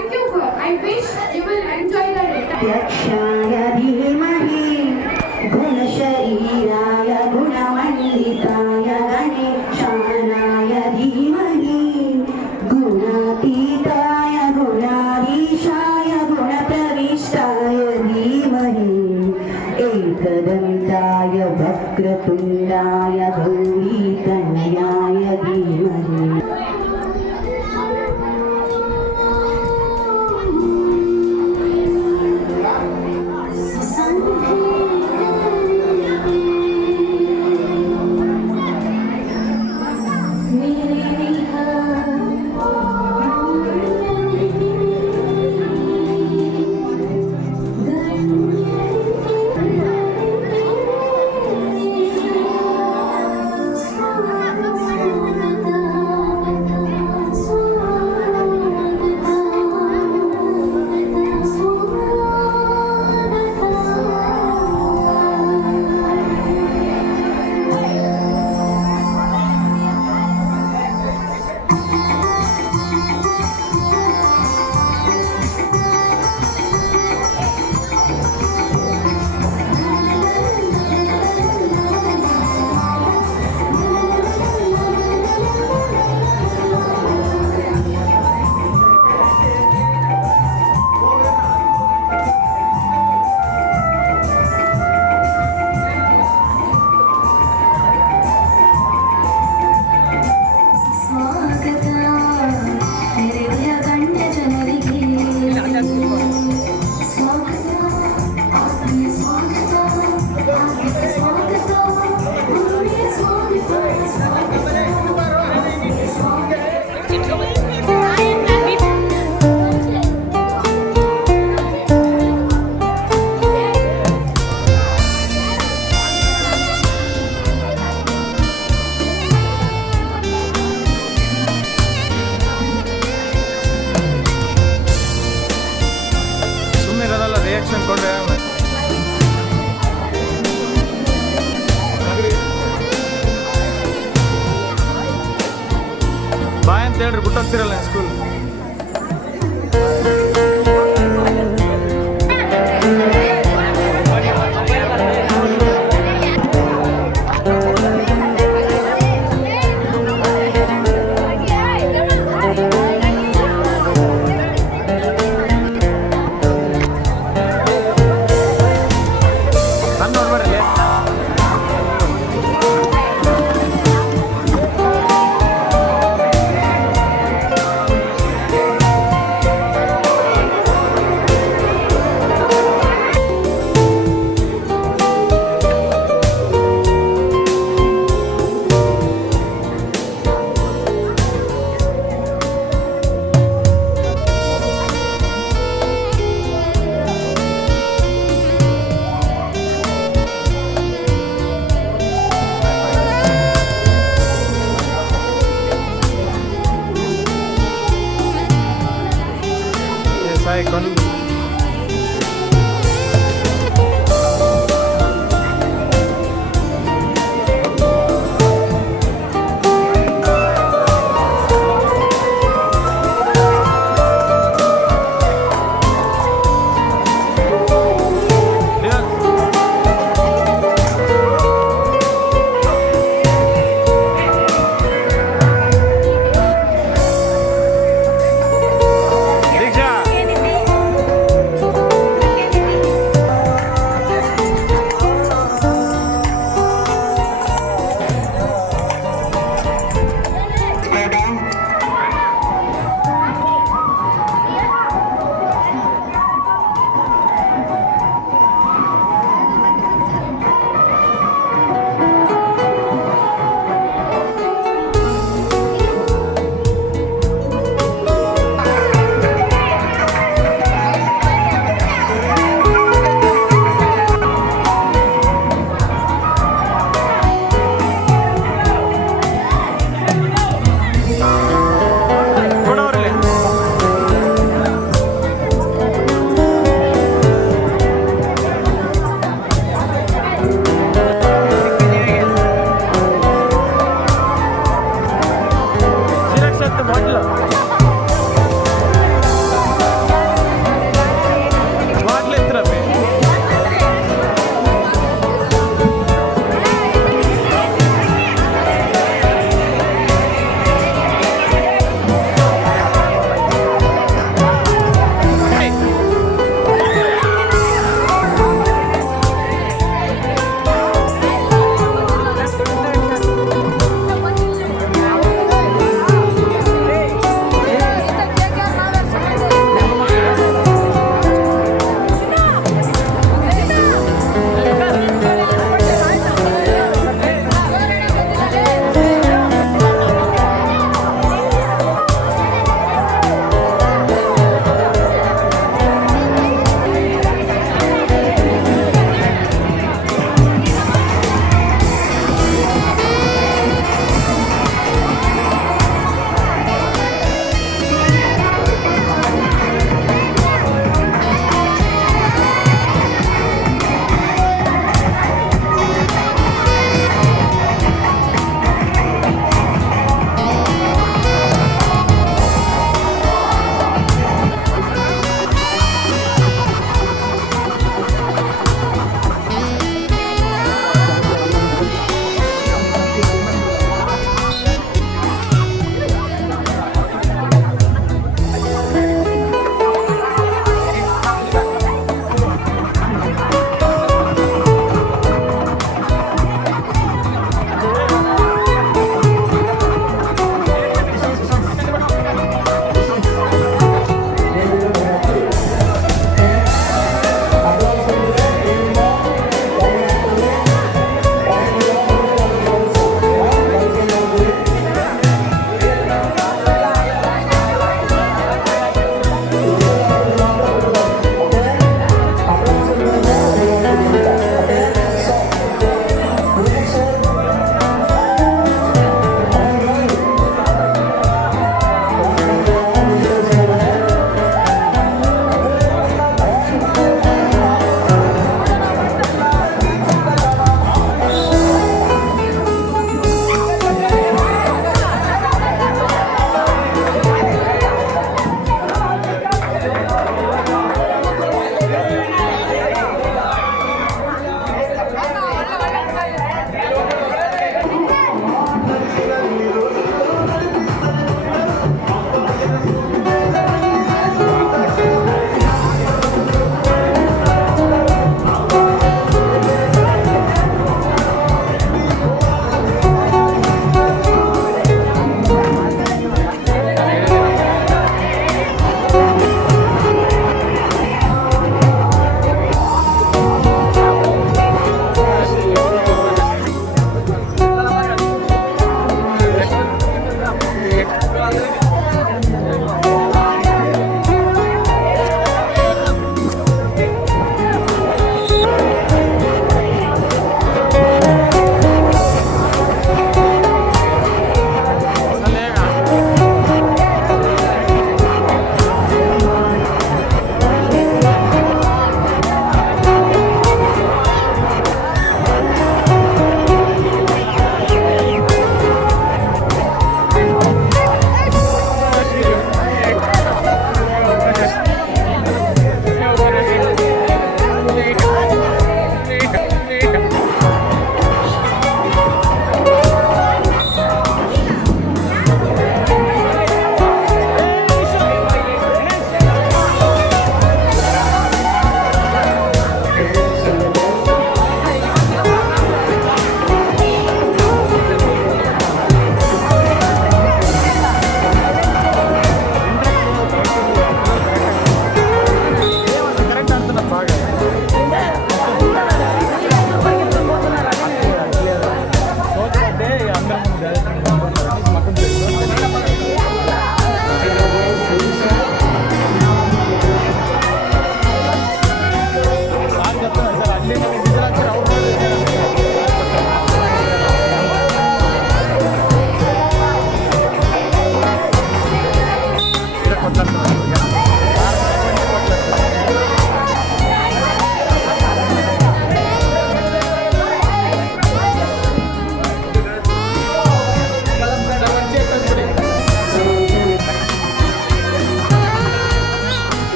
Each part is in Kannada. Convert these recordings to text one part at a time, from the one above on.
Thank you for. I wish you will enjoy the day. यक्षाय धीमहि गुणशरीराय गुणमण्डिताय गणेशानाय धीमहि गुणातीताय गुणाधीशाय गुणप्रविष्टाय धीमहि एकदन्ताय वक्रतुण्डाय गौरीतनयाय धीमहि ರಿಯಾಕ್ಷನ್ ಕೊಡ್ರೆ ಬಾಯ್ ಅಂತ ಹೇಳ್ರಿ ಬಿಟ್ಟೋಗ್ತಿರಲ್ಲ ಸ್ಕೂಲ್. con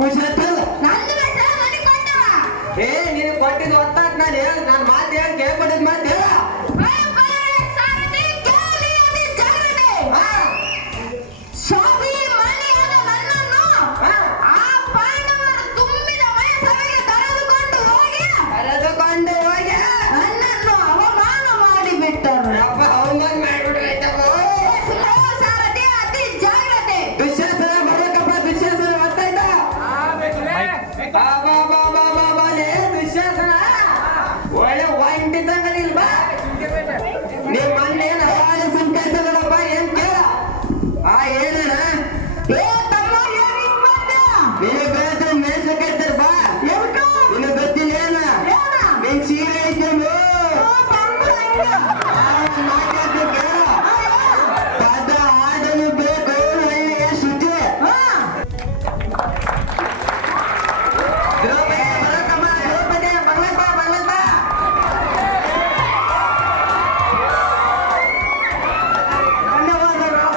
ಖುಷಿ ಆಯ್ತಲ್ಲ ನನ್ನ ಹೆಸರು ನನಗೆ ಕೊಟ್ಟವ. ಏ ನೀನು ಕೊಟ್ಟಿದ್ದು ಹೊತ್ತಾತ್ ನಾನು ಮಾತು ಹೇಳಿ ಕೇಳ್ಕೊಂಡಿದ್ ಮಾತು ಹೇಳ ಸಾರಥಿ ಕೇಳಿ ಅತಿ ಜಾಗ್ರತೆ. ಸ್ವಾಭಿಮಾನಿಯಾದ ನನ್ನನ್ನು ಆ ಪಾಂಡವರು ತುಂಬಿದ ಮೈಸಭೆಗೆ ಕರೆದುಕೊಂಡು ಹೋಗಿ ನನ್ನನ್ನು ಅವಮಾನ ಮಾಡಿಬಿಟ್ಟರು. ಅವಮಾನ ಮಾಡ್ಬಿಟ್ರೈತಪ್ಪ ಸಾರಥಿ ಅತಿ ಜಾಗ್ರತೆ. ದುಶ್ಯಾಸನ ಬರ್ಬೇಕಪ್ಪ ದುಶ್ಯಾಸನ ಗೊತ್ತಾಯ್ತ ದುಶ್ಯಾಸನ ಒಳ್ಳೆ ಒಂಟಿ ತಂಗದಿಲ್ ಬಾ ನಿಮ್ಮ ಮಣ್ಣೇನ ಹಾಲು ಸುಂಕಾಯ್ತ ನೋಡಪ್ಪ ಏನ್ ಕೇಳ ಆ ಏನಣ್ಣ ಏ ತಮ್ಮ ಏನಿದ್ ಮತ್ತೆ? ನಿನಗೆ ಬೇರೆ ಮೇಲ್ಸಕ್ಕೈತಾರ ಬಾ ಎಲ್ಕ? ನಿನಗೆ ಗೊತ್ತಿಲ್ಲ ಏನ ಏನ? ನಿನ್ ಸೀರೆ ಐತೇನು ಓ ತಮ್ಮ ಹೆಂಗ? ಮಾತಾಡ್ತು ಕೇಳ ಪದ ಹಾಡಲು ಬೇಕು ಒಳ್ಳೆಯ ಶುದ್ಧಿ ಹಾ. ದ್ರೌಪದಿ ಬರಕಮ್ಮ ದ್ರೌಪದಿ ಬರ್ಲಪ್ಪ ಬರ್ಲಪ್ಪ ಧನ್ಯವಾದಗಳು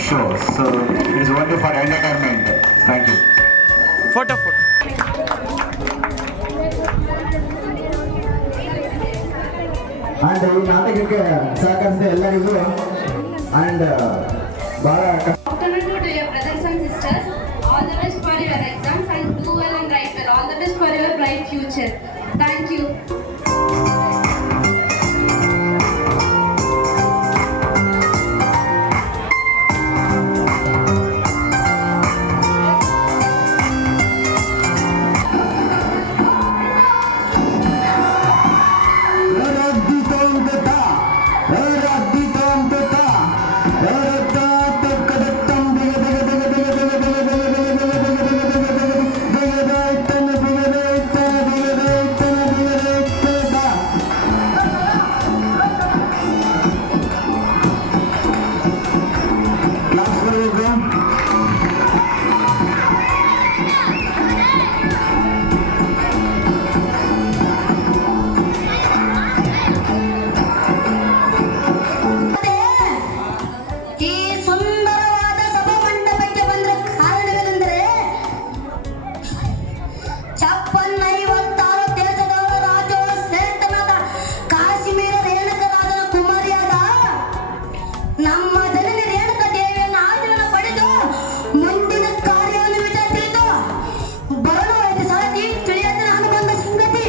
Sure. So it is only for entertainment. Thank you. Photo and ಈ ನಾಟಕಕ್ಕೆ ಸಹಕರಿಸಿದ ಎಲ್ಲರಿಗೂ ಅಂಡ್ ಬಹಳ Afternoon to dear brothers and sisters. All the best for your exams and do well and write well. All the best for your bright future. Thank you. ಈ ಸುಂದರವಾದ ಸಭಾ ಮಂಟಪಕ್ಕೆ ಬಂದ ಕಾರಣವೇನೆಂದರೆ 56 ದೇಶದವರ ರಾಜ ಶ್ರೇಷ್ಠನಾದ ಕಾಶ್ಮೀರ ರೇಣುಕರಾಜನ ಕುಮಾರಿಯಾದ ನಮ್ಮ ಜನನಿ ರೇಣುಕ ದೇವಿಯನ್ನು ಆಶೀರ್ವಾದ ಪಡೆದು ಮುಂದಿನ ಕಾರ್ಯವನ್ನು ವಿಚಾರಿಸಿತು ಬರಲು ಸಾರಥಿ ತಿಳಿಯದ ನಾನು ಬಂದ ಸಂಗತಿ.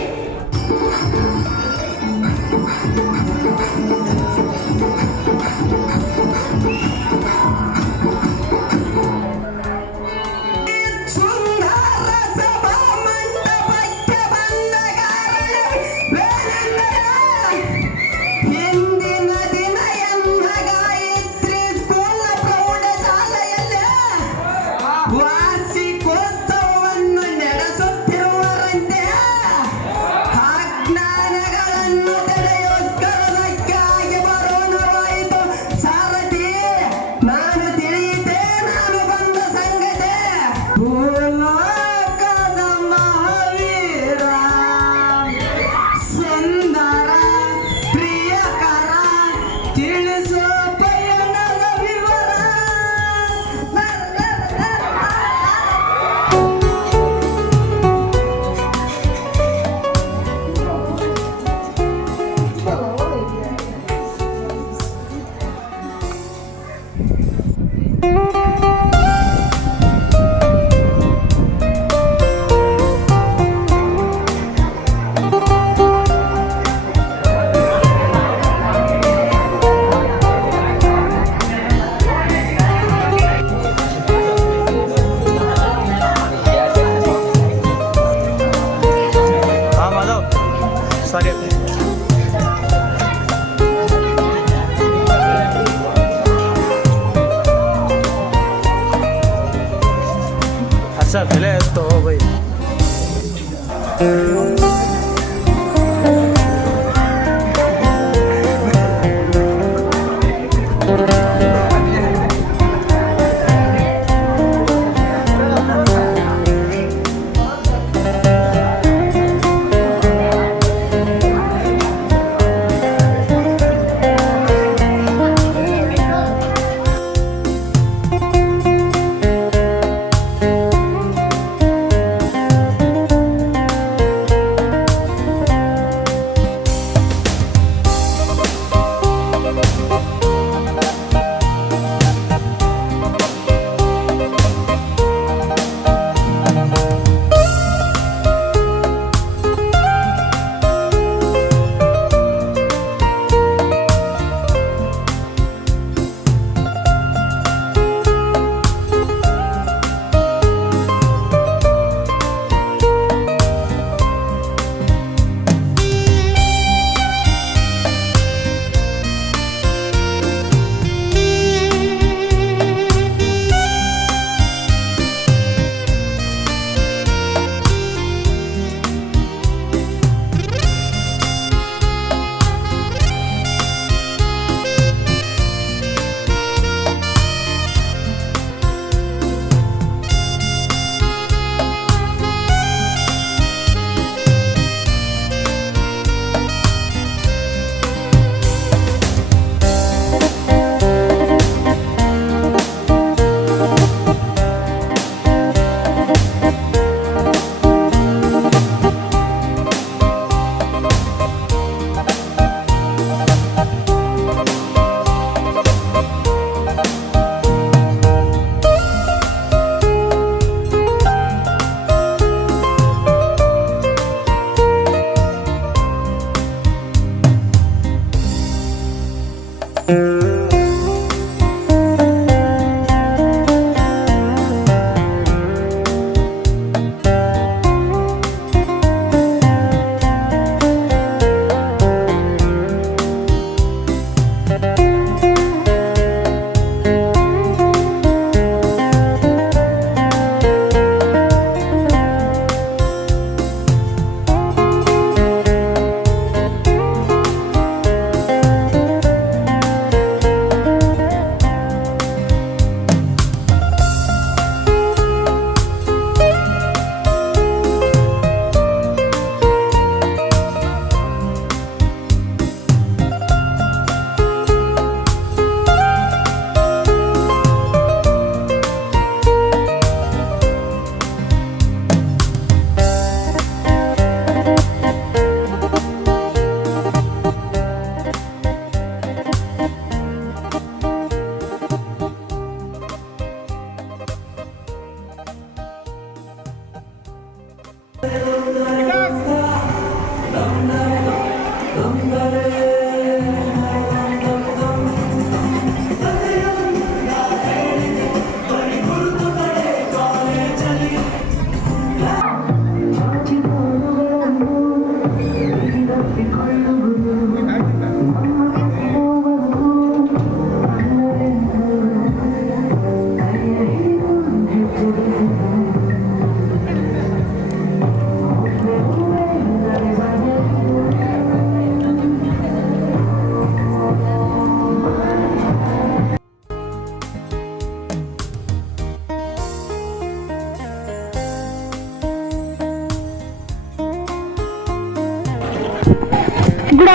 ಸುಂದರ ಸಭಾ ಮಂಟಪಕ್ಕೆ ಬಂದ ಕಾರಣವೇನೆಂದರೆ ಹಿಂದಿನ ದಿನ ಎಂಬ ಗಾಯತ್ರಿ ಕುಲ ಪ್ರೌಢಶಾಲೆಯಲ್ಲಿ ವಾರ್ಷಿಕೋತ್ಸವವನ್ನು ನಡೆಸುತ್ತಿರುವರಂತೆ ಅಜ್ಞಾನಗಳನ್ನು ತಡೆಯೋಸ್ಕರಕ್ಕಾಗಿ ಬರೋಣವಾಯಿತು ಸಾರಥಿ ನಾನು ತಿಳಿಯಿತೆ ನಾನು ಬಂದ ಸಂಗತಿ ಭೂಲೋಕದ ಮಹಾವೀರ ಸುಂದರ ಪ್ರಿಯಕರ ತಿಳಿಸೋ ಪಯಣದ ವಿವರ ಹಾಂ ಮಾಧವ್ ಸರಿ अच्छा पहले तो हो भाई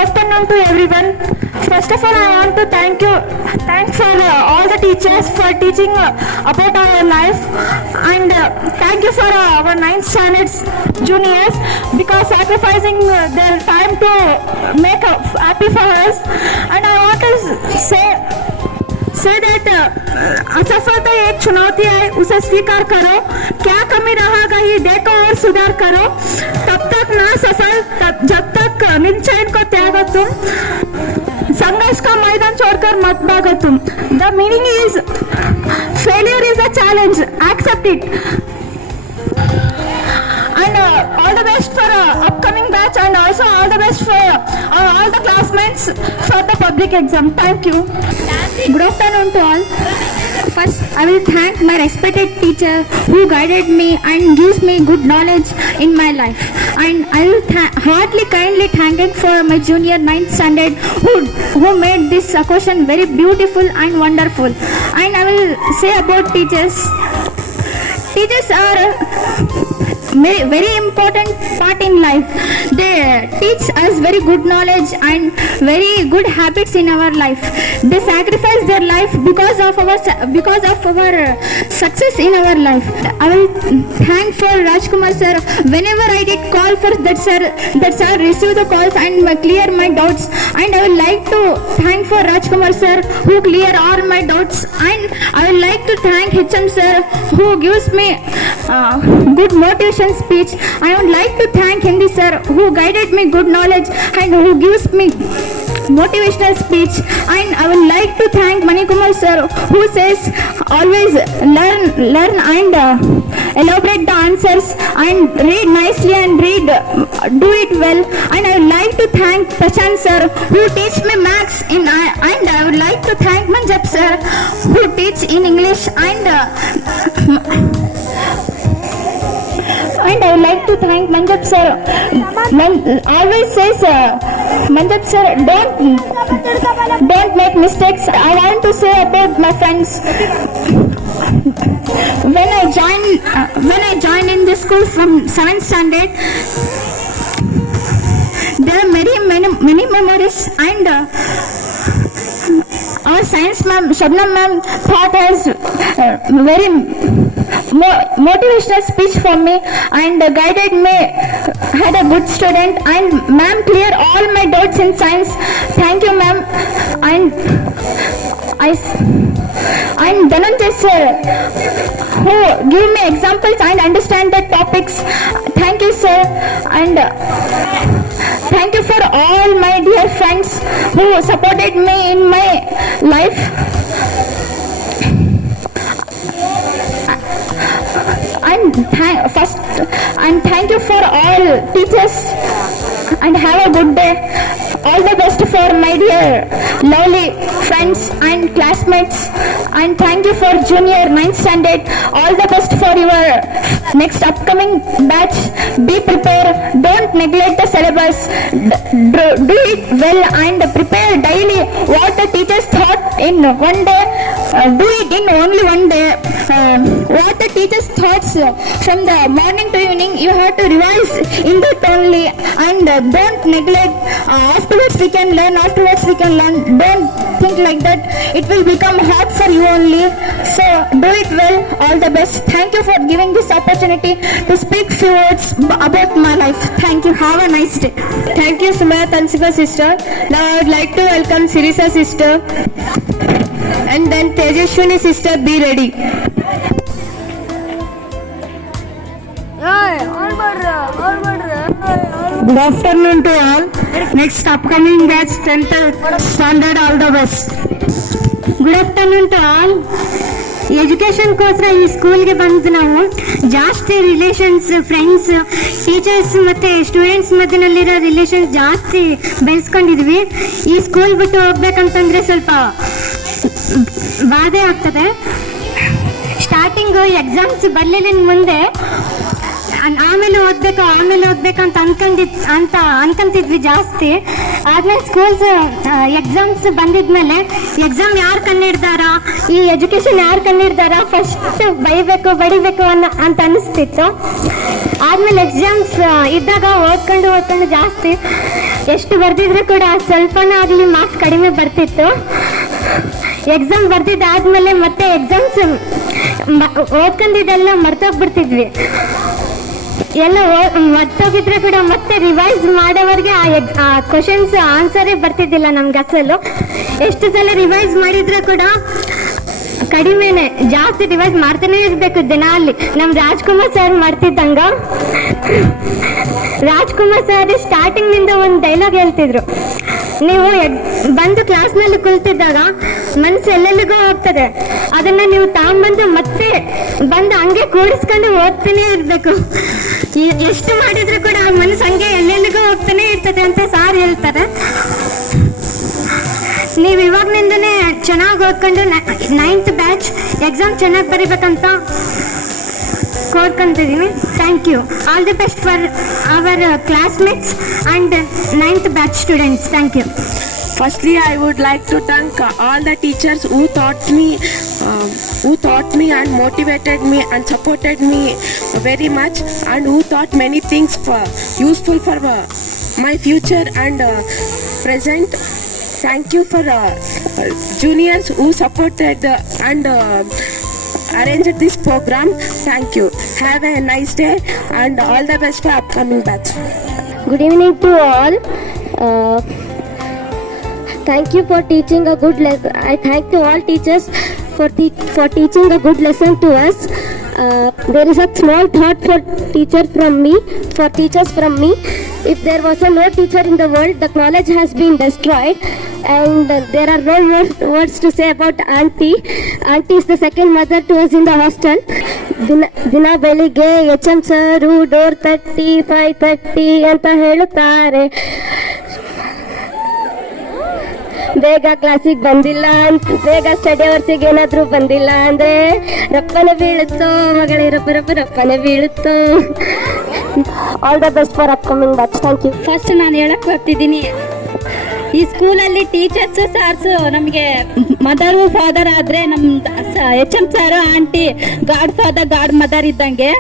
afternoon to everyone. First of all, I want to thank for all the teachers for teaching about our life, and thank you for our 9th standards juniors because sacrificing their time to make happy for us. And I want to say that असफलता एक चुनौती है, उसे स्वीकार करो, क्या कमी रहेगा ये देखो और सुधार करो, तब तक ना सफल जब तक निश्चय को त्यागो तुम, संघर्ष का मैदान छोड़कर मत भागो तुम. The meaning is failure is a challenge, accept it. And all the best for upcoming batch, and also all the best for all the classmates for the public exam. Thank you. Good afternoon to all. First, I will thank my respected teacher who guided me and gives me good knowledge in my life. And I will heartily, kindly thanking for my junior 9th standard who made this occasion very beautiful and wonderful. And I will say about teachers. Teachers are very important part in life. They teach us very good knowledge and very good habits in our life. They sacrifice their life because of our success in our life. I will thank for Rajkumar sir. Whenever I did call for that sir receive the calls and clear my doubts. And I would like to thank for Rajkumar sir who clear all my doubts. And I would like to thank HM sir who gives me good motivation speech. I would like to thank Hindi sir who guided me good knowledge and who gives me motivational speech. And I would like to thank Manikumar sir who says always learn and elaborate the answers and read nicely and do it well. And I would like to thank Prashant sir who teach me maths and I would like to thank Manjap sir who teach in English and I would like to thank Manjap sir. Always says Manjap sir, don't make mistakes. I want to say about my friends. When I joined in this school from 7th standard, there are many memories. And our science ma'am, Shabnam ma'am, taught us very motivational speech for me and guided me, had a good student. And ma'am cleared all my doubts in science. Thank you ma'am. And Dhananjay sir who give me examples and understand the topics. Thank you sir. And thank you for all my dear friends who supported me in my life. And thank you for all teachers and have a good day. All the best for my dear lovely friends and classmates. And thank you for junior 9th standard. All the best for your next upcoming batch. Be prepared. Don't neglect the syllabus. Do it well and prepare daily what the teachers taught in one day. Do it in only one day. What the teachers taught from the morning to evening, you have to revise in that only. And don't neglect. Afterwards we can learn. Don't think like that. It will become hard for you only. So do it well. All the best. Thank you for giving this opportunity to speak few words about my life. Thank you. Have a nice day. Thank you, Sumaya Tansiba sister. Now I would like to welcome Sirisa sister and then Tejashwini sister. Be ready. Good afternoon to all. Next upcoming batch 10th standard, all the best. Good afternoon to all. Education ಗೋಸ್ಕರ ಈ ಸ್ಕೂಲ್ಗೆ ಬಂದು ನಾವು ಜಾಸ್ತಿ ರಿಲೇಷನ್ಸ್, ಫ್ರೆಂಡ್ಸ್, ಟೀಚರ್ಸ್ ಮತ್ತು ಸ್ಟೂಡೆಂಟ್ಸ್ ಮಧ್ಯನಲ್ಲಿರೋ ರಿಲೇಷನ್ಸ್ ಜಾಸ್ತಿ ಬೆಳೆಸ್ಕೊಂಡಿದ್ವಿ. ಈ ಸ್ಕೂಲ್ ಬಿಟ್ಟು ಹೋಗ್ಬೇಕಂತಂದರೆ ಸ್ವಲ್ಪ ಬಾಧೆ ಆಗ್ತದೆ. ಸ್ಟಾರ್ಟಿಂಗು ಎಕ್ಸಾಮ್ಸ್ ಬರಲಿಲ್ಲ ಮುಂದೆ ಆಮೇಲೆ ಓದ್ಬೇಕಂತ ಅನ್ಕೊಂತಿದ್ವಿ ಜಾಸ್ತಿ. ಆದ್ಮೇಲೆ ಸ್ಕೂಲ್ಸ್ ಎಕ್ಸಾಮ್ಸ್ ಬಂದಿದ್ಮೇಲೆ ಎಕ್ಸಾಮ್ ಯಾರು ಕಂಡಿಡ್ದಾರ, ಈ ಎಜುಕೇಶನ್ ಯಾರು ಕಂಡಿಡ್ದಾರ, ಫಸ್ಟ್ ಬೈಬೇಕು ಬಡಿಬೇಕು ಅಂತ ಅನಿಸ್ತಿತ್ತು. ಆದ್ಮೇಲೆ ಎಕ್ಸಾಮ್ಸ್ ಇದ್ದಾಗ ಓದ್ಕೊಂಡು ಜಾಸ್ತಿ ಎಷ್ಟು ಬರ್ದಿದ್ರು ಕೂಡ ಸ್ವಲ್ಪನೂ ಆಗಲಿ ಮಾರ್ಕ್ಸ್ ಕಡಿಮೆ ಬರ್ತಿತ್ತು. ಎಕ್ಸಾಮ್ ಬರ್ದಿದ್ದಾದ್ಮೇಲೆ ಮತ್ತೆ ಎಕ್ಸಾಮ್ಸ್ ಓದ್ಕೊಂಡಿದ್ದೆಲ್ಲ ಮರ್ತೋಗ್ಬಿಡ್ತಿದ್ವಿ. ಎಲ್ಲ ಮರ್ತೋಗಿದ್ರೆ ಕೂಡ ಮತ್ತೆ ರಿವೈಸ್ ಮಾಡೋವರೆಗೆ ಆ ಕ್ವಶನ್ಸ್ ಆನ್ಸರೇ ಬರ್ತಿದ್ದಿಲ್ಲ ನಮ್ಗೆ ಅಸಲು. ಎಷ್ಟು ಸಲ ರಿವೈಸ್ ಮಾಡಿದ್ರೆ ಕೂಡ ಕಡಿಮೆನೆ, ಜಾಸ್ತಿ ರಿವೈಸ್ ಮಾಡ್ತಾನೆ ಇರ್ಬೇಕು ದಿನ. ಅಲ್ಲಿ ನಮ್ ರಾಜ್ಕುಮಾರ್ ಸರ್ ಮಾಡ್ತಿದ್ದಂಗ, ರಾಜ್ಕುಮಾರ್ ಸರ್ ಸ್ಟಾರ್ಟಿಂಗ್ ನಿಂದ ಒಂದು ಡೈಲಾಗ್ ಹೇಳ್ತಿದ್ರು, ನೀವು ಬಂದು ಕ್ಲಾಸ್ನಲ್ಲಿ ಕುಳಿತಿದ್ದಾಗ ಮನಸ್ಸು ಎಲ್ಲೆಲ್ಲಿಗೂ ಹೋಗ್ತದೆ, ಅದನ್ನ ನೀವು ತಗೊಂಡ್ಬಂದು ಮತ್ತೆ ಬಂದು ಹಂಗೆ ಕೂಡಿಸ್ಕೊಂಡು ಓದ್ತಾನೆ ಇರ್ಬೇಕು. ಎಷ್ಟು ಮಾಡಿದ್ರು ಕೂಡ ಆ ಮನಸ್ಸು ಹಂಗೆ ಎಲ್ಲೆಲ್ಲಿಗೂ ಹೋಗ್ತಾನೆ ಇರ್ತದೆ ಅಂತ ಸಾರ್ ಹೇಳ್ತಾರೆ. ನೀವು ಇವಾಗ್ನಿಂದನೇ ಚೆನ್ನಾಗಿ ಓದ್ಕೊಂಡು 9th ಬ್ಯಾಚ್ ಎಕ್ಸಾಮ್ ಚೆನ್ನಾಗಿ ಬರೀಬೇಕಂತ ಕೋರ್ಕೊಂತಿದ್ದೀನಿ. Thank you. All the best for our classmates and 9th batch students. Thank you. Firstly, I would like to thank all the teachers who taught me and motivated me and supported me very much, and who taught many things useful for my future and present. Thank you for juniors who supported and arranged this program. Thank you. Have a nice day and all the best for upcoming batch. Good evening to all. Thank you for teaching a good lesson. I thank to all teachers for teaching a good lesson to us. There is a small thought for teachers from me. If there was no teacher in the world, the knowledge has been destroyed, and there are no more words to say about auntie. Auntie is the second mother to us in the hostel. ದಿನ ಬೆಳಿಗ್ಗೆ HM ಸರು ಡೋರ್ ತಟ್ಟಿ 5:30 ಅಂತ ಹೇಳುತ್ತಾರೆ. ಬೇಗ ಕ್ಲಾಸಿಗೆ ಬಂದಿಲ್ಲ ಅಂತ, ಬೇಗ ಸ್ಟಡಿ ಅವರ್ಸಿಗೆ ಏನಾದರೂ ಬಂದಿಲ್ಲ ಅಂದರೆ ರಪ್ಪನೆ ಬೀಳುತ್ತೋ ಮಗಳೇ, ರಪ್ಪನೆ ಬೀಳುತ್ತೋ. All the best for upcoming batch. Thank you. First ನಾನು ಹೇಳಕ್ಕೆ ಬರ್ತಿದ್ದೀನಿ, ಈ ಸ್ಕೂಲಲ್ಲಿ ಟೀಚರ್ಸು ಸಾರ್ಸು ನಮಗೆ ಮದರು ಫಾದರ್ ಆದರೆ ನಮ್ಮ HM sir aunty godfather godmother ಇದ್ದಂಗೆ.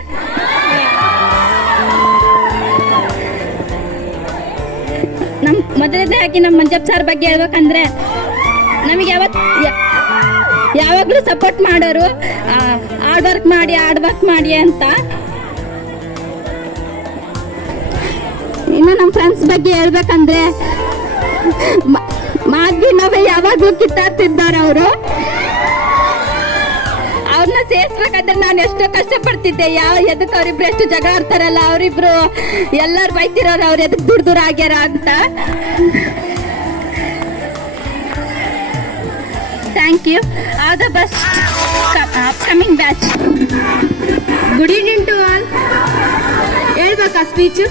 ನಮ್ಮ ಮೊದಲನೇದಾಗಿ ನಮ್ಮ ಮಂಜಪ್ಪ ಸರ್ ಬಗ್ಗೆ ಹೇಳ್ಬೇಕಂದ್ರೆ ನಮಗೆ ಯಾವಾಗಲೂ ಸಪೋರ್ಟ್ ಮಾಡೋರು, ಹಾರ್ಡ್ ವರ್ಕ್ ಮಾಡಿ ಅಂತ. ಇನ್ನು ನಮ್ಮ ಫ್ರೆಂಡ್ಸ್ ಬಗ್ಗೆ ಹೇಳ್ಬೇಕಂದ್ರೆ ಮಾದ್ವಿನವೇ ಯಾವಾಗಲೂ ಕಿತ್ತಾಡ್ತಿದ್ದಾರೆ ಅವರು. ಅವ್ರನ್ನ ಸೇರಿಸ್ಬೇಕಾದ್ರೆ ನಾನು ಎಷ್ಟೋ ಕಷ್ಟಪಡ್ತಿದ್ದೆ. ಎದಕ್ಕೆ ಅವರಿಬ್ರು ಎಷ್ಟು ಜಗಳ ಆಡ್ತಾರಲ್ಲ, ಅವರಿಬ್ರು ಎಲ್ಲರೂ ಬೈತಿರೋರು, ಅವ್ರು ಎದಕ್ಕೆ ದೂರ ಆಗ್ಯಾರ ಅಂತ. Thank you. All the best upcoming batch. Good evening to all. ಹೇಳ್ಬೇಕಾ ಸ್ಪೀಚು?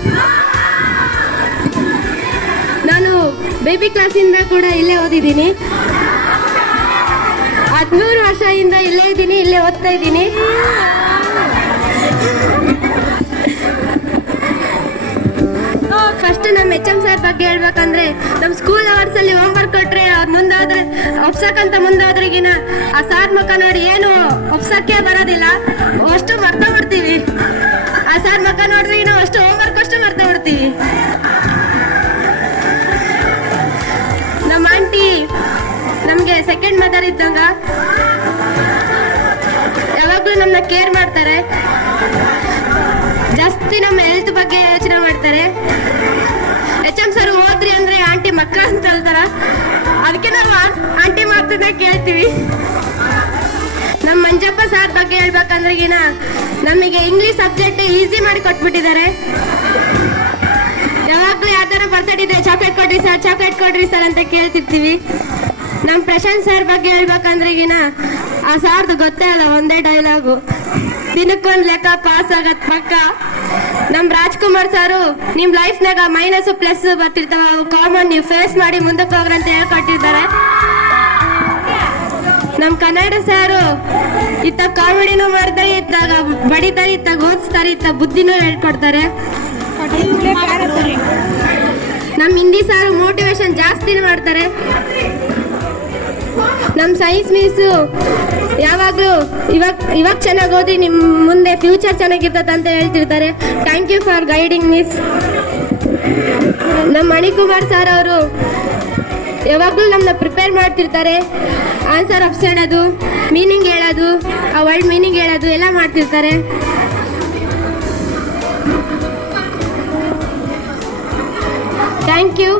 ನಾನು ಬೇಬಿ ಕ್ಲಾಸಿಂದ ಕೂಡ ಇಲ್ಲೇ ಓದಿದ್ದೀನಿ. 13 ವರ್ಷದಿಂದ ಇಲ್ಲೇ ಇದ್ದೀನಿ, ಇಲ್ಲೇ ಓದ್ತಾ ಇದ್ದೀನಿ. ಫಸ್ಟ್ ನಮ್ಮ HM ಸರ್ ಬಗ್ಗೆ ಹೇಳ್ಬೇಕಂದ್ರೆ, ನಮ್ಮ ಸ್ಕೂಲ್ ಅವರ್ಸಲ್ಲಿ ಹೋಮ್ವರ್ಕ್ ಕೊಟ್ರೆ ಅವ್ರು ಮುಂದಾದ್ರೆ ಒಪ್ಸಕ್ಕಂತ ಮುಂದಾದ್ರಿಗಿನ ಆ ಸಾರ್ ಮುಖ ನೋಡಿ ಏನು ಒಪ್ಸಕ್ಕೆ ಬರೋದಿಲ್ಲ, ಅಷ್ಟು ಮರ್ತಾ ಬಿಡ್ತೀವಿ. ಆ ಸಾರ್ ಮುಖ ನೋಡಿದ್ರಿಗಿನ ಅಷ್ಟು ಹೋಮ್ವರ್ಕ್ ಅಷ್ಟು ಮರ್ತಾ ಬಿಡ್ತೀವಿ. ನಮ್ಮ ಆಂಟಿ ನಮಗೆ ಸೆಕೆಂಡ್ ಮದರ್ ಇದ್ದಂಗ, ಯಾವಾಗಲೂ ನಮ್ಮನ್ನ ಕೇರ್ ಮಾಡ್ತಾರೆ, ಜಾಸ್ತಿ ನಮ್ಮ ಹೆಲ್ತ್ ಬಗ್ಗೆ ಯೋಚನೆ ಮಾಡ್ತಾರೆ. HM ಸರ್ ಹೋದ್ರಿ ಅಂದ್ರೆ ಆಂಟಿ ಮಕ್ಕಳ ಅಂತ ಹೇಳ್ತಾರ, ಅದಕ್ಕೆ ನಾವು ಆಂಟಿ ಮಾತನ್ನ ಕೇಳ್ತೀವಿ. ನಮ್ಮ ಮಂಜಪ್ಪ ಸರ್ ಬಗ್ಗೆ ಹೇಳ್ಬೇಕಂದ್ರೆ ನಮಗೆ ಇಂಗ್ಲಿಷ್ ಸಬ್ಜೆಕ್ಟ್ ಈಸಿ ಮಾಡಿ ಕೊಟ್ಬಿಟ್ಟಿದ್ದಾರೆ. ಯಾವಾಗಲೂ ಯಾವ್ದಾರ ಬರ್ತಡೇ ಇದ್ರೆ ಚಾಕ್ಲೇಟ್ ಕೊಡ್ರಿ ಸರ್ ಅಂತ ಕೇಳ್ತಿರ್ತೀವಿ. ನಮ್ಮ ಪ್ರಶಾಂತ್ ಸರ್ ಬಗ್ಗೆ ಹೇಳ್ಬೇಕಂದ್ರೆ ಆ ಸಾರ್ದು ಗೊತ್ತೇ ಅಲ್ಲ, ಒಂದೇ ಡೈಲಾಗು, ದಿನಕ್ಕೊಂದು ಲೆಕ್ಕ ಪಾಸ್ ಆಗತ್ ಪಕ್ಕ. ನಮ್ಮ ರಾಜ್ಕುಮಾರ್ ಸಾರು ನಿಮ್ ಲೈಫ್ನಾಗ ಮೈನಸ್ ಪ್ಲಸ್ ಬರ್ತಿರ್ತಾವ, ಕಾಮನ್ ನೀವು ಫೇಸ್ ಮಾಡಿ ಮುಂದಕ್ಕೆ ಹೋಗ್ರಿ ಅಂತ ಹೇಳ್ಕೊಟ್ಟಿದ್ದಾರೆ. ನಮ್ಮ ಕನ್ನಡ ಸಾರು ಇತ್ತ ಕಾಮಿಡಿನೂ ಮಾಡ್ತಾರೆ, ಇತ್ತಾಗ ಬಡಿತಾರೆ, ಇತ್ತಾಗ ಓದಿಸ್ತಾರೆ, ಇತ್ತ ಬುದ್ಧಿನೂ ಹೇಳ್ಕೊಡ್ತಾರೆ. ನಮ್ಮ ಹಿಂದಿ ಸಾರು ಮೋಟಿವೇಶನ್ ಜಾಸ್ತಿ ಮಾಡ್ತಾರೆ. ನಮ್ಮ ಸೈನ್ಸ್ ಮಿಸ್ಸು ಯಾವಾಗಲೂ ಇವಾಗ ಚೆನ್ನಾಗಿ ಓದಿ ನಿಮ್ಮ ಮುಂದೆ ಫ್ಯೂಚರ್ ಚೆನ್ನಾಗಿರ್ತದೆ ಅಂತ ಹೇಳ್ತಿರ್ತಾರೆ. Thank you for guiding miss. ನಮ್ಮ ಮಣಿಕುಮಾರ್ ಸರ್ ಅವರು ಯಾವಾಗಲೂ ನಮ್ಮನ್ನ ಪ್ರಿಪೇರ್ ಮಾಡ್ತಿರ್ತಾರೆ. ಆನ್ಸರ್ ಅಪ್ಸೋಡೋದು, ಮೀನಿಂಗ್ ಹೇಳೋದು, ಆ ವರ್ಡ್ ಮೀನಿಂಗ್ ಹೇಳೋದು ಎಲ್ಲ ಮಾಡ್ತಿರ್ತಾರೆ. Thank you.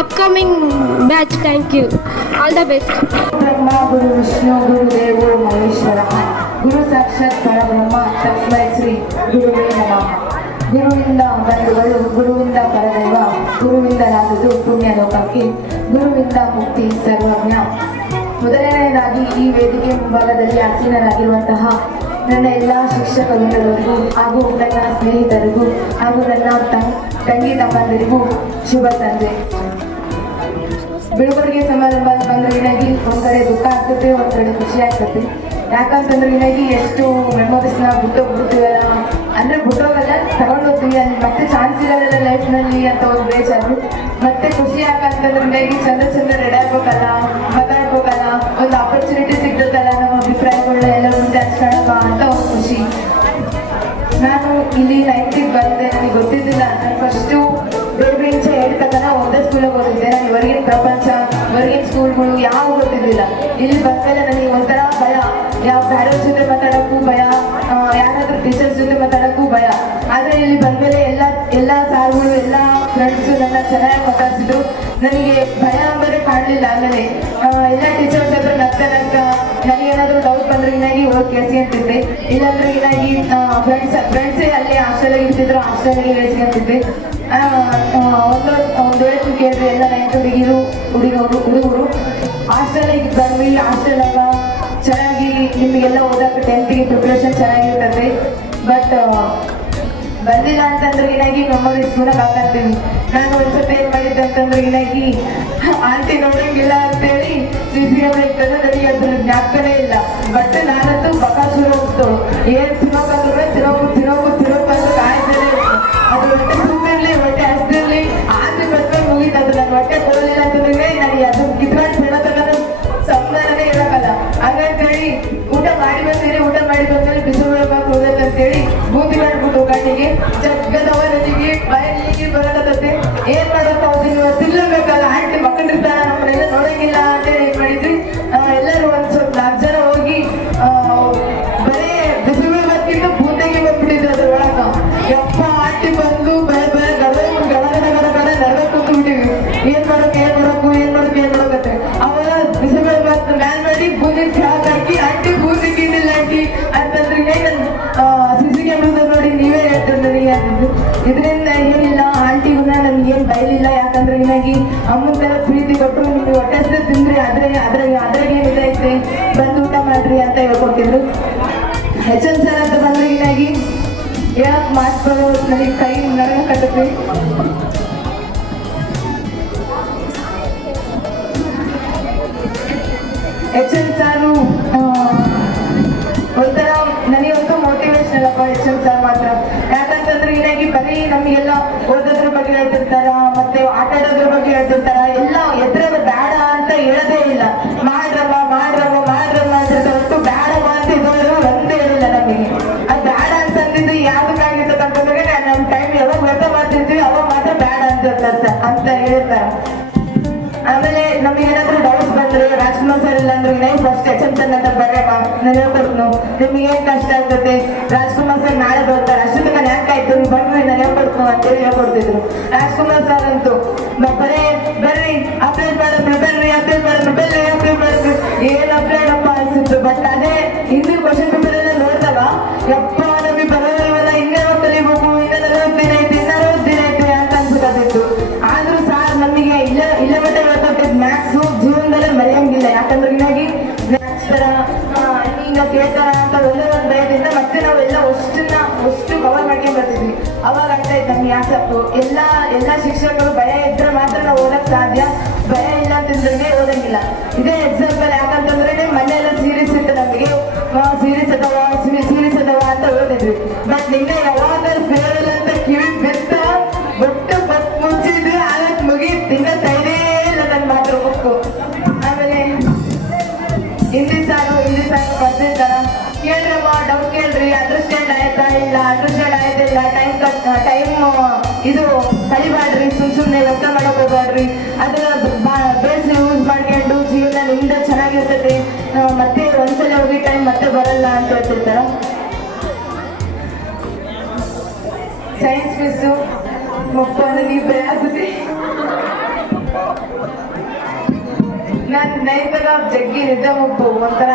Upcoming batch thank you. All the best. Brahma ಗುರು ವಿಷ್ಣು ಗುರು ದೇವೋ ಮಹೇಶ್ವರ ಗುರು ಸಾಕ್ಷಾತ್ ಪರಬ್ರಹ್ಮ ತಸ್ಮೈ ಶ್ರೀ ಗುರುವೇ ನಮಃ. ಗುರುವಿಂದ ಬಂಧುಗಳು, ಗುರುವಿಂದ ಪರದೈವ, ಗುರುವಿಂದಲಾದುದು ಪುಣ್ಯ ಲೋಕಕ್ಕೆ, ಗುರುವಿಂದ ಮುಕ್ತಿ ಸರ್ವಜ್ಞ. ಮೊದಲನೆಯದಾಗಿ ಈ ವೇದಿಕೆ ಮುಂಭಾಗದಲ್ಲಿ ಆಸೀನರಾಗಿರುವಂತಹ ನನ್ನ ಎಲ್ಲ ಶಿಕ್ಷಕರುಗಳಿಗೂ ಹಾಗೂ ನನ್ನ ಸ್ನೇಹಿತರಿಗೂ ಹಾಗೂ ನನ್ನ ತಂಗಿ ತಮ್ಮಂದಿರಿಗೂ ಶುಭ ಸಂಜೆ. ಬೀಳ್ಕೊಡುಗೆ ಸಮಾರಂಭ ಬಂದ್ರೆ ಏನಾಗಿ ಒಂದ್ ಕಡೆ ದುಃಖ ಆಗ್ತದೆ, ಒಂದ್ ಕಡೆ ಖುಷಿ ಆಗ್ತದೆ. ಯಾಕಂತಂದ್ರೆ ಏನಾಗಿ ಎಷ್ಟು ಮೆಮೊರೀಸ್ನ ಬಿಟ್ಟೋಗ್ಬಿಡ್ತೀವಲ್ಲ, ಅಂದ್ರೆ ಬಿಟ್ಟೋಗಲ್ಲ ತಗೊಂಡು ಹೋಗ್ತೀವಿ, ಅಲ್ಲಿ ಮತ್ತೆ ಚಾನ್ಸ್ ಇರೋದಿಲ್ಲ ಲೈಫ್ನಲ್ಲಿ ಅಂತ ಒಂದು ಬೇಜಾರು. ಮತ್ತೆ ಖುಷಿ ಯಾಕಂತಂದ್ರೆ ಏನಾಗಿ ಚಂದ ರೆಡಿ ಆಗ್ಬೇಕಲ್ಲ, ಮಾತಾಡ್ಬೇಕಲ್ಲ, ಒಂದು ಆಪರ್ಚುನಿಟಿ ಸಿಗ್ತದಲ್ಲ, ನಮ್ಮ ಅಭಿಪ್ರಾಯಗಳನ್ನ ಎಲ್ಲ ಮುಂದೆ ಹಂಚ್ಕೊಳಪ್ಪ ಅಂತ ಒಂದು ಖುಷಿ. ನಾನು ಇಲ್ಲಿ 9th ಬಂದೆ, ನನಗೆ ಗೊತ್ತಿದ್ದಿಲ್ಲ. ನಾನು ಫಸ್ಟು ಬೇರೆ ಇಂಚೆ ಹೇಳ್ತಕ್ಕಂಥ ಒಂದೇ ಸ್ಕೂಲಿಗೆ ಓದಿದ್ದೆ. ನಾನು ಹೊರಗಿನ ಪ್ರಪಂಚ, ಹೊರಗಿನ ಸ್ಕೂಲ್ಗಳು ಯಾವ ಗೊತ್ತಿದ್ದಿಲ್ಲ. ಇಲ್ಲಿ ಬಂದ್ಮೇಲೆ ನನಗೆ ಒಂಥರ ಭಯ, ಯಾವ ಪ್ಯಾರೆಂಟ್ಸ್ ಜೊತೆ ಮಾತಾಡೋಕ್ಕೂ ಭಯ, ಯಾರಾದ್ರೂ ಟೀಚರ್ಸ್ ಜೊತೆ ಮಾತಾಡೋಕ್ಕೂ ಭಯ. ಆದರೆ ಇಲ್ಲಿ ಬಂದ್ಮೇಲೆ ಎಲ್ಲ ಸಾರ್ಗಳು, ಎಲ್ಲ ಫ್ರೆಂಡ್ಸು ನನ್ನ ಚೆನ್ನಾಗಿ ಮಾತಾಡ್ತಿದ್ರು. ನನಗೆ ಭಯ ಅಂದರೆ ಕಾಣಲಿಲ್ಲ. ಆಮೇಲೆ ಎಲ್ಲ ಟೀಚರ್ಸ್ ಹತ್ರ ನಗ್ತಾ ನನಗೇನಾದ್ರೂ ಡೌಟ್ ಬಂದ್ರೆ ಏನಾಗಿ ಹೋಗಿ ಕೇಳ್ಸ್ಕೊಂತಿದ್ದೆ, ಇಲ್ಲಾಂದ್ರೆ ಏನಾಗಿ ಫ್ರೆಂಡ್ಸೇ ಅಲ್ಲಿ ಹಾಸ್ಟೆಲಾಗಿ ಇರ್ತಿದ್ರು, ಹಾಸ್ಟೆಲಾಗಿ ಹೇಳ್ಸ್ಕೊಂತಿದ್ದೆ. ಒಂದು ವೇಳೆ ಕೇಳಿದ್ರೆ ಎಲ್ಲ 9th ಹುಡುಗರು ಹಾಸ್ಟೆಲಿಗೆ ಬಂದ್ವಿ. ಹಾಸ್ಟೆಲಾಗ ಚೆನ್ನಾಗಿ ನಿಮಗೆಲ್ಲ ಓದಕ್ಕೆ 10th ಪ್ರಿಪ್ರೇಷನ್ ಚೆನ್ನಾಗಿರ್ತದೆ. ಬಟ್ ಬಂದಿಲ್ಲ ಅಂತಂದ್ರೆ ಏನಾಗಿ ಮೆಮೊರೀಸ್ ಹಾಕಂತೀನಿ. ನಾನು ಒಂದ್ಸತಿ ಏನ್ ಮಾಡಿದ್ದೆ ಅಂತಂದ್ರೆ ಏನಾಗಿ ಆಂಟಿ ನೋಡಂಗಿಲ್ಲ ಅಂತೇಳಿ CCM ಇರ್ತದೆ, ನನಗೆ ಅದ್ರ ಜ್ಞಾಪಕನೇ ಇಲ್ಲ. ಬಟ್ ನಾನಂತೂ ಬಕಾಸುರ ಹೋಗ್ತಳು, ಏನ್ ತಿನ್ನೋಕಂದ್ರೆ ತಿನ್ನೋಕಂದ್ರೆ ಕಾಯ್ತಾನೆ ಇತ್ತು. ಅದು ಹೊಟ್ಟೆ ಸುತ್ತಿರ್ಲಿ, ಹೊಟ್ಟೆ ಹಸ್ದಿರ್ಲಿ, ಆಂಟಿ ಬಂದ್ರೆ ಮುಗಿತದ. ನಾನು ಹೊಟ್ಟೆ ಕೊಡಲಿಲ್ಲ ಅಂತಂದ್ರೆ ನನಗೆ ಅದು ಕಿತ್ಕೊಂಡು ತಿನ್ನೋತಕ್ಕ ಸಂಬಂಧನೇ ಇರಕ್ಕಲ್ಲ. ಹಾಗಂತೇಳಿ ಊಟ ಮಾಡಿ ಬಂದ್ಮೇಲೆ ಬಿಸಿಬೇಳೆ ಬಾತ್ ಹೋದಂತೇಳಿ ಬೂದಿ ಮಾಡ್ಬಿಟ್ಟು ಕಣ್ಣಿಗೆ ಜಗ್ಗದವ ನನಗೆ ಬಾಯಿಗೆ ಬರಕತ್ತೈತೆ. ಏನ್ ಮಾಡಕ್ಕ ಹೋಗ್ತೀನಿ, ತಿನ್ನಬೇಕಲ್ಲ, ಆಂಟಿ ಮಕ್ಕಳಿರ್ತಾರ, ನಮ್ಮನ್ನೆಲ್ಲ ನೋಡಂಗಿಲ್ಲ ಅಂತೇಳಿ ಏನ್ ಮಾಡಿದ್ವಿ, ಎಲ್ಲರೂ ಒಂದ್ ಸ್ವಲ್ಪ 4 ಜನ ಹೋಗಿ ಬರೀ ಬಿಸಿಬೇಳೆ ಬಾತ್ಗಿಂತ ಬೂದಿಗೆ ಬಂದ್ಬಿಟ್ಟಿದ್ರು ಅದ್ರ ಒಳಗ. ಯಪ್ಪ ಆಂಟಿ ಬಂದು ಬರ ಗಡ ನರ್ಗ ಕೂತು ಬಿಟ್ಟಿವಿ. ಏನ್ ಮಾಡೋಕತ್ತೆ ಅವಾಗ ಬಿಸಿಬೇಳೆ ಬಾತ್ ಮ್ಯಾನ್ ಮಾಡಿ ಬೂದಿ ಹಾಕಿ ಆಂಟಿ ಬೂದಿ ತಿನ್ನಿಲ್ಲ ಆಂಟಿ ಅಂತಂದ್ರೆ CC ಕ್ಯಾಮ್ರಾದ ನೋಡಿ ನೀವೇ ಹೇಳ್ತಾರೆ ನನಗೆ ಅಂತಿದ್ರು. ಇದರಿಂದ ಏನಿಲ್ಲ, ಆಂಟಿಗೂನ ನನ್ಗೆ ಏನ್ ಬೈಲಿಲ್ಲ. ಯಾಕಂದ್ರೆ ಏನಾಗಿ ಅಮ್ಮನ ತರ ಪ್ರೀತಿ ಕೊಟ್ಟರು, ನಿಮ್ಗೆ ಹೊಟ್ಟೆ ಹಸ್ದು ತಿಂದ್ರಿ, ಅದ್ರಾಗ ಏನ್ ಇದೈತೆ, ಬಂದು ಊಟ ಮಾಡ್ರಿ ಅಂತ ಹೇಳ್ಕೊಟ್ಟಿದ್ರು. HM ಸರ್ ಅಂತ ಬಂದ್ರೆ ಏನಾಗಿ ಹೇಳಕ್ ಮಾತು ನನಗೆ ಕೈ ನರಗ ಕಟ್ಟದ್ವಿ. HM ಸಾರು ಒಂಥರ ನನಗಂತೂ ಮೋಟಿವೇಶನ್ ಅಪ್ಪ HM ಸರ್ ಮಾತ್ರ. ಯಾಕಂತಂದ್ರೆ ಏನಾಗಿ ಬರೀ ನಮಗೆಲ್ಲ ಓದೋದ್ರ ಬಗ್ಗೆ ಹೇಳ್ತಿರ್ತಾರ, ಮತ್ತೆ ಆಟ ಆಡೋದ್ರ ಬಗ್ಗೆ ಹೇಳ್ತಿರ್ತಾರ. ಎಲ್ಲ ಎದ್ರದ ಬೇಡ ಅಂತ ಹೇಳೋದೇ ಇಲ್ಲ. ಮಾಡ್ರಮ್ಮ ಅಂತಿರ್ತಾರೆ, ಒಟ್ಟು ಬೇಡಮ್ಮ ಅಂತ ಇದ್ದವರು ಒಂದೇ ಹೇಳಿಲ್ಲ ನಮಗೆ. ಅದು ಬೇಡ ಅಂತಂದಿದ್ದು ಯಾವ್ದಕ್ಕಾಗಿರ್ತಕ್ಕಂತಂದ್ರೆ ನಮ್ಮ ಟೈಮ್ ಯಾವಾಗ ವ್ಯರ್ಥ ಮಾಡ್ತಿರ್ತೀವಿ ಅವಾಗ ಮಾತ್ರ ಬೇಡ ಅಂತ ಹೇಳಿರ್ತಾರೆ. ಆಮೇಲೆ ನಮ್ಗೆ ಏನಾದ್ರು ಡೌಟ್ಸ್ ಬಂದ್ರೆ ರಾಜ್ಕುಮಾರ್ ಸರ್ ಇಲ್ಲ ಅಂದ್ರೆ ಫಸ್ಟ್ HM ಸರ್ ಅಂತ ಬರಮ್ಮ, ನಾನು ಹೇಳ್ಕೊಡ್ತು ನಿಮ್ಗೆ ಏನ್ ಕಷ್ಟ ಆಗ್ತದೆ, ರಾಜ್ಕುಮಾರ್ ಸರ್ ನಾಳೆ ಬರ್ತಾರೆ, ಅಷ್ಟೊತ್ತು ನಾನು ಯಾಕಾಯ್ತು ನೀವು ಬಂದ್ರಿ ನಾನು ಹೇಳ್ಕೊಡ್ತು ಅಂತೇಳಿ ಹೇಳ್ಕೊಡ್ತಿದ್ರು. ರಾಜ್ಕುಮಾರ್ ಸರ್ ಅಂತೂ ಬರ್ರಿ ಅಪ್ಲೈ ಮಾಡಿದ್ರು, ಬರ್ರಿ ಏನ್ ಅಪ್ಲೈಡ್ ಅಪ್ಪ ಅನ್ಸಿತ್ತು. ಬಟ್ ಅದೇ ಹಿಂದಿನ ಕ್ವಶನ್ ಪೇಪರ್ ಎಲ್ಲ ನೋಡಿದಾಗ ಯಪ್ಪ ನಮಗೆ ಬರೋದಲ್ವಲ್ಲ, ಇನ್ನೇ ಕಲಿಬೇಕು, ಇನ್ನ 40 ದಿನ ಐತೆ ಅಂತ ಅನ್ಸುತ್ತಿತ್ತು. ಆದ್ರೂ ಸಾರ್ ನಮಗೆ ಇಲ್ಲ ಮತ್ತೆ ಹೇಳ್ಕೊಟ್ಟಿದ್ ಮ್ಯಾಥ್ಸು ಜೀವನದಲ್ಲೇ ಮರೆಯಂಗಿಲ್ಲ. ಯಾಕಂದ್ರೆ ಹೀಗಾಗಿ ಮ್ಯಾಥ್ಸ್ ತರ ಹಿಂಗ ಕೇಳ್ತಾರ ಅಂತ ಒಂದೇ ಒಂದು ಭಯದಿಂದ ಮತ್ತೆ ನಾವೆಲ್ಲ ಅಷ್ಟು ಕವರ್ ಮಾಡ್ಕೊಂಡ್ ಬರ್ತಿದ್ವಿ. ಅವಾಗ ಆಗ್ತಾ ಇತ್ತು ನಮ್ಗೆ ಯಾಸಪ್ಪು. ಎಲ್ಲ ಶಿಕ್ಷಕರು ಭಯ ಇದ್ರೆ ಮಾತ್ರ ನಾವು ಓದಕ್ ಸಾಧ್ಯ, ಭಯ ಇಲ್ಲ ಅಂತಂದ್ರೆ ಓದಂಗಿಲ್ಲ. ಇದೇ ಎಕ್ಸಾಂಪಲ್. ಯಾಕಂತಂದ್ರೆ ಮನೆಯೆಲ್ಲ ಸೀರೀಸ್ ಇತ್ತು ನಮಗೆ, ಸೀರೀಸ್ ಅದಾವ ಅಂತ ಓದಿದ್ವಿ. ಬಟ್ ನಿನ್ನೆ ಯಾವಾಗ ಫೇರಲ್ ಅಂತ ಕಿವಿ ಬಿತ್ತ ಕೇಳಮ್ಮ ಡೌಟ್ ಕೇಳ್ರಿ, ಅಂಡರ್ಸ್ಟ್ಯಾಂಡ್ ಆಯ್ತಾ ಇಲ್ಲ, ಅಂಡರ್ಸ್ಟ್ಯಾಂಡ್ ಆಯ್ತಾ ಇಲ್ಲ, ಟೈಮ್ ಇದು ಕಲಿಬಾಡ್ರಿ, ಸುಮ್ಮನೆ ವ್ಯರ್ಥ ಮಾಡಕ್ ಹೋಗ್ಬೇಡ್ರಿ, ಅದನ್ನ ಬೇಸ್ ಯೂಸ್ ಮಾಡ್ಕೊಂಡು ಜೀವನ ನಿಮ್ದ ಚೆನ್ನಾಗಿರ್ತೈತಿ, ಮತ್ತೆ ಒಂದ್ಸಲ ಹೋಗಿ ಟೈಮ್ ಮತ್ತೆ ಬರಲ್ಲ ಅಂತ ಹೇಳ್ತಿರ್ತಾರ. ಸೈನ್ಸ್ ಮಿಸ್ಸು ಮಪ್ಪ ನನಗೆ ಭಯ ಆಗುತ್ತೆ. ನಾನು ನೈತಾಗ ಜಗ್ಗಿ ನಿದ್ದೆ ಮುಟ್ಟು ಒಂಥರ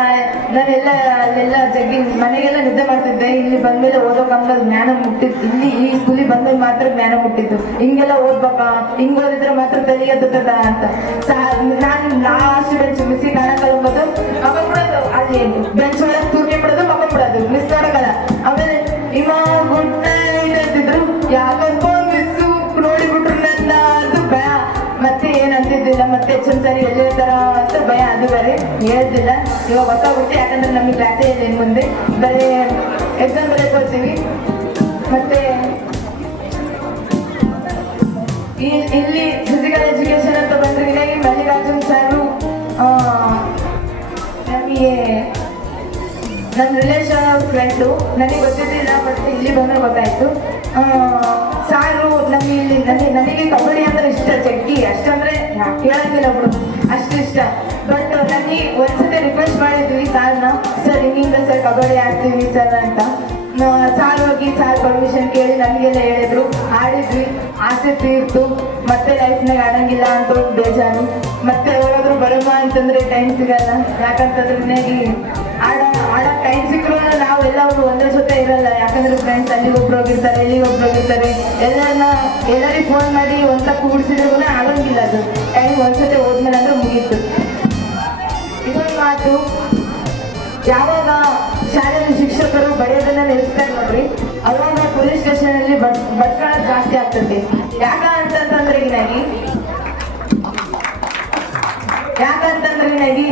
ನಾನೆಲ್ಲ ಅಲ್ಲೆಲ್ಲ ಜಗ್ಗಿ ಮನೆಗೆಲ್ಲ ನಿದ್ದೆ ಮಾಡ್ತಿದ್ದೆ. ಇಲ್ಲಿ ಬಂದ್ಮೇಲೆ ಓದೋಕಂಗ ಜ್ಞಾನ ಮುಟ್ಟಿತ್ತು. ಇಲ್ಲಿ ಈ ಸ್ಕೂಲಿಗೆ ಬಂದ್ಮೇಲೆ ಮಾತ್ರ ಜ್ಞಾನ ಮುಟ್ಟಿತ್ತು. ಹಿಂಗೆಲ್ಲ ಓದ್ಬೇಕಾ, ಹಿಂಗ್ ಓದಿದ್ರೆ ಮಾತ್ರ ತಲೆಗೆ ಹತ್ತದ ಅಂತ. ನಾನು ಲಾಸ್ಟ್ ಬೆಂಚ್ ಮಿಸ್ಸಿ ಕಾಣಕಲ್ಬೋದು, ಅವಾಗ ಬಿಡೋದು ಅಲ್ಲಿ ಬೆಂಚ್ ಒಳಗೆ ತೂರ್ಕೆ ಬಿಡೋದು, ಮಕ್ಕ ಬಿಡೋದು, ಮಿಸ್ ನೋಡಕಲ್ಲ. ಆಮೇಲೆ ಇವ ಗುಡ್ ನೈಟ್ ಅಂತಿದ್ರು, ಯಾಕಂತ ಮಿಸ್ಸು ನೋಡಿಬಿಟ್ರು ನನ್ನ ಅದು ಭಯ. ಮತ್ತೆ ಏನ್ ಅಂತಿದ್ದಿಲ್ಲ, ಮತ್ತೆ ಹೆಚ್ಚೊಂದ್ ಸರಿ ಎಲ್ಲಿರ್ತಾರ ಅಂತ ಭಯ, ಅದು ಬೇರೆ ಹೇಳ್ತಿಲ್ಲ. ಇವಾಗ ಗೊತ್ತಾಗುತ್ತೆ, ಯಾಕಂದ್ರೆ ನಮಗೆ ಕ್ಲಾಸೇ ಇಲ್ಲ ಇನ್ ಮುಂದೆ, ಬರೀ ಎಕ್ಸಾಮ್ ಬರೆಯಕ್ ಹೋಗ್ತೀವಿ. ಮತ್ತೆ ಇಲ್ಲಿ ಫಿಸಿಕಲ್ ಎಜುಕೇಶನ್ ಅಂತ ಬಂದ್ರೆ ಹೀಗಾಗಿ ಮಲ್ಲಿಕಾರ್ಜುನ್ ಸಾರು ನಮಗೆ ನನ್ನ ರಿಲೇಷನ್ ಫ್ರೆಂಡು, ನನಗೆ ಗೊತ್ತಿದ್ದಿಲ್ಲ, ಬಟ್ ಇಲ್ಲಿ ಬಂದ್ರೆ ಗೊತ್ತಾಯ್ತು. ಸಾರು ನಮಗೆ ಇಲ್ಲಿ ನನಗೆ ಕಬಡ್ಡಿ ಅಂದ್ರೆ ಇಷ್ಟ ಜಗ್ಗಿ, ಅಷ್ಟಂದ್ರೆ ಕೇಳಂಗಿಲ್ಲ ಬಿಡು, ಅಷ್ಟು ಇಷ್ಟ. ಬಟ್ ನನಗೆ ಒಂದ್ಸತಿ ರಿಕ್ವೆಸ್ಟ್ ಮಾಡಿದ್ವಿ ಸಾರ್ನ, ಸರ್ ಹಿಂಗಿಂದ ಸರ್ ಕಬಡ್ಡಿ ಆಡ್ತೀವಿ ಸರ್ ಅಂತ. ಸಾರ್ ಹೋಗಿ ಸಾರ್ ಪರ್ಮಿಷನ್ ಕೇಳಿ ನಮಗೆಲ್ಲ ಹೇಳಿದ್ರು, ಆಡಿದ್ವಿ, ಆಸೆ ತೀರ್ತು. ಮತ್ತೆ ಲೈಫ್ನಾಗ ಆಡಂಗಿಲ್ಲ ಅಂತ ಬೇಜಾರು. ಮತ್ತೆ ಯಾವಾಗಾದ್ರೂ ಬರಮ್ಮ ಅಂತಂದ್ರೆ ಟೈಮ್ ಸಿಗಲ್ಲ, ಯಾಕಂತಂದ್ರೆ ಆಡೋ ಟೈಮ್ ಸಿಕ್ಕರು ನಾವೆಲ್ಲರೂ ಒಂದೇ ಜೊತೆ ಇರಲ್ಲ. ಯಾಕಂದ್ರೆ ಫ್ರೆಂಡ್ಸ್ ಅಲ್ಲಿಗೆ ಒಬ್ರು ಹೋಗಿರ್ತಾರೆ, ಇಲ್ಲಿಗೆ ಒಬ್ರು ಹೋಗಿರ್ತಾರೆ. ಎಲ್ಲರಿಗೆ ಫೋನ್ ಮಾಡಿ ಒಂದ್ಸ ಕೂಡಿಸಿದ್ರು ಆಗೋಂಗಿಲ್ಲ. ಅದು ಟೈಮ್ ಒಂದ್ಸತಿ ಹೋದ್ಮೇಲೆ ಅಂದ್ರೆ ಮುಗೀತು. ಇದೊಂದು ಮಾತು, ಯಾವಾಗ ಶಾಲೆಯಲ್ಲಿ ಶಿಕ್ಷಕರು ಬರೆಯೋದನ್ನ ನಿಲ್ಲಿಸ್ತಾರೆ ನೋಡ್ರಿ, ಅವಾಗ ಪೊಲೀಸ್ ಸ್ಟೇಷನ್ ಅಲ್ಲಿ ಬಡ್ಸ್ಕೊಳ್ಳೋದು ಜಾಸ್ತಿ ಆಗ್ತದೆ. ಯಾಕಂತಂದ್ರೆ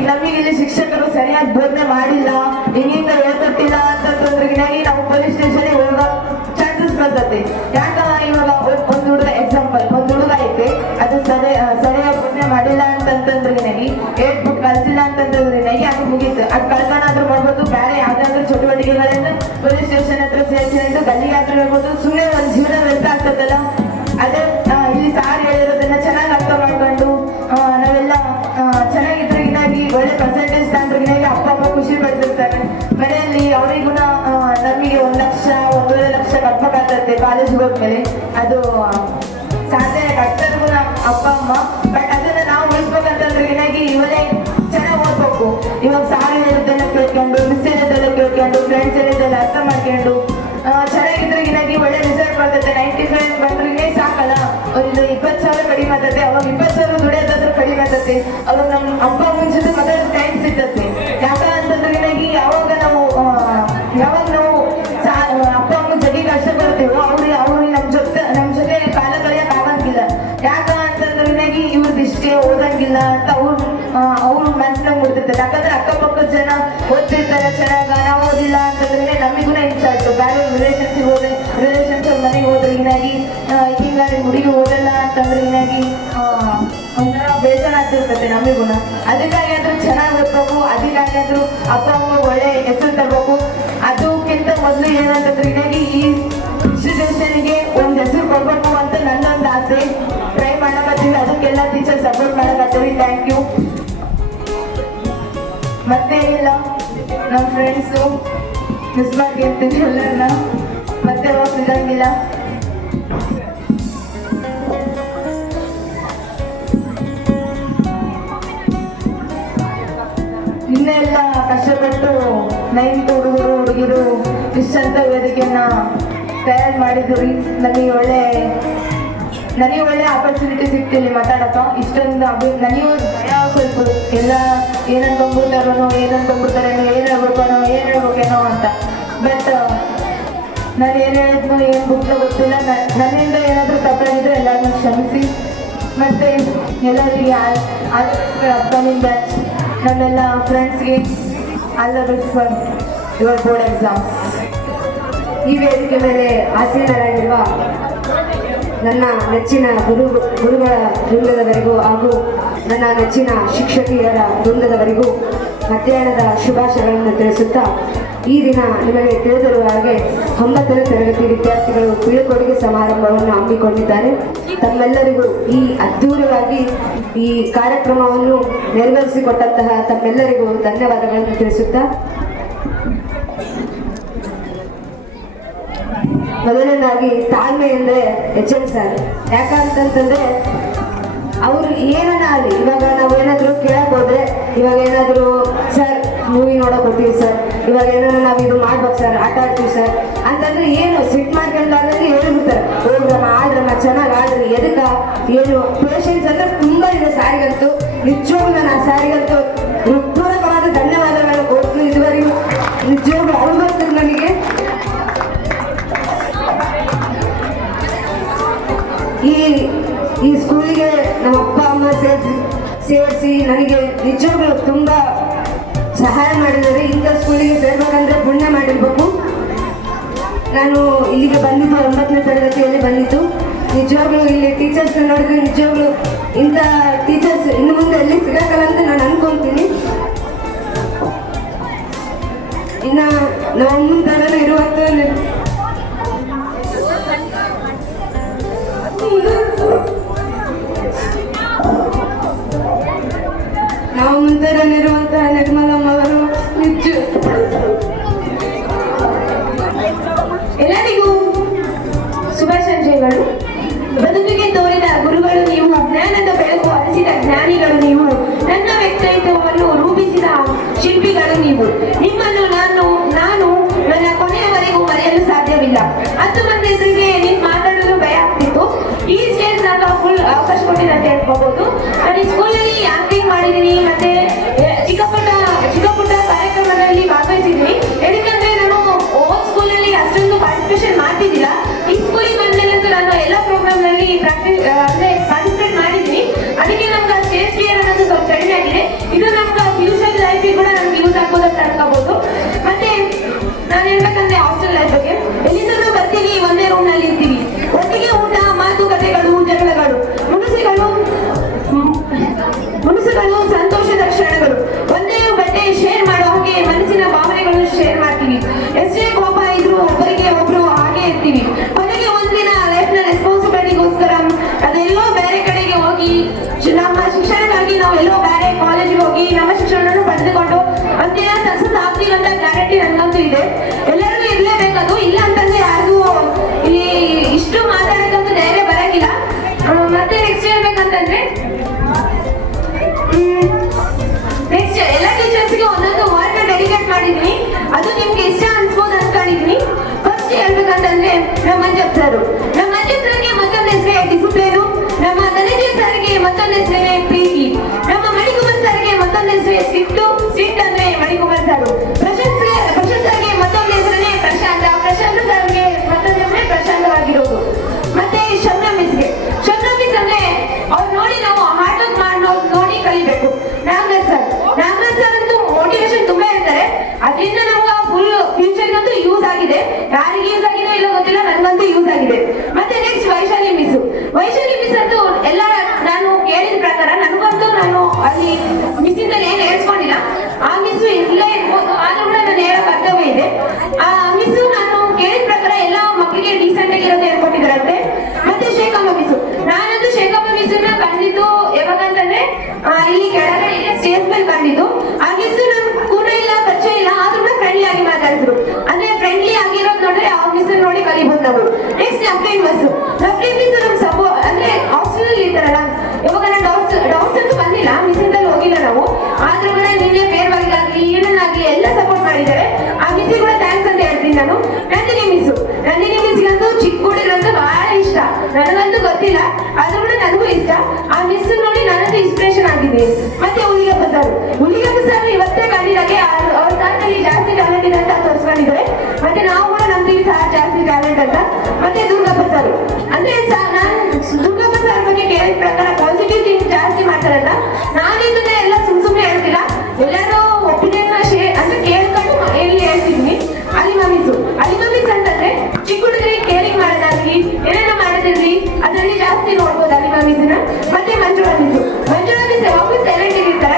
ನಮಗೆ ಇಲ್ಲಿ ಶಿಕ್ಷಕರು ಸರಿಯಾಗಿ ಬೋಧನೆ ಮಾಡಿಲ್ಲ, ಹಿಂಗಿಂದ ಹೇಳ್ಕೊಟ್ಟಿಲ್ಲ ಅಂತಂದ್ರೆ ನಾವು ಪೊಲೀಸ್ ಸ್ಟೇಷನ್ ಹೋಗೋ ಚಾನ್ಸಸ್ ಬರ್ತದೆ. ಇವಾಗ ಒಂದು ಹುಡುಗ ಎಕ್ಸಾಂಪಲ್, ಒಂದು ಹುಡುಗ ಐತೆ, ಅದು ಸರಿಯಾಗಿ ಬೋಧನೆ ಮಾಡಿಲ್ಲ ಅಂತಂದ್ರೆ ಹೇಳ್ಬಿಟ್ಟು ಕಳ್ಸಿಲ್ಲ ಅಂತಂದ್ರೆ ಅದು ಮುಗೀತು. ಅದು ಕಳ್ತನಾದ್ರೂ ಮಾಡ್ಬೋದು, ಬೇರೆ ಯಾವ್ದಾದ್ರು ಚಟುವಟಿಕೆಗಳಿಂದ ಪೊಲೀಸ್ ಸ್ಟೇಷನ್ ಹತ್ರ ಸೇರಿಸಿಕೊಂಡು ಗಲ್ಲಿಗೆ ಹತ್ರ ಹೇಳ್ಬೋದು, ಸುಮ್ಮನೆ ಒಂದು ಜೀವನ ವ್ಯರ್ಥ ಆಗ್ತದಲ್ಲ. ಅದೇ ಇಲ್ಲಿ ಸಾರ್ ಹೇಳಿರೋದನ್ನ ಚೆನ್ನಾಗಿ ಅರ್ಥ ಮಾಡ್ಕೊಂಡು ನಾವೆಲ್ಲ ಚೆನ್ನಾಗಿದ್ರೆ ಒಳ್ಳೆ ಪರ್ಸೆಂಟೇಜ್ ತಗೊಂಡ್ರೆ ಅಪ್ಪ ಅಮ್ಮ ಖುಷಿ ಪಡ್ತಿರ್ತಾರೆ ಮನೆಯಲ್ಲಿ. ಅವರಿಗೂ ನಮಗೆ 1 ಲಕ್ಷ 1.5 ಲಕ್ಷ ಕಟ್ಬೇಕಾಗ್ತದೆ ಕಾಲೇಜಿಗೆ ಹೋದ್ಮೇಲೆ, ಅದು ಸಾಧ್ಯ ಕಟ್ತಾರಿಗೂ ಅಪ್ಪ ಅಮ್ಮ. ಬಟ್ ಅದನ್ನ ನಾವು ಉಳಿಸ್ಬೇಕಂತಂದ್ರೆ ಇವರೇ ಚೆನ್ನಾಗಿ ಓದ್ಬೇಕು. ಇವಾಗ ಸಾರ್ ಹೇಳಿದ್ದೆಲ್ಲ ಕೇಳ್ಕೊಂಡು, ಮಿಸ್ ಹೇಳಿದ್ದೆಲ್ಲ ಕೇಳ್ಕೊಂಡು, ಫ್ರೆಂಡ್ಸ್ ಹೇಳಿದ್ದೆಲ್ಲ ಅರ್ಥ ಮಾಡ್ಕೊಂಡು ಚೆನ್ನಾಗಿದ್ರೆ ಒಳ್ಳೆ ರಿಸಲ್ಟ್ ಬರ್ತದೆ. 95 ಬಂದ್ರೆ ಸಾಕಲ್ಲ, ಒಂದು 20,000 ಕಡಿಮೆ ಆಗ್ತದೆ. ಅವಾಗ 20,000 ದುಡಿಯೋದಾದ್ರೂ ಕಡಿಮೆ ಆಗ್ತದೆ. ಅವಾಗ ನಮ್ಮ ಅಪ್ಪ ಮುಂಚೆ ಮಾತಾಡೋ ಟೈಮ್ ಸಿಗ್ತದೆ. ಯಾಕಂತಂದ್ರೆ ಯಾವಾಗ ನಾವು ಅಪ್ಪ ಅಮ್ಮ ಜಗಿ ಕಷ್ಟ ಪಡ್ತೀವೋ ಅವ್ರಿಗೆ ನಮ್ಮ ಜೊತೆ ಕಾಲ ಕಳೆಯಕ್ ಆಗಂಗಿಲ್ಲ. ಯಾಕಂತಂದ್ರೆ ಇವ್ರದ್ದು ಇಷ್ಟೇ ಓದಂಗಿಲ್ಲ ಅಂತ ಅವ್ರು ಮನಸ್ಸಿನಾಗ ಮುಡ್ತಿರ್ತಾರೆ. ಯಾಕಂದ್ರೆ ಅಕ್ಕಪಕ್ಕದ ಜನ ಓದ್ತಿರ್ತಾರೆ ಚೆನ್ನಾಗ, ನಾವು ಓದಿಲ್ಲ ಅಂತಂದ್ರೆ ನಮಗೂ ಇನ್ಸಾಯ್ತು. ಬೇರೆ ರಿಲೇಷನ್ಶಿಪ್ ಮನೆಗೆ ಹೋದ್ರೆ ಹಿಂಗಾಗಿ ಹುಡುಗಿ ಓದಲ್ಲ ಅಂತಂದ್ರೆ ಒಂಥರ ಬೇಸರ ಆಗ್ತಿರ್ತದೆ ನಮಗೂ. ಅದಕ್ಕಾಗಿ ಆದ್ರೂ ಚೆನ್ನಾಗಿ ಓದ್ಬೇಕು, ಅದಕ್ಕಾಗಾದ್ರೂ ಅಪ್ಪ ಅಮ್ಮ ಒಳ್ಳೆ ಹೆಸರು ತರಬೇಕು. ಅದಕ್ಕಿಂತ ಮೊದಲು ಏನಂತಂದ್ರೆ ಈ ಇನ್ಸ್ಟಿಟ್ಯೂಷನ್ಗೆ ಒಂದು ಹೆಸರು ಕೊಡ್ಬೇಕು ಅಂತ ನನ್ನೊಂದು ಆಸೆ. ಟ್ರೈ ಮಾಡಕತ್ತೀವಿ, ಅದಕ್ಕೆಲ್ಲ ಟೀಚರ್ ಸಪೋರ್ಟ್ ಮಾಡಕತ್ತೀವಿ. Thank you. ಮತ್ತೇನಿಲ್ಲ, ನಮ್ಮ ಫ್ರೆಂಡ್ಸು ಮಿಸ್ ಮಾಡ್ಕೊಂತೀನಿ ಎಲ್ಲರನ್ನ, ಮತ್ತೆ ಹೋಗಿ ಸಿಗಂಗಿಲ್ಲ. ಇನ್ನೆಲ್ಲ ಕಷ್ಟಪಟ್ಟು 9th ಹುಡುಗಿರು ಇಷ್ಟಂತ ವೇದಿಕೆಯನ್ನ ತಯಾರು ಮಾಡಿದ್ರಿ. ನನಗೆ ಒಳ್ಳೆ ಆಪರ್ಚುನಿಟಿ ಸಿಗ್ತಿಲ್ಲ ಮಾತಾಡಕ. ಇಷ್ಟೊಂದು ನನಗೂ ಭಯ ಸ್ವಲ್ಪ, ಎಲ್ಲ ಏನಂದ್ಕೊಂಡ್ಬಿಡ್ತಾರೋ ಏನ್ ಹೇಳ್ಬೇಕೇನೋ ಅಂತ. ಬಟ್ ನಾನು ಏನ್ ಹೇಳಿದ್ನೋ ಏನ್ ಬಿಟ್ಟು ಗೊತ್ತಿಲ್ಲ. ನನ್ನಿಂದ ಏನಾದ್ರೂ ತಪ್ಪಾಗಿದ್ರೆ ಎಲ್ಲರನ್ನೂ ಕ್ಷಮಿಸಿ. ಮತ್ತೆ ಎಲ್ಲರಿಗೆ ಅಪ್ಕಮಿಂಗ್ ಬ್ಯಾಚ್ ನನ್ನೆಲ್ಲ ಫ್ರೆಂಡ್ಸ್ಗೆ all the best for your board exams. ಈ ವೇದಿಕೆ ಮೇಲೆ ಆಸೀನರಾಗಿರುವ ನನ್ನ ನೆಚ್ಚಿನ ಗುರುಗಳ ವೃಂದದವರೆಗೂ ಹಾಗೂ ನನ್ನ ನೆಚ್ಚಿನ ಶಿಕ್ಷಕಿಯರ ವೃಂದದವರೆಗೂ ಮಧ್ಯಾಹ್ನದ ಶುಭಾಶಯಗಳನ್ನು ತಿಳಿಸುತ್ತಾ ಈ ದಿನ ನಿಮಗೆ ತಿಳಿದಿರುವ ಹಾಗೆ 9ನೇ ತರಗತಿ ವಿದ್ಯಾರ್ಥಿಗಳು ಬೀಳ್ಕೊಡುಗೆ ಸಮಾರಂಭವನ್ನು ಹಮ್ಮಿಕೊಂಡಿದ್ದಾರೆ. ತಮ್ಮೆಲ್ಲರಿಗೂ ಈ ಅದ್ಧೂರಿಯಾಗಿ ಈ ಕಾರ್ಯಕ್ರಮವನ್ನು ನೆರವೇರಿಸಿಕೊಟ್ಟಂತಹ ತಮ್ಮೆಲ್ಲರಿಗೂ ಧನ್ಯವಾದಗಳನ್ನು ತಿಳಿಸುತ್ತಾ, ಮೊದಲನೇದಾಗಿ ತಾಳ್ಮೆ ಅಂದರೆ HM ಸರ್. ಯಾಕಂತಂದ್ರೆ ಅವರು ಏನನ್ನ ಆಗಲಿ, ಇವಾಗ ನಾವು ಏನಾದರೂ ಕೇಳಕ್ ಹೋದ್ರೆ, ಇವಾಗ ಏನಾದರೂ ಸರ್ ಮೂವಿ ನೋಡಕ್ ಹೋಗ್ತೀವಿ ಸರ್, ಇವಾಗ ಏನಾದ್ರು ನಾವು ಇದು ಮಾಡ್ಬೇಕು ಸರ್, ಆಟ ಆಡ್ತೀವಿ ಸರ್ ಅಂತಂದ್ರೆ ಏನು ಸಿಟ್ ಮಾಡ್ಕೊಂಡಾಗಂದ್ರೆ ಹೇಳಿಬಿಡ್ತಾರೆ, ಹೋಗ್ರಮ್ಮ ಆಡ್ರಮ್ಮ ಚೆನ್ನಾಗಿ ಆಡ್ರಿ, ಎದಕ್ಕ ಏನು ಪೇಷನ್ಸ್ ಅಂದ್ರೆ ತುಂಬಾ ಇದೆ ಸಾರಿಗಂತೂ. ನಿಜವಾಗ್ಲೂ ನಾನು ಆ ಸಾರಿಗಂತೂ ಹೃತ್ಪೂರ್ವಕವಾದ ಧನ್ಯವಾದಗಳನ್ನು ಕೊಡ್ತೀನಿ. ಇದುವರೆಗೂ ನಿಜವಾಗ್ಲೂ ಅನುಭವಿಸ್ತಾರೆ ನನಗೆ. ಈ ಸ್ಕೂಲಿಗೆ ನಮ್ಮ ಅಪ್ಪ ಅಮ್ಮ ಸೇರಿಸಿ ನನಗೆ ನಿಜವಾಗ್ಲೂ ತುಂಬ ಸಹಾಯ ಮಾಡಿದ್ದಾರೆ. ಇಂಥ ಸ್ಕೂಲಿಗೆ ಸೇರ್ಬೇಕಂದ್ರೆ ಪುಣ್ಯ ಮಾಡಿರ್ಬೇಕು. ನಾನು ಇಲ್ಲಿಗೆ ಬಂದಿದ್ದು 9ನೇ ತರಗತಿಯಲ್ಲಿ ಬಂದಿದ್ದು. ನಿಜವಾಗ್ಲೂ ಇಲ್ಲಿ ಟೀಚರ್ಸ್ ನೋಡಿದ್ರೆ ನಿಜವಾಗ್ಲೂ ಇಂಥ ಟೀಚರ್ಸ್ ಇನ್ನು ಮುಂದೆ ಎಲ್ಲಿ ಸಿಗಕ್ಕಲ್ಲ ಅಂತ ನಾನು ಅನ್ಕೊಂತೀನಿ. ಇನ್ನು ನಾವು ಮುಂದೆ ಇರುವಂತ ನಾವು ಮುಂದೆರಲ್ಲಿರುವಂತಹ ನಿರ್ಮಲಮ್ಮ ಅವರು ಎಲ್ಲರಿಗೂ ಶುಭಾಶಯಗಳು. ಬದುಕಿಗೆ ತೋರಿದ ಗುರುಗಳು ನೀವು, ಜ್ಞಾನದ ಬೆಳಕು ಹರಿಸಿದ ಜ್ಞಾನಿಗಳು ನೀವು, ನನ್ನ ವ್ಯಕ್ತಿತ್ವವನ್ನು ರೂಪಿಸಿದ ಶಿಲ್ಪಿಗಳು ನೀವು. ನಿಮ್ಮನ್ನು ನಾನು ನನ್ನ ಕೊನೆಯವರೆಗೂ ಮರೆಯಲು ಸಾಧ್ಯವಿಲ್ಲ. 10 ಮಂದಿ ಎದುರಿಗೆ ನೀವು ಮಾತಾಡಲು ಭಯ ಆಗ್ತಿತ್ತು. ಈ ಸ್ಟೇಜ್ ನಾನು ಫುಲ್ ಅವಕಾಶ ಕೊಟ್ಟಿದೆ ಅಂತ ಹೇಳ್ಕೋಬಹುದು. ನಾನು ಸ್ಕೂಲಲ್ಲಿ ಆಕ್ಟಿಂಗ್ ಮಾಡಿದ್ದೀನಿ, ಮತ್ತೆ ಚಿಕ್ಕ ಪುಟ್ಟ ಕಾರ್ಯಕ್ರಮದಲ್ಲಿ ಭಾಗವಹಿಸಿದ್ದೀನಿ. ಯಾಕಂದ್ರೆ ನಾನು ಓದ್ ಸ್ಕೂಲಲ್ಲಿ ಅಷ್ಟೊಂದು ಪಾರ್ಟಿಸಿಪೇಷನ್ ಮಾಡ್ತಿದ್ದಿಲ್ಲ. ಈ ಸ್ಕೂಲಿಗೆ ಬಂದ್ಮೇಲಂತೂ ನಾನು ಎಲ್ಲ ಪ್ರೋಗ್ರಾಮ್ ನಲ್ಲಿ ಪಾರ್ಟಿಸಿಪೇಟ್ ಮಾಡಿದ್ದೀನಿ. ಅದಕ್ಕೆ ನಮ್ಗೆ ಸ್ಟೇಜ್ ಫಿಯರ್ ಅನ್ನೋದು ಸ್ವಲ್ಪ ಕಡಿಮೆ ಆಗಿದೆ. ಇದು ನಮ್ಗೆ ಫ್ಯೂಚರ್ ಲೈಫಿಗೆ ಕೂಡ ನಮ್ಗೆ ಯೂಸ್ ಆಗ್ಬೋದು ಅಂತ ಅನ್ಕೋಬಹುದು. ಮತ್ತೆ ನಾನು ಹೇಳ್ಬೇಕಂದ್ರೆ ಹಾಸ್ಟೆಲ್ ಲೈಫ್ ಬಗ್ಗೆ, ಎಲ್ಲಿಂದಲೂ ಬರ್ತೀವಿ, ಒಂದೇ ರೂಮ್ ನಲ್ಲಿ ಇರ್ತೀವಿ, ಒಟ್ಟಿಗೆ ಊಟ, ಮಾತುಕತೆಗಳು, ಜಗಳಗಳು, ಮುನುಸುಗಳು, ಸಂತೋಷದ ಕ್ಷಣಗಳು, ಒಂದೇ ಬಟ್ಟೆ ಶೇರ್ ಮಾಡೋ ಹಾಗೆ ಮನಸ್ಸಿನ ಭಾವನೆಗಳನ್ನು ಶೇರ್ ಮಾಡ್ತೀವಿ. ಎಷ್ಟೇ ಕೋಪ ಇದ್ರು ಒಬ್ಬರಿಗೆ ಒಬ್ರು ಹಾಗೆ ಇರ್ತೀವಿ. ಕೊನೆಗೆ ಒಂದಿನ ಲೈಫ್ ನ ರೆಸ್ಪಾನ್ಸಿಬಿಲಿಟಿಗೋಸ್ಕರ ಅದೆಲ್ಲೋ ಬೇರೆ ಕಡೆಗೆ ಹೋಗಿ ನಮ್ಮ ಶಿಕ್ಷಣಕ್ಕಾಗಿ ನಾವು ಎಲ್ಲೋ ಬೇರೆ ಕಾಲೇಜಿಗೆ ಹೋಗಿ ನಮ್ಮ ಶಿಕ್ಷಣವನ್ನು ಪಡೆದುಕೊಂಡು ಒಂದಿನ ಸಕ್ಸಸ್ ಆಗ್ತೀವಿ ಅಂತ ಗ್ಯಾರಂಟಿ ನನ್ಗಂತೂ ಇದೆ. ಎಲ್ಲರಿಗೂ ಇರ್ಲೇಬೇಕದು, ಇಲ್ಲ ಅಂತಂದ್ರೆ ಯಾರಿಗೂ ಈ ಇಷ್ಟು ಮಾತಾಡೋದಂತೂ ಧೈರ್ಯ ಬರಕಿಲ್ಲ. ಮತ್ತೆ ನೆಕ್ಸ್ಟ್ ಹೇಳ್ಬೇಕಂತಂದ್ರೆ ನೆಕ್ಸ್ಟ್ ಎಲ್ಲ ಟೀಚರ್ಸ್ಗೆ ಒಂದೊಂದು ವರ್ಡ್ ಡೆಡಿಕೇಟ್ ಮಾಡಿದ್ವಿ. ಅದು ನಿಮ್ಗೆ ಇಷ್ಟ ಅನ್ಸ್ಬೋದು ಅನ್ಕೊಂಡಿದ್ವಿ. ಫಸ್ಟ್ ಹೇಳ್ಬೇಕಂತಂದ್ರೆ ನಮ್ಮ ಮಂಜಪ್ಪ ಸರ್ಗೆ ಮತ್ತೊಂದು ಹೆಸರೇ ಡಿಸಿಪ್ಲಿನು, ನಮ್ಮ ಧನಂಜಯ ಸರ್ಗೆ ಮತ್ತೊಂದು ಹೆಸರೇ ಪ್ರೀತಿ, ನಮ್ಮ ಮಣಿಕುಮಾರ್ ಸರ್ಗೆ ಮತ್ತೊಂದು ಹೆಸರೇ ಸ್ಟ್ರಿಕ್ಟ್ ಅಂದ್ರೆ ಮಣಿಕುಮಾರ್ ಸರ್, ಪ್ರಶಾಂತ್ ಸರ್ಗೆ ಮತ್ತೊಂದು ಹೆಸರೇ ಪ್ರಶಾಂತ ಸರ್ಗೆ ಮತ್ತೊಂದು ಹೆಸರೇ ಪ್ರಶಾಂತವಾಗಿರೋದು. ಮತ್ತೆ ಶಬ್ನ ಮಿಸ್ ಅಂದ್ರೆ ಅವ್ರು ನೋಡಿ ನಾವು ಹಾರ್ಡ್ ವರ್ಕ್ ನೋಡಿ ಕಲಿಬೇಕು. ನಾಗರಾಜ್ ಸರ್ ಅಂತೂ ಮೋಟಿವೇಶನ್ ತುಂಬಾ ಇರ್ತಾರೆ. ಅದರಿಂದ ನಮ್ಗೆ ಫುಲ್ ಫ್ಯೂಚರ್ಗಂತೂ ಯೂಸ್ ಆಗಿದೆ. ಯಾರಿಗೆ ಯೂಸ್ ಆಗಿದೆ ಇಲ್ಲ ಗೊತ್ತಿಲ್ಲ, ನನ್ಗಂತೂ ಯೂಸ್ ಆಗಿದೆ. ಮತ್ತೆ ನೆಕ್ಸ್ಟ್ ವೈಶಾಲಿ ಮಿಸ್ ಅಂತೂ ಎಲ್ಲ ನಾನು ಕೇಳಿದ ಪ್ರಕಾರ ನನಗಂತೂ ನಾನು ಅಲ್ಲಿ ಮಿಸ್ ಇಂದ ಏನು ಹೇಳ್ಸ್ಕೊಂಡಿಲ್ಲ. ಆ ಮಿಸ್ ಇಲ್ಲೇ ಇರ್ಬೋದು, ಆದ್ರೂ ಕೂಡ ನಾನು ಹೇಳೋ ಕರ್ತವ್ಯ ಇದೆ. ಆ ಮಿಸ್ ನಾನು ಕೇಳಿದ ಪ್ರಕಾರ ಎಲ್ಲ ಮಕ್ಕಳಿಗೆ ಡೀಸೆಂಟ್ ಆಗಿರೋದು ಹೇಳ್ಕೊಟ್ಟಿದ್ದಾರಂತೆ. ಮತ್ತೆ ಶೇಖಮ್ಮ ಮಿಸ್, ನಾನಂತೂ ಶೇಖಮ್ಮ ಮಿಸ್ನ ಕಂಡಿದ್ದು ಯಾವಾಗಂತಂದ್ರೆ ಇಲ್ಲಿ ಕೆಳಗಡೆ ಇಲ್ಲೇ ಸ್ಟೇಜ್ ಮೇಲೆ ಕಂಡಿದ್ದು. ಆ ಮಿಸ್ ನನ್ ಕೂಡ ಇಲ್ಲ, ಪರಿಚಯ ಇಲ್ಲ, ಆದ್ರೂ ಕೂಡ ಫ್ರೆಂಡ್ಲಿ ಆಗಿ ಮಾತಾಡಿದ್ರು. ಅಂದ್ರೆ ಫ್ರೆಂಡ್ಲಿ ಆಗಿರೋದು ನೋಡಿದ್ರೆ ಆ ಮಿಸ್ ನೋಡಿ ಕಲಿಬಹುದು ನಾವು. ನೆಕ್ಸ್ಟ್ ನಫ್ರೀನ್ ಮಿಸ್ ನಮ್ ಅಂದ್ರೆ ಹಾಸ್ಟೆಲ್ ಅಲ್ಲಿ ಇರ್ತಾರಲ್ಲ, ಇವಾಗ ಡೌಟ್ಸ್ ಅಂತೂ ಬಂದಿಲ್ಲ, ಮಿಸ್ ಅಂತ ಹೋಗಿಲ್ಲ ನಾವು, ಆದ್ರೂ ಕೂಡ ನಿನ್ನೆ ಫೇರ್ವೆಲ್ಗಾಗ್ಲಿ ಏನನ್ನಾಗ್ಲಿ ಎಲ್ಲ ಸಪೋರ್ಟ್ ಮಾಡಿದ್ದಾರೆ. ಆ ಮಿಸ್ ಕೂಡ ಥ್ಯಾಂಕ್ಸ್ ಅಂತ ಹೇಳ್ತೀನಿ ನಾನು. ನಂದಿನಿ ಮಿಸ್ಗಂತೂ ಚಿಕ್ಕ ಹುಡುಗರಂತೂ ಬಹಳ ಇಷ್ಟ, ನನಗಂತೂ ಗೊತ್ತಿಲ್ಲ, ಆದ್ರೂ ಕೂಡ ನನಗೂ ಇಷ್ಟ. ಆ ಮಿಸ್ ನೋಡಿ ನಾನಂತೂ ಇನ್ಸ್ಪಿರೇಷನ್ ಆಗಿದ್ದೀನಿ. ಮತ್ತೆ ಹುಲಿಗಪ್ಪ ಸರ್ ಇವತ್ತೇ ಕಂಡಿದ್ದಾಗೆ ಅವ್ರ ಸಾರ್ನಲ್ಲಿ ಜಾಸ್ತಿ ಟ್ಯಾಲೆಂಟ್ ಇದೆ ಅಂತ ತೋರಿಸ್ಕೊಂಡಿದ್ದಾರೆ. ಮತ್ತೆ ನಾವು ಕೂಡ ನಮ್ಗೆ ಸಾರ್ ಜಾಸ್ತಿ ಟ್ಯಾಲೆಂಟ್ ಅಂತ. ಮತ್ತೆ ದುರ್ಗಪ್ಪ ಸರ್ ಅಂದ್ರೆ ನಾನು ದುರ್ಗಪ್ಪ ಸರ್ ಬಗ್ಗೆ ಕೇಳಿದ ಪ್ರಕಾರ ಪಾಸಿಟಿವ್ ಥಿಂಗ್ ಜಾಸ್ತಿ ಮಾಡ್ತಾರಲ್ಲ. ನಾನು ಇದನ್ನ ಎಲ್ಲ ಸುಮ್ಮನೆ ಹೇಳ್ತಿಲ್ಲ, ಎಲ್ಲರೂ ಒಪಿನಿಯನ್ ಅಂದ್ರೆ ಕೇಳ್ಕೊಂಡು ಎಲ್ಲಿ ಹೇಳ್ತಿದ್ವಿ. ಅಲಿಮಾ ಮಿಸ್ ಅಂತಂದ್ರೆ ಚಿಕ್ಕ ಹುಡುಗರಿಗೆ ಕೇರಿಂಗ್ ಮಾಡೋದಾಗ್ಲಿ ಏನೇನೋ ಮಾಡೋದಿರ್ಲಿ ಅದರಲ್ಲಿ ಜಾಸ್ತಿ ನೋಡ್ಬೋದು ಅಲಿಮಾ ಮಿಸ್ನ. ಮತ್ತೆ ಮಂಜುಳಾ ಮಿಸ್ ಯಾವಾಗಲೂ ಸೈಲೆಂಟ್ ಇರ್ತಾರೆ,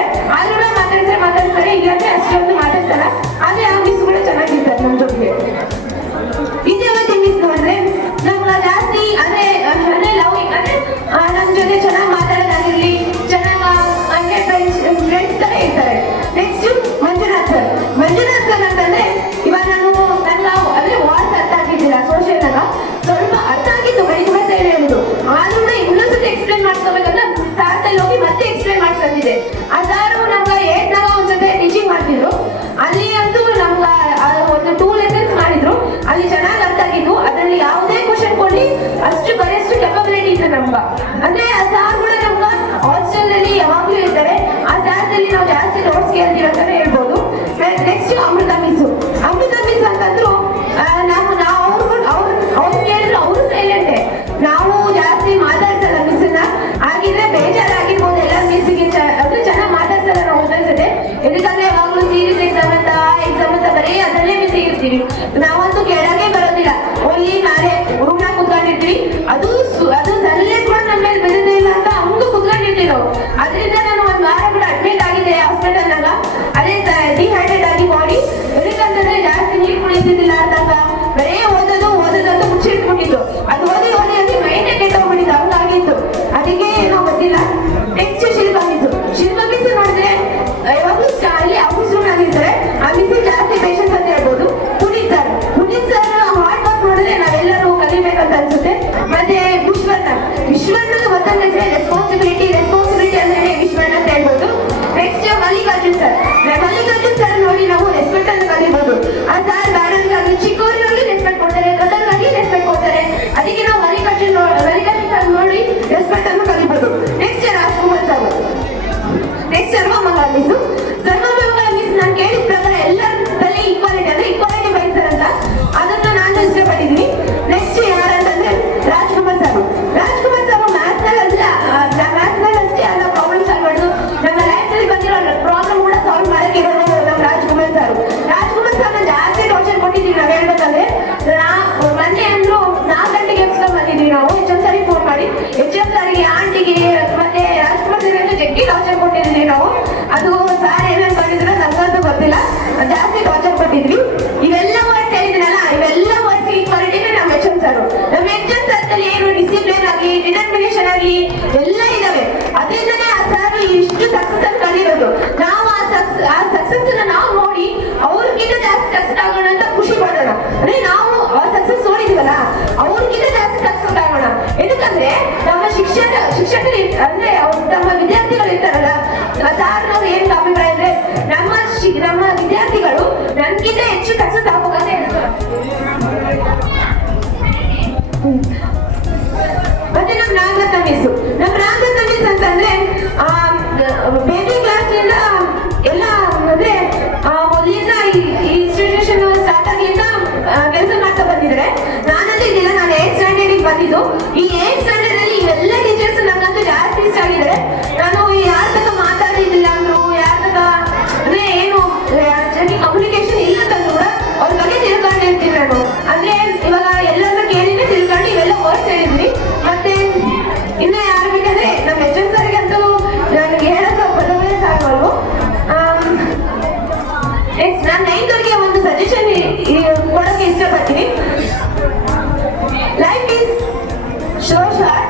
ಕುತ್ಕೊಂಡಿರ್ತೀವಿ. ನಾವಂತೂ ಕೇಳಕ್ಕೆ ಬರೋದಿಲ್ಲ, ಓನ್ಲಿ ನಾಳೆ ರೂಮ್ನ ಕುತ್ಕೊಂಡಿರ್ತೀವಿ. ಅದು ಸಲ್ಲೆ ಕೂಡ ನಮ್ಮ ಮೇಲೆ ಬೆಳೆದೇ ಇಲ್ಲ ಅಂತ ಹಂಗೂ ಕುತ್ಕೊಂಡಿರ್ತೀವಿ ನಾವು. ಅದರಿಂದ ನಾನು ಒಂದ್ ವಾರ ಕೂಡ ಅಡ್ಮಿಟ್ ಆಗಿದೆ ಹಾಸ್ಪಿಟಲ್ನಾಗ. ಅದೇ ಡಿಹೈಡ್ರೇಟ್ ಆಗಿ ಬಾಡಿ, ಎದಕ್ಕಂತಂದ್ರೆ ಜಾಸ್ತಿ ನೀರು ಕುಡಿತಿದ್ದಿಲ್ಲ ಅಂದಾಗ ಬರೇ ಓದೋದು ಮುಚ್ಚಿಟ್ಬಿಟ್ಟಿತ್ತು. ಅದು ಓದಿ ಮೈಂಡೇ ಕೆಟ್ಟೋಗ್ಬಿಟ್ಟಿತ್ತು, ಹಂಗಾಗಿತ್ತು. ಅದಕ್ಕೆ ಏನೋ ಗೊತ್ತಿಲ್ಲ. ನೆಕ್ಸ್ಟ್ ಶಿಲ್ಪ ಮಿಸ್ ನೋಡಿದ್ರೆ ಯಾವಾಗಲೂ ಅಲ್ಲಿ ಆಫೀಸ್ ರೂಮ್ ಆಗಿರ್ತಾರೆ. ಆ ಮಿಸ್ ಜಾಸ್ತಿ ಪೇಷನ್ಸ್ ಅಂತ ಹೇಳ್ಬೋದು. ಪುನೀತ್ ಸರ್ ಹಾರ್ಡ್ ವರ್ಕ್ ನೋಡಿದ್ರೆ ನಾವೆಲ್ಲರೂ ಕಲಿಬೇಕಂತ ಅನ್ಸುತ್ತೆ. ಮತ್ತೆ ವಿಶ್ವಣ್ಣನ ಮತ್ತೊಂದು ಹೆಸರೇ ರೆಸ್ಪಾನ್ಸಿಬಿಲಿಟಿ ಅಂದ್ರೆ ವಿಶ್ವಣ್ಣ ಅಂತ ಹೇಳ್ಬೋದು. ನೆಕ್ಸ್ಟ್ ಮಲ್ಲಿಕಾರ್ಜುನ್ ಸರ್ ನೋಡಿ ನಾವು ರೆಸ್ಪೆಕ್ಟ್ ಅನ್ನು ಕಲಿಬಹುದು. ಆ ಸರ್ ಬ್ಯಾಡನ್ಗಾಗಿ ಚಿಕ್ಕವರಿಗಾಗಿ ರೆಸ್ಪೆಕ್ಟ್ ಕೊಡ್ತಾರೆ, ದೊಡ್ಡವರಿಗಾಗಿ ರೆಸ್ಪೆಕ್ಟ್ ಕೊಡ್ತಾರೆ. ಅದಕ್ಕೆ ನಾವು ಮಲ್ಲಿಕಾರ್ಜುನ್ ಸರ್ ನೋಡಿ ರೆಸ್ಪೆಕ್ಟ್ ಅನ್ನು ಕಲಿಬಹುದು. Next Rajkumar sir, next Sarvamangala miss ನಾನು ಕೇಳಿದ ಪ್ರಕಾರ ಎಲ್ಲರಲ್ಲಿ ಈಕ್ವಾಲಿಟಿ ಬಯಸ್ತಾರೆ ಅಂತ, ಅದನ್ನ ನಾನು ಇಷ್ಟಪಟ್ಟಿದ್ದೀನಿ. ನೆಕ್ಸ್ಟ್ ಯಾರಂತಂದ್ರೆ ರಾಜ್ಕುಮಾರ್ ಸರ್ ಮ್ಯಾಥ್ಸ್ ನಲ್ಲಿ ಅಷ್ಟೇ ಅಲ್ಲ ಪ್ರಾಬ್ಲಮ್ ಸಾಲ್ವ್ ಮಾಡೋದು. ನಮ್ಮ ಲೈಫ್ ನಲ್ಲಿ ಬಂದಿರೋ ಪ್ರಾಬ್ಲಮ್ ಕೂಡ ಸಾಲ್ವ್ ಮಾಡಕ್ಕೆ ಇರೋದು ನಮ್ಮ ರಾಜ್ಕುಮಾರ್ ಸರ್ ಜಾಸ್ತಿ ಟೋರ್ಚರ್ ಕೊಟ್ಟಿದ್ದೀವಿ. ನಾವು ಹೇಳ್ಬೇಕಂದ್ರೆ ಮೊನ್ನೆ ಅಂದ್ರು 4 ಗಂಟೆಗೆ ಎಕ್ಸ್ಟ್ರಾ ಬಂದಿದ್ವಿ ನಾವು. HM ಸರಿಗೆ ಫೋನ್ ಮಾಡಿ HM ಆಂಟಿಗೆ ಮತ್ತೆ ರಾಜ್ಕುಮಾರ್ ಸರ್ ಜಗ್ಗಿ ಟಾರ್ಚರ್ ಕೊಟ್ಟಿದ್ವಿ ನಾವು. ಅದು ಸಾರ್ ಏನೇನು ಬಂದಿದ್ರು ನಂಗಂತೂ ಗೊತ್ತಿಲ್ಲ, ಜಾಸ್ತಿ ಟಾರ್ಚರ್ ಕೊಟ್ಟಿದ್ವಿ. ಇವೆಲ್ಲ ವರ್ಡ್ಸ್ ಹೇಳಿದ್ನಲ್ಲ, ಇವೆಲ್ಲ ವರ್ಡ್ಸ್ ಈಕ್ವಾಲಿಟಿನೇ ನಮ್ಮ HM ಸರ್. ನಮ್ಮ HM ಸರ್ದಲ್ಲಿ ಏನು ಡಿಸಿಪ್ಲಿನ್ ಆಗಿ ಡಿಟರ್ಮಿನೇಷನ್ ಆಗಿ ಎಲ್ಲ ಇದಾವೆ. ಅದರಿಂದನೇ ಆ ಸರ್ ಇಷ್ಟು ಸಕ್ಸಸ್ ಅನ್ನು ಕಲಿರೋದು. ನಾವು ಆ ಸಕ್ಸಸ್ ನಾವು ನೋಡಿ ಅವ್ರಿಗಿಂತ ಜಾಸ್ತಿ ಸಕ್ಸಸ್ ಆಗೋಣ ಅಂತ ಖುಷಿ ಪಡೋಣ. ಅಂದ್ರೆ ನಾವು ಆ ಸಕ್ಸಸ್ ನೋಡಿದ್ವಲ್ಲ, ಅವ್ರಿಗಿಂತ ಜಾಸ್ತಿ ಸಕ್ಸಸ್ ಆಗೋಣ. ఎందుకంದ್ರೆ ನಮ್ಮ ಶಿಕ್ಷಕರು ಅಂದ್ರೆ ನಮ್ಮ ವಿದ್ಯಾರ್ಥಿಗಳು ಇರ್ತಾರಲ್ಲ, ಸಾರ್ ನಾವು ಏನ್ ಅಭಿಪ್ರಾಯ ಅಂದ್ರೆ ನಮ್ಮ ವಿದ್ಯಾರ್ಥಿಗಳು ನನ್ಗಿಂತ ಹೆಚ್ಚು ಸಕ್ಸಸ್ ಆಗ್ಬೇಕಂತ ಹೇಳ್ತಾರೆ. ಮತ್ತೆ ನಮ್ಮ ನಾಗರತ್ನ ಮಿಸ್ ಅಂತಂದ್ರೆ ಬೇಬಿ ಕ್ಲಾಸ್ ಇಂದ ಎಲ್ಲ ಅಂದ್ರೆ ಮೊದಲಿಂದ ಈ ಇನ್ಸ್ಟಿಟ್ಯೂಷನ್ ಸ್ಟಾರ್ಟ್ ಆಗ್ಲಿಂದ ಕೆಲಸ ಮಾಡ್ತಾ ಬಂದಿದ್ರೆ. ನಾನಂತೂ ಇದಿಲ್ಲ, ನಾನು 8th ಸ್ಟ್ಯಾಂಡರ್ಡ್ ಬಂದಿದ್ದು. ಈ 8th ಸ್ಟ್ಯಾಂಡರ್ಡ್ ಅಲ್ಲಿ ಇವೆಲ್ಲ ಟೀಚರ್ಸ್ ನಂಗಂತೂ ಜಾಸ್ತಿ ಇಷ್ಟ ಆಗಿದ್ದಾರೆ. ನಾನು ಯಾರ ತನಕ ಮಾತಾಡಿದಿಲ್ಲ ಅಂದ್ರು, ಯಾರ ತನಕ ಅಂದ್ರೆ ಏನು ಕಮ್ಯುನಿಕೇಶನ್ ಇಲ್ಲ ಅಂತಂದ್ರು ಕೂಡ ಅವ್ರ ಬಗ್ಗೆ ತಿಳ್ಕೊಂಡಿರ್ತೀನಿ ನಾನು. ಅಂದ್ರೆ ಇವಾಗ ಎಲ್ಲರನ್ನ ಕೇಳಿದ್ರೆ ತಿಳ್ಕೊಂಡು ಇವೆಲ್ಲ ವರ್ಡ್ಸ್ ಹೇಳಿದ್ವಿ. ಮತ್ತೆ ಇನ್ನ ಯಾರು ಬೇಕಂದ್ರೆ ನಮ್ಮ HM ಸರ್ಗಂತೂ ನನಗೆ ಹೇಳಕ್ಕೆ ಪದವೇ ಸಾಗಲ್ವು. ನೆಕ್ಸ್ಟ್ ನಾನು 9th ವರೆಗೆ ಒಂದು ಸಜೆಷನ್ ಕೊಡೋಕೆ ಇಷ್ಟಪಡ್ತೀನಿ. Life is so short.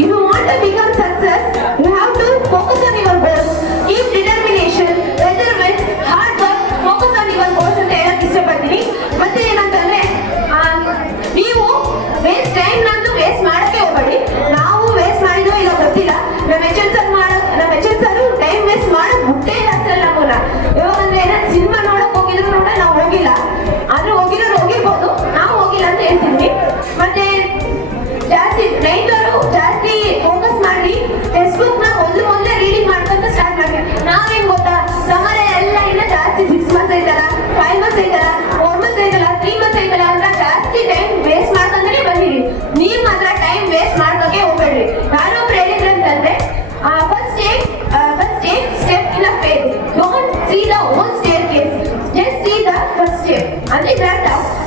If you want to become success, you have to focus on your goals. Keep determination, perseverance, hard work. Focus on your goals ಅಂತ ಹೇಳಕ್ ಇಷ್ಟಪಡ್ತೀನಿ. ಮತ್ತೆ ಏನಂತಂದ್ರೆ ನೀವು ಟೈಮ್ ನಂದು ವೇಸ್ಟ್ ಮಾಡಕ್ಕೆ ಹೋಗಬೇಡಿ. ನಾವು ವೇಸ್ಟ್ ಮಾಡಿದ್ವೋ ಇಲ್ಲ ಗೊತ್ತಿಲ್ಲ. ನಮ್ಮ HM ಸರ್ ಟೈಮ್ ವೇಸ್ಟ್ ಮಾಡಕ್ ಬಿಟ್ಟೇ ಇಲ್ಲ ಸರ್ ನಮ್ಮನ್ನ. ಇವಾಗಂದ್ರೆ ಸಿನಿಮಾ ನೋಡಕ್ ಹೋಗಿದ್ರು ಕೂಡ ನಾವು ಹೋಗಿಲ್ಲ, ಆದ್ರೂ ಹೋಗಿರ್ಬೋದು, ನಾವು ಹೋಗಿಲ್ಲ ಅಂತ ಹೇಳ್ತೀನಿ. ಮತ್ತೆ ಜಾಸ್ತಿ 9th ಜಾಸ್ತಿ ಫೋಕಸ್ ಮಾಡಿ ಟೆಕ್ಸ್ಟ್ ಬುಕ್ ನ ಮೊದಲೇ ರೀಡಿಂಗ್ ಮಾಡ್ಕೊಂತ ಸ್ಟಾರ್ಟ್ ಮಾಡಿ. ನಾವೇನ್ ಗೊತ್ತಾ, ಸಮಯ ಎಲ್ಲ ಇನ್ನ ಜಾಸ್ತಿ 6 ಮಂತ್ಸ್ ಐತಲ್ಲ, 5 ಮಂತ್ಸ್ ಐತಲ್ಲ, 4 ಮಂತ್ಸ್ ಐತಲ್ಲ, 3 ಮಂತ್ಸ್ ಐತಲ್ಲ ಅಂತ ಜಾಸ್ತಿ ಟೈಮ್ ವೇಸ್ಟ್ ಮಾಡ್ಕೊಂಡೇ ಬಂದಿರಿ. ನೀವ್ ಮಾತ್ರ ಟೈಮ್ ವೇಸ್ಟ್ ಮಾಡ್ಕೋಕೆ ಹೋಗ್ಬೇಡ್ರಿ. ಯಾರೊಬ್ರು ಹೇಳಿದ್ರೆ ಅಂತಂದ್ರೆ first step in a faith. Don't see the whole staircase, just see the first step. ಅಂದ್ರೆ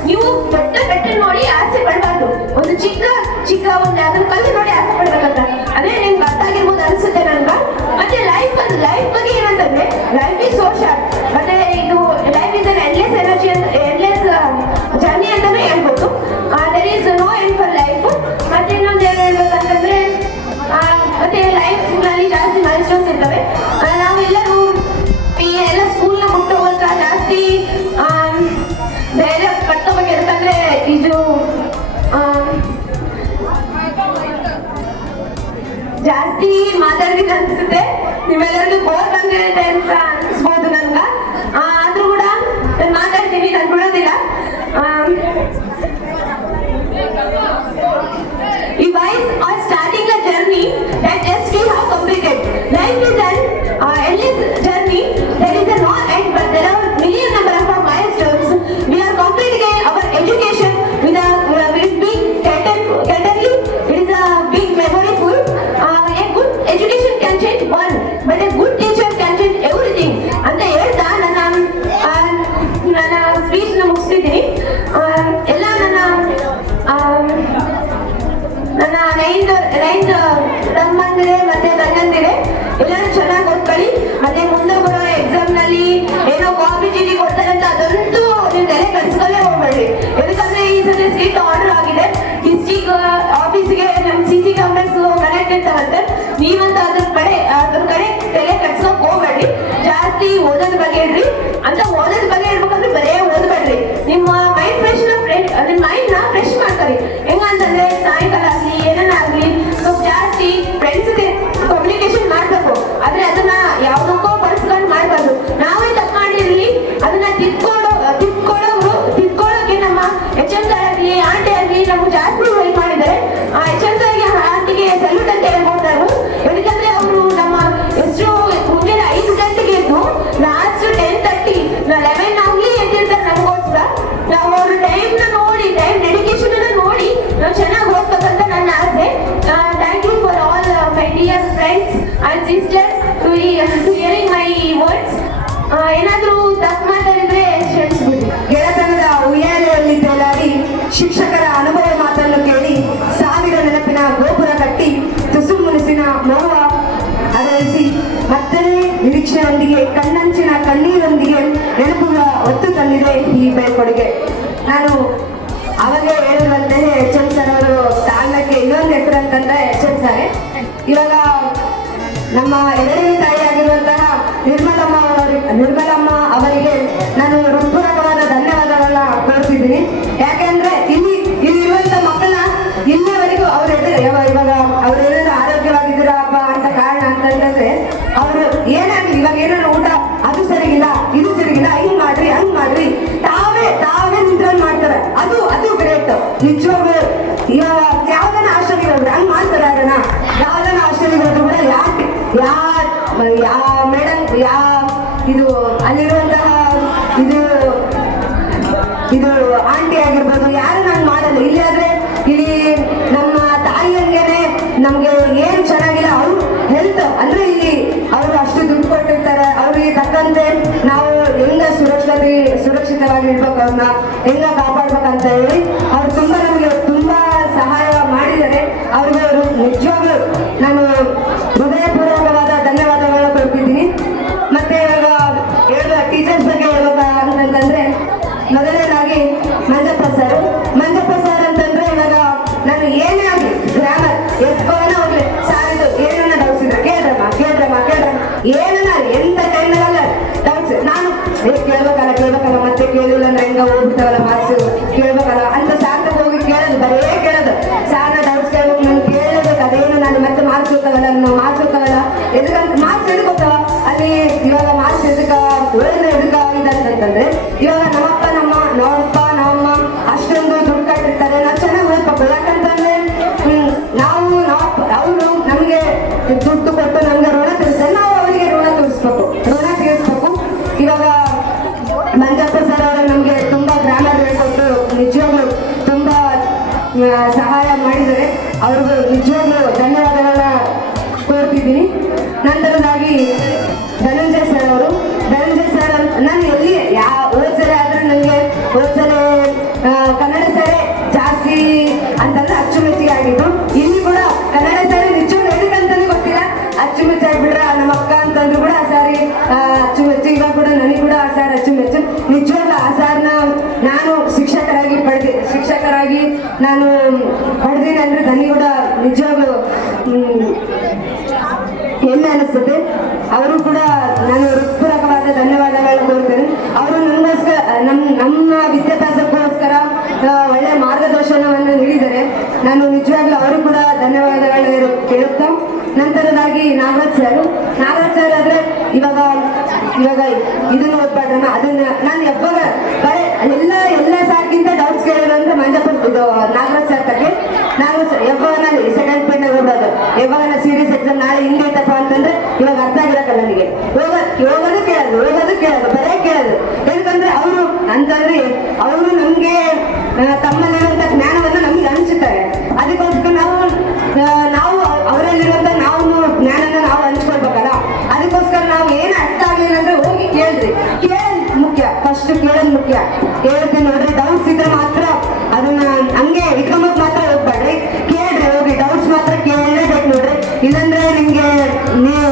ನೀವು ದೊಡ್ಡ ಬೆಟ್ಟ ನೋಡಿ ಆಸೆ ಪಡಬಾರ್ದು. ಒಂದು ಚಿಕ್ಕ ಒಂದು ಅದನ್ನ ಕಲ್ಲು ನೋಡಿ ಆಸೆ ಪಡ್ಬೇಕಂತ. ಅದೇ ನಿಮ್ಗೆ ಅರ್ಥ ಆಗಿರ್ಬೋದು ಅನ್ಸುತ್ತೆ ನನ್ಗೆ. ಮತ್ತೆ ಲೈಫ್ ಬಗ್ಗೆ ಏನಂತಂದ್ರೆ ಲೈಫ್ ಇಸ್ ಸೋ ಶಾರ್ಟ್. ಮತ್ತೆ ಇದು ಲೈಫ್ ಇಸ್ ಎಂಡ್ಲೆಸ್ ಎನರ್ಜಿ ಅಂತ, ಎಂಡ್ಲೆಸ್ ಜರ್ನಿ ಅಂತಾನೆ ಹೇಳ್ಬೋದು. There is no end for life. ಮತ್ತೆ ಇನ್ನೊಂದು ಏನು ಹೇಳ್ಬೇಕಂತಂದ್ರೆ ಮತ್ತೆ ಲೈಫ್ ನಲ್ಲಿ ಜಾಸ್ತಿ ಮೈಲ್ಸ್ಟೋನ್ಸ್ ಇರ್ತವೆ. ನಾವೆಲ್ಲರೂ ಎಲ್ಲ ಸ್ಕೂಲ್ನ ಮುಟ್ಟು ಹೋಗ ಜಾಸ್ತಿ ಧೈರ್ಯ ಪಡ್ಕೋಬೇಕು. ಯಾಕಂದ್ರೆ ಇದು ಜಾಸ್ತಿ ಮಾತಾಡ್ಬೇಕು ಅನ್ಸುತ್ತೆ, ನಿಮ್ಮೆಲ್ಲರಿಗೂ ಬೋರ್ ಬಂದಿರುತ್ತೆ ಅಂತ ಅನ್ಸ್ಬೋದು ನನ್ಗ. ಆದ್ರೂ ಕೂಡ ನಾನು ಮಾತಾಡ್ತೀನಿ, ನಾನು ಬಿಡೋದಿಲ್ಲ. You guys are starting a journey that just we have completed. Life is an endless journey. There is no end, but there are million number of milestones. We are completing our education with big category. It is a big memorable. A good education can change one, but a good teacher can change everything. ಆಫೀಸ್ಗೆ ನಮ್ CC ಕ್ಯಾಮ್ರಾಸ್ ಕನೆಕ್ಟ್ ಇರ್ತಾವಂತೆ. ನೀವಂತ ಅದ್ರ ಕಡೆ ತಲೆ ಕಟ್ಸ್ಕೊಕ್ ಹೋಗ್ಬೇಡ್ರಿ. ಜಾಸ್ತಿ ಓದೋದ್ ಬಗ್ಗೆ ಇಡ್ರಿ. ಅಂತ ಓದೋದ್ ಬಗ್ಗೆ ಇಡ್ಬೇಕಂದ್ರೆ ಬರೇ ಓದ್ಬೇಡ್ರಿ. ನಿಮ್ಮ ಮೈಂಡ್ ಫ್ರೆಶ್ ನಿಮ್ ಮೈಂಡ್ ನ ಫ್ರೆಶ್ ಮಾಡ್ತಾರೆ. ಹೆಂಗಂತಂದ್ರೆ ಸಾಯಂಕಾಲ ಆಗ್ಲಿ ಏನಾಗ್ಲಿ ಸ್ವಲ್ಪ ಜಾಸ್ತಿ ಫ್ರೆಂಡ್ಸ್ ಕಮ್ಯುನಿಕೇಶನ್ ಮಾಡ್ಬೇಕು. ಆದ್ರೆ ಅದನ್ನ ಯಾವ್ದಕ್ಕೋ ಬಳಸ್ಕೊಂಡು ಮಾಡ್ಬಾರ್ದು. ನಾವೇ ತಪ್ಪು ಮಾಡಿರ್ಲಿ ಅದನ್ನ ತಿದ್ಕೊಳ್ಳೋಕೆ ನಮ್ಮ HM ಸರ್ ಆಗ್ಲಿ ಆಂಟಿ ಆಗ್ಲಿ ನಮ್ಗೆ ಜಾಸ್ತಿ ಹೆಲ್ಪ್ ಮಾಡಿದ್ದಾರೆ. ಆ HM ಸರ್ಗೆ ಆಂಟಿಗೆ ಸಲ್ಯೂಟ್ ಅಂತ ಹೇಳ್ಬೋದು ನಾನು. ಯಾಕಂದ್ರೆ ಅವರು ನಮ್ಮ ಎಷ್ಟು ಮುಂಜಾನೆ 5 ಗಂಟೆಗೆ ಎದ್ದು ಲಾಸ್ಟ್ 10:30 11 ಆಗ್ಲಿ ಎದ್ದಿರ್ತಾರೆ ನಮಗೋಸ್ಕರ. ನಾವು ಅವ್ರ ಟೈಮ್ ನೋಡಿ ಟೈಮ್ ಡೆಡಿಕೇಶನ್ ನೋಡಿ ನಾವು ಚೆನ್ನಾಗಿ ಓದ್ಬೇಕಂತ ನನ್ನ ಆಸೆ. Thank you for all my dear friends and sisters to hearing my words. ಏನಾದ್ರೂ ತಪ್ಪು ಮಾತಾಡಿದ್ರೆ ಕ್ಷಮಿಸ್ಬಿಡಿ. ಗೆಳೆತನದ ಉಯ್ಯಾಲೆಯಲ್ಲಿ ತೇಲಾಡಿ ಶಿಕ್ಷಕರ ಅನುಭವ ಮಾತನ್ನು ಕೇಳಿ ಸಾವಿರ ನೆನಪಿನ ಗೋಪುರ ಕಟ್ಟಿ ತುಸು ಮುನಿಸಿನ ಮೋಹ ಅರಳಿಸಿ ಮತ್ತನೇ ನಿರೀಕ್ಷೆಯೊಂದಿಗೆ ಕಣ್ಣಂಚಿನ ಕಣ್ಣೀರೊಂದಿಗೆ ನೆನಪುಗಳ ಒತ್ತು ತಂದಿದೆ ಈ ಬೀಳ್ಕೊಡುಗೆ. ನಾನು ಅವಾಗೇ ಹೇಳಿರುವಂತೆ HM ಸರ್ ಅವರು ತಾಳ್ಮೆಗೆ ಇನ್ನೊಂದು ಹೆಸರು ಅಂತಂದ್ರೆ HM ಸರ್. ಇವಾಗ ನಮ್ಮ ಎರಡನೇ ತಾಯಿಯಾಗಿರುವಂತಹ ನಿರ್ಮಲಮ್ಮ ಅವರಿಗೆ ನಾನು ಹೃತ್ಪೂರ್ವಕವಾದ ಧನ್ಯವಾದಗಳನ್ನ ಕೋರ್ತಿದ್ದೀನಿ. ಯಾಕೆಂದ್ರೆ ಇಲ್ಲಿರುವಂತ ಮಕ್ಕಳನ್ನ ಇಲ್ಲಿವರೆಗೂ ಅವ್ರ ಇವಾಗ ಅವ್ರು ಏನಾದ್ರು ಆರೋಗ್ಯವಾಗಿದ್ದೀರಪ್ಪ ಅಂತ ಕಾರಣ ಅಂತಂದ್ರೆ ಅವರು ಏನಾಗ್ಲಿ ಇವಾಗ ಏನಾದ್ರು ಊಟ ಅದು ಸರಿಗಿಲ್ಲ ಇದು ಸರಿಗಿಲ್ಲ ಹಿಂಗ್ ಮಾಡ್ರಿ ತಾವೇ ನಿಂತ್ಕೊಂಡು ಮಾಡ್ತಾರೆ. ಅದು ಗ್ರೇಟ್ ನಿಜವಾಗ್ಲೂ. ಇವಾಗ ಯಾವ್ದನ್ನ ಆಶ್ರಯಗಳು ಹಂಗ್ ಮಾಡ್ತಾರೆ. ಅದನ್ನ ಯಾವ್ದನ್ನ ಆಶ್ರಯಗಳು ಕೂಡ ಮೇಡಮ್ ಇದು ಅಲ್ಲಿರುವಂತಹ ಇದು ಆಂಟಿ ಆಗಿರ್ಬೋದು ಯಾರು ನಾನು ಮಾಡಲ್ಲ. ಇಲ್ಲಿ ಆದ್ರೆ ಇಲ್ಲಿ ನಮ್ಮ ತಾಯಿಯಂಗೆನೆ ನಮ್ಗೆ ಏನ್ ಚೆನ್ನಾಗಿಲ್ಲ ಅವ್ರು ಹೆಲ್ತ್ ಅಂದ್ರೆ ಇಲ್ಲಿ ಅವರು ಅಷ್ಟು ದುಡ್ಡು ಕೊಟ್ಟಿರ್ತಾರೆ. ಅವ್ರಿಗೆ ತಕ್ಕಂತೆ ನಾವು ಹೆಂಗ ಸುರಕ್ಷಿತವಾಗಿ ಇಡ್ಬೇಕು, ಅವ್ರನ್ನ ಹೆಂಗ ಕಾಪಾಡ್ಬೇಕಂತ ಹೇಳಿ ಅವ್ರು ನಮ್ಗೆ ತುಂಬಾ ಸಹಾಯ ಮಾಡಿದ್ದಾರೆ. ಅವ್ರಿಗೆ ನಿಜವಾಗ್ಲೂ ನಾನು ಹೃದಯಪೂರ್ವಕವಾದ ಧನ್ಯವಾದಗಳನ್ನ ಕೊಡ್ತಿದ್ದೀನಿ. ಮತ್ತೆ ಇವಾಗ ಟೀಚರ್ಸ್ ಬಗ್ಗೆ ಅಂತಂದ್ರೆ ಮೊದಲನೇದಾಗಿ ಮಂಜಪ್ಪ ಸರ್ ಅಂತಂದ್ರೆ ಇವಾಗ ನಾನು ಏನೇ ಆಗಲಿ ಗ್ರಾಮರ್ ಎತ್ಕೋನ ಹೋಗ್ಲಿ ಸಾರಿದು ಏನನ್ನ ಡೌಟ್ಸ್ ಇದ್ರೆ ಕೇಳ್ರಮ್ಮ ಏನನ್ನ ಎಂತ ಟೈಮ್ನಾಗಲ್ಲ ಡೌಟ್ಸ್ ನಾನು ಕೇಳ್ಬೇಕಲ್ಲ ಮತ್ತೆ ಕೇಳಿಲ್ಲ ಅಂದ್ರೆ ಹೆಂಗ ಹೋಗ್ಬಿಡ್ತಾವಲ್ಲ ಮಾರ್ಕ್ಸ್ ಕೇಳ್ಬೇಕಲ್ಲ ಅಂತ ಸಾರ್ಥಕ ಹೋಗಿ ಕೇಳೋದು ಸಾರ್ನ ಡೌಟ್ಸ್ ಕೇಳ್ಬೇಕು. ನಾನು ಕೇಳಬೇಕು ಅದೇನು ನಾನು ಮತ್ತೆ ಮಾರ್ಕ್ಸ್ ಹೋಗ್ತಾವಲ್ಲ ಎದಕ್ಕಂತ ಮಾರ್ಕ್ಸ್ ಎದಕ್ಕೋತಾವ ಅಲ್ಲಿ. ಇವಾಗ ಮಾರ್ಕ್ಸ್ ಒಳ್ಳೆ ಇದಂತಂದ್ರೆ ಇವಾಗ ನಮ್ಮಪ್ಪ ನಮ್ಮಮ್ಮ ಅಷ್ಟೊಂದು ದುಡ್ಡು ಕಟ್ಟಿರ್ತಾರೆ. ನಾವು ಚೆನ್ನಾಗಿ ಓದ್ಬೇಕು. ಯಾಕಂತಂದ್ರೆ ಅವರು ನಮ್ಗೆ ದುಡ್ಡು ಕೊಟ್ಟು ನಮ್ಗೆ ಋಣ ತೀರಿಸ್ತಾರೆ. ನಾವು ಅವರಿಗೆ ಋಣ ತೀರಿಸ್ಬೇಕು. ಇವಾಗ ಮಂಜಪ್ಪ ಸರ್ ಅವರು ನಮ್ಗೆ ತುಂಬಾ ಗ್ರಾಮರ್ ಹೇಳ್ಕೊಟ್ಟು ನಿಜವಾಗ್ಲೂ ತುಂಬಾ ಸಹಾಯ ಮಾಡಿದ್ದಾರೆ. ಅವ್ರಿಗೂ ನಿಜವಾಗ್ಲೂ ಧನ್ಯವಾದಗಳನ್ನ ಕೋರ್ತಿದ್ದೀನಿ. ನಂತರದಾಗಿ ಧನಂಜಯ ಸರ್ ನಾನು ಎಲ್ಲಿ ಓದ್ಸಲೆ ಆದ್ರೆ ನನಗೆ ಕನ್ನಡ ಸರೇ ಜಾಸ್ತಿ ಅಂತಂದ್ರೆ ಅಚ್ಚುಮೆಚ್ಚಿಗೆ ಆಗಿದ್ದು. ಇಲ್ಲಿ ಕೂಡ ಕನ್ನಡ ಸರಿ ನಿಜವಾಗ್ಲೂ ಎದಕ್ಕಂತಾನೆ ಗೊತ್ತಿಲ್ಲ ಅಚ್ಚುಮೆಚ್ಚು ಆಗ್ಬಿಟ್ರ. ನಮ್ಮ ಅಕ್ಕ ಅಂತಂದ್ರು ಕೂಡ ಆ ಸಾರಿ ಅಚ್ಚುಮೆಚ್ಚು. ಇವಾಗ ಕೂಡ ನನಗೆ ಕೂಡ ಆ ಸಾರಿ ಅಚ್ಚುಮೆಚ್ಚು. ನಿಜವಾಗ್ಲೂ ಆ ಸಾರ್ನ ನಾನು ಶಿಕ್ಷಕರಾಗಿ ನಾನು ಪಡೆದಿನಿ ಅಂದ್ರೆ ನನಗೆ ಕೂಡ ನಿಜವಾಗ್ಲೂ ಹೆಮ್ಮೆ ಅನಿಸ್ತದೆ. ಅವರು ಕೂಡ ನಾನು ಹೃತ್ಪೂರ್ವಕವಾದ ಧನ್ಯವಾದಗಳನ್ನ ಕೋರ್ತೇನೆ. ಅವರು ನಮಗೋಸ್ಕರ ನಮ್ಮ ವಿದ್ಯಾಭ್ಯಾಸಕ್ಕೋಸ್ಕರ ಒಳ್ಳೆ ಮಾರ್ಗದರ್ಶನವನ್ನು ನೀಡಿದ್ದಾರೆ. ನಾನು ನಿಜವಾಗ್ಲೂ ಅವರು ಕೂಡ ಧನ್ಯವಾದಗಳನ್ನ ಕೇಳುತ್ತಾ ನಂತರದಾಗಿ ನಾಗರಾಜ್ ಸರ್ ಆದ್ರೆ ಇವಾಗ ಇದನ್ನ ಓದ್ಬೇಡ್ರಮ್ಮ ಅದನ್ನ ನಾನು ಯಾವಾಗ ಬರೀ ಎಲ್ಲ ಸಾರ್ಗಿಂತ ಡೌಟ್ಸ್ ಕೇಳೋದು ಅಂದ್ರೆ ನಾಗರಾಜ್ ಸರ್ ತಕ್ಕೆ ಯಾವಾಗ ನಾನು ಸೆಕೆಂಡ್ ಪೇಜ್ ಓದೋದು ಯಾವಾಗ ಸೀರಿಯಸ್ ಎಕ್ಸಾಮ್ ನಾಳೆ ಹಿಂಗೆ ಐತಪ್ಪ ಅಂತಂದ್ರೆ ಇವಾಗ ಅರ್ಥ ಆಗಿರಕ್ಕಲ್ಲ ನನಗೆ. ಹೋಗೋದು ಕೇಳೋದು ಬರೇ ಕೇಳೋದು. ಯಾಕಂದ್ರೆ ಅವರು ಅಂತಂದ್ರೆ ಅವರು ನಮ್ಗೆ ತಮ್ಮಲ್ಲಿರುವಂತ ಜ್ಞಾನವನ್ನು ನಮ್ಗೆ ಹಂಚುತ್ತಾರೆ. ಅದಕ್ಕೋಸ್ಕರ ನಾವು ಅವರಲ್ಲಿರುವಂತ ಜ್ಞಾನನ ನಾವು ಹಂಚ್ಕೊಳ್ಬೇಕಲ್ಲ. ಅದಕ್ಕೋಸ್ಕರ ನಾವು ಏನು ಅರ್ಥ ಆಗ್ಲಿಲ್ಲ ಅಂದ್ರೆ ಹೋಗಿ ಕೇಳ್ರಿ. ಫಸ್ಟ್ ಕೇಳೋದು ಮುಖ್ಯ. ಹೇಳ್ತೀನಿ ನೋಡ್ರಿ, ಡೌಟ್ಸ್ ಇದ್ರೆ ಮಾತ್ರ ಅದನ್ನ ಹಂಗೆ ಇಟ್ಕೊಂಬೋದು ಮಾತ್ರ ಹೋಗ್ಬೇಡ್ರಿ. ಕೇಳ್ರಿ, ಹೋಗಿ ಡೌಟ್ಸ್ ಮಾತ್ರ ಕೇಳಲೇಬೇಕು ನೋಡ್ರಿ. ಇಲ್ಲಾಂದ್ರೆ ನಿಮ್ಗೆ ನೀವು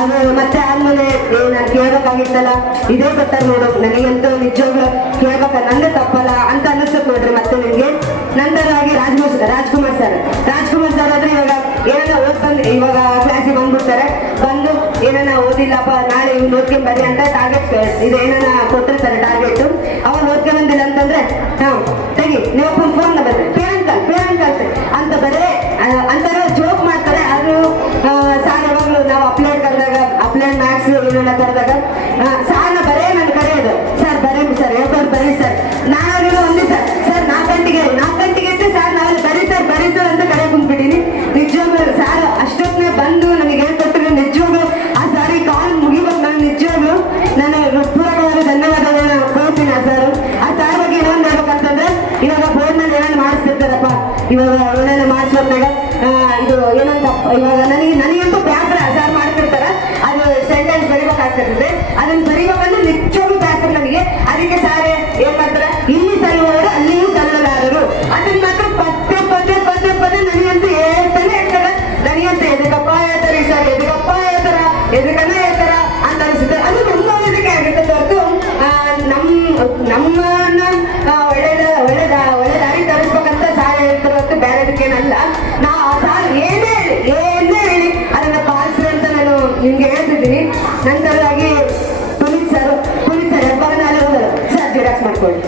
ಅದು ಮತ್ತೆ ಆದ್ಮೇಲೆ ನಾನು ಕೇಳ್ಬೇಕಾಗಿತ್ತಲ್ಲ ಇದೇ ಗೊತ್ತಾಗ ನೋಡು ನನಗಂತೂ ನಿಜವಾಗ್ಲೂ ಕೇಳ್ಬೇಕ ನಂದೇ ತಪ್ಪಲ್ಲ ಅಂತ ಅನ್ನಿಸ್ತದೆ ನೋಡ್ರಿ ಮತ್ತೆ ನಿಮ್ಗೆ. ನಂತರವಾಗಿ ರಾಜ್ಕುಮಾರ್ ಇವಾಗ ಕ್ಲಾಸಿಗೆ ಬಂದ್ಬಿಡ್ತಾರೆ, ಬಂದು ಏನನ್ನ ಓದಿಲ್ಲಪ್ಪ ನಾಳೆ ಇವ್ನು ಓದ್ಕೊಂಡ್ ಬರ್ರಿ ಅಂತ ಟಾರ್ಗೆಟ್ ಇದು ಏನನ್ನ ಕೊಟ್ಟಿರ್ತಾರೆ ಟಾರ್ಗೆಟ್. ಅವ್ನು ಓದ್ಕೊಂಡ್ ಬಂದಿಲ್ಲ ಅಂತಂದ್ರೆ ತೆಗಿ ನೀವು ಫೋನ್ ಬರ್ತಾರೆ ಪೇರೆಂಟ್ ಅಂತ ಬರೇ ಅಂತಾರ ಜೋಕ್ ಮಾಡ್ತಾರೆ. ಅದು ಸಾರ್ ಯಾವಾಗ್ಲೂ ನಾವು ಅಪ್ಲೈಡ್ ಮ್ಯಾಥ್ಸ್ ಏನನ್ನ ಕರೆದಾಗ ಸಾರ್ನ ಬರೇ ನನ್ ಕರೆಯೋದು, ಸರ್ ಬರೀ ಸರ್ ಹೇಳ್ಕೊಂಡು ಬರೀ ಸರ್. ನಾನು ಒಂದೇ ಸರ್ 4 ಗಂಟೆಗೆ ಇತ್ತು ಸರ್, ನಾವೆಲ್ಲ ಬರೀ ಸರ್ ಅಂತ ಕರೆ ಕುಂತ್ಬಿಟ್ಟಿನಿ. ನಿಜವಾಗ್ಲೂ ಸಾರ್ ಅಷ್ಟೊತ್ತನೇ ಬಂದು ನನಗೆ ಹೇಳ್ಕೊಟ್ಟಿರೋ ನಿಜವಾಗ್ಲೂ ಆ ಸಾರಿ ಕಾಲ್ ಮುಗಿಬೇಕು. ನಾನು ನಿಜವಾಗ್ಲೂ ನಾನು ಪೂರಕವಾದ ಧನ್ಯವಾದಗಳನ್ನ ಕೊಡ್ತೀನಿ ಆ ಸಾರು. ಆ ಸಾರ್ ಬಗ್ಗೆ ಇನ್ನೊಂದು ಹೇಳ್ಬೇಕಂತಂದ್ರೆ, ಇವಾಗ ಬೋರ್ಡ್ ನಲ್ಲಿ ಏನಾದ್ರು ಮಾಡಿಸ್ತಿರ್ತಾರಪ್ಪ, ಇವಾಗ ಏನೇನು ಮಾಡಿಸ್ಕೊಂಡಾಗ ಇದು ಏನಂತ ಇವಾಗ ನನಗಂತೂ ಬ್ಯಾಸರ ಸಾರ್ ಮಾಡ್ತಿರ್ತಾರ, ಅದು ಸೆಂಟೆನ್ಸ್ ಬರಿಬೇಕಾಗ್ತಿರ್ತದೆ. ಅದನ್ನ ಬರಿಬೇಕಂದ್ರೆ ನಿಜವಾಗ್ಲೂ ಬ್ಯಾಸರ ನನಗೆ. ಅದಕ್ಕೆ ಸಾರ್ ಏನ್ ಮಾಡ್ತಾರ, ಇಲ್ಲಿ ಸಲ್ಲುವವರು ಅಲ್ಲಿಯೂ ಸಲ್ಲಲಾರರು ಅದನ್ನ ಮಾತ್ರ ಪದೇ ನನಗಂತೂ ಹೇಳ್ತಾನೆ ಇರ್ತಾರ. ನನಗಂತೂ ಎದಕ್ಕಪ್ಪ ಹೇಳ್ತಾರೆ ಸರ್, ಎದಕ್ಕನ್ನ ಹೇಳ್ತಾರ ಅಂತ ಅನಿಸುತ್ತೆ. ಅದು ತುಂಬ ಇದಕ್ಕೆ ಆಗಿರ್ತದೆ ಹೊರತು ನಮ್ಮನ್ನ ಒಳ್ಳೆ ದಾರಿ ತರಿಸ್ಬೇಕಂತ ಸಾರ್ ಹೇಳ್ತಾರೆ ಹೊರತು ಬೇರೆದಕ್ಕೇನಲ್ಲ. ನಾವು ಆ ಸಾರ್ ಏನೇ ಹೇಳಿ ಅದನ್ನ ಪಾಲಿಸ್ರಿ ಅಂತ ನಾನು ನಿಮ್ಗೆ ಹೇಳ್ತಿದ್ದೀನಿ. ನಂತರವಾಗಿ ಪುನೀತ್ ಸರ್ ಹೆಬ್ಬಾರನಾಲೆ ಹೋದರು, ಸರ್ ಜಿರಾಕ್ಸ್ ಮಾಡ್ಕೊಳ್ಳಿ.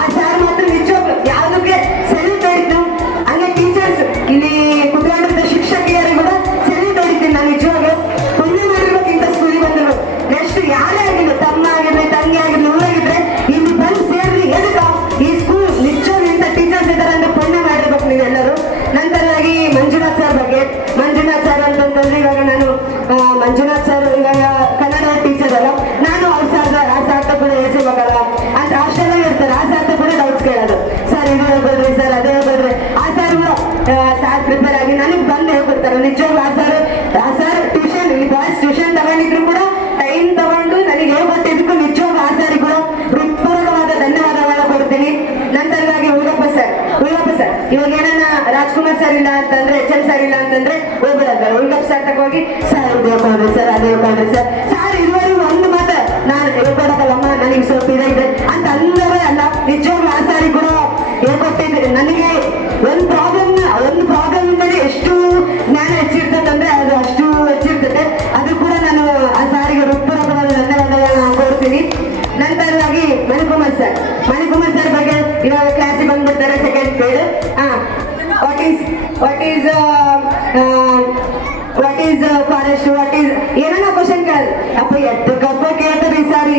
ಆ ಸಾರ್ ಮಾತ್ರ ನಿಜವಾಗ್ಲು ಯಾವುದಕ್ಕೆ ಸೆಲ್ಯೂಟ್ ಹೊಡಿತು. ಹಂಗೆ ಟೀಚರ್ಸ್ ಇಲ್ಲಿ ಕುತ್ಕೊಂಡಿದ್ದ ಶಿಕ್ಷಕಿಯರಿಗೆ ಕೂಡ ಸೆಲ್ಯೂಟ್ ಹೊಡಿತೀನಿ ನಾನು. ನಿಜವಾಗ್ಲು ಪುಣ್ಯ ಮಾಡಿರ್ಬೇಕಿಂತ ಸ್ಕೂಲಿಗೆ ಬಂದರು. ನೆಕ್ಸ್ಟ್ ಯಾರೇ ಆಗಿಲ್ಲ, ತಮ್ಮ ಆಗಿರ್ಲಿ ತಂಗಿ ಆಗಿರ್ಲಿ ಊರಾಗಿದ್ರೆ ಇಲ್ಲಿ ಬಂದು ಸೇರ್ಲಿ. ಎದಕ್ಕ ಈ ಸ್ಕೂಲ್ ನಿಜವಾಗ್ಲು ಇಂಥ ಟೀಚರ್ಸ್ ಇದ್ದಾರೆ ಅಂದ್ರೆ ಪುಣ್ಯ ಮಾಡಿರ್ಬೇಕು ನೀವೆಲ್ಲರೂ. ನಂತರವಾಗಿ ಮಂಜುನಾಥ್ ಸರ್ ಅಂತಂದ್ರೆ ಇವಾಗ ನಾನು ಮಂಜುನಾಥ್ ಸರ್ ಇವಾಗ ಕನ್ನಡ ಟೀಚರ್ ಅಲ್ಲ, ನಾನು ಅವ್ರ ಸಾರ್ಥ ಕೂಡ ಹೇಳ್ಸಿಬೇಕಲ್ಲ ಅಂತ ಹಾಸ್ಟೆಲ್ ಇರ್ತಾರೆ. ಆ ಸಾರ್ಥ ಕೂಡ ಡೌಟ್ಸ್ ಕೇಳೋದು, ಸರ್ ಇದು ಹೇಳ್ಬೇಡ್ರಿ ಸರ್ ಅದೇ ಹೇಳ್ಬೇಡ್ರಿ. ಆ ಸಾರ್ ಕೂಡ ಸಾರ್ ಪ್ರಿಪೇರ್ ಆಗಿ ನನಗೆ ಬಂದು ಹೇಳ್ಕೊಡ್ತಾರೆ. ನಿಜವಾಗ್ಲೂ ಆ ಸರ್ ಟ್ಯೂಷನ್ ಇಲ್ಲಿ ಬಾಯ್ಸ್ ಟ್ಯೂಷನ್ ತಗೊಂಡಿದ್ರು ಕೂಡ ಟೈಮ್ ತಗೊಂಡು ನನಗೆ ಹೇಳ್ಕೊಟ್ಟಿದ್ದಕ್ಕೂ ನಿಜವಾಗ್ಲೂ ಆ ಸಾರಿ ಕೂಡ ಹೃತ್ಪೂರ್ವಕವಾದ ಧನ್ಯವಾದಗಳನ್ನ ಕೊಡ್ತೀನಿ. ನಂತರವಾಗಿ ಉಳ್ಳಪ್ಪ ಸರ್ ಇವಾಗ ಏನನ್ನ ರಾಜ್ಕುಮಾರ್ ಸರ್ ಇಲ್ಲ ಅಂತಂದ್ರೆ HM ಸರ್ ಇಲ್ಲ ಅಂತಂದ್ರೆ ಹೋಗ್ಬಿಡಲ್ಲ. ಉಳ್ಳಪ್ಪ ಸರ್ ತಗೋಗಿ ಸರ್ ಇದು ಹೇಳ್ಕೊಂಡ್ರಿ ಸರ್ ಅದೇ ಹೇಳ್ಕೊಂಡ್ರಿ ಸರ್. ಸಾರ್ ಇರುವವರೆಗೂ ಒಂದು ಮಾತ ನಾನು ಹೇಳ್ಕೊಡಕ್ಕಲ್ಲಮ್ಮ ನನಗೆ ಸ್ವಲ್ಪ ಇದಾಗಿದೆ ಅಂತ ಅಂದವೇ ಅಲ್ಲ. ನಿಜವಾಗ್ಲೂ ಆ ಸಾರಿ ಕೂಡ ಹೇಳ್ಕೊಟ್ಟಿದ್ದೀನಿ. ನನಗೆ ಒಂದು ಪ್ರಾಬ್ಲಮ್ ಇಂದಲೇ ಎಷ್ಟು ಜ್ಞಾನ ಹೆಚ್ಚಿರ್ತದಂದ್ರೆ ಅದು ಅಷ್ಟು ಹೆಚ್ಚಿರ್ತದೆ. ಅದು ಕೂಡ ನಾನು ಆ ಸಾರಿಗೆ ಹೃತ್ಪೂರ್ವಕವಾದ ಧನ್ಯವಾದಗಳನ್ನ ಕೊಡ್ತೀನಿ. ನಂತರವಾಗಿ ಮಣಿಕುಮಾರ್ ಸರ್ ಬಗ್ಗೆ ಇವಾಗ ಕ್ಲಾಸಿಗೆ ಬಂದ್ಬಿಡ್ತಾರೆ second period. What is forest, ಏನನ್ನ ಕ್ವಶನ್ ಕೇಳ್ ಅಪ್ಪ ಎದ್ದಕ್ಕಪ್ಪ ಕೇಳ್ತಾರೆ ಈ ಸಾರಿ.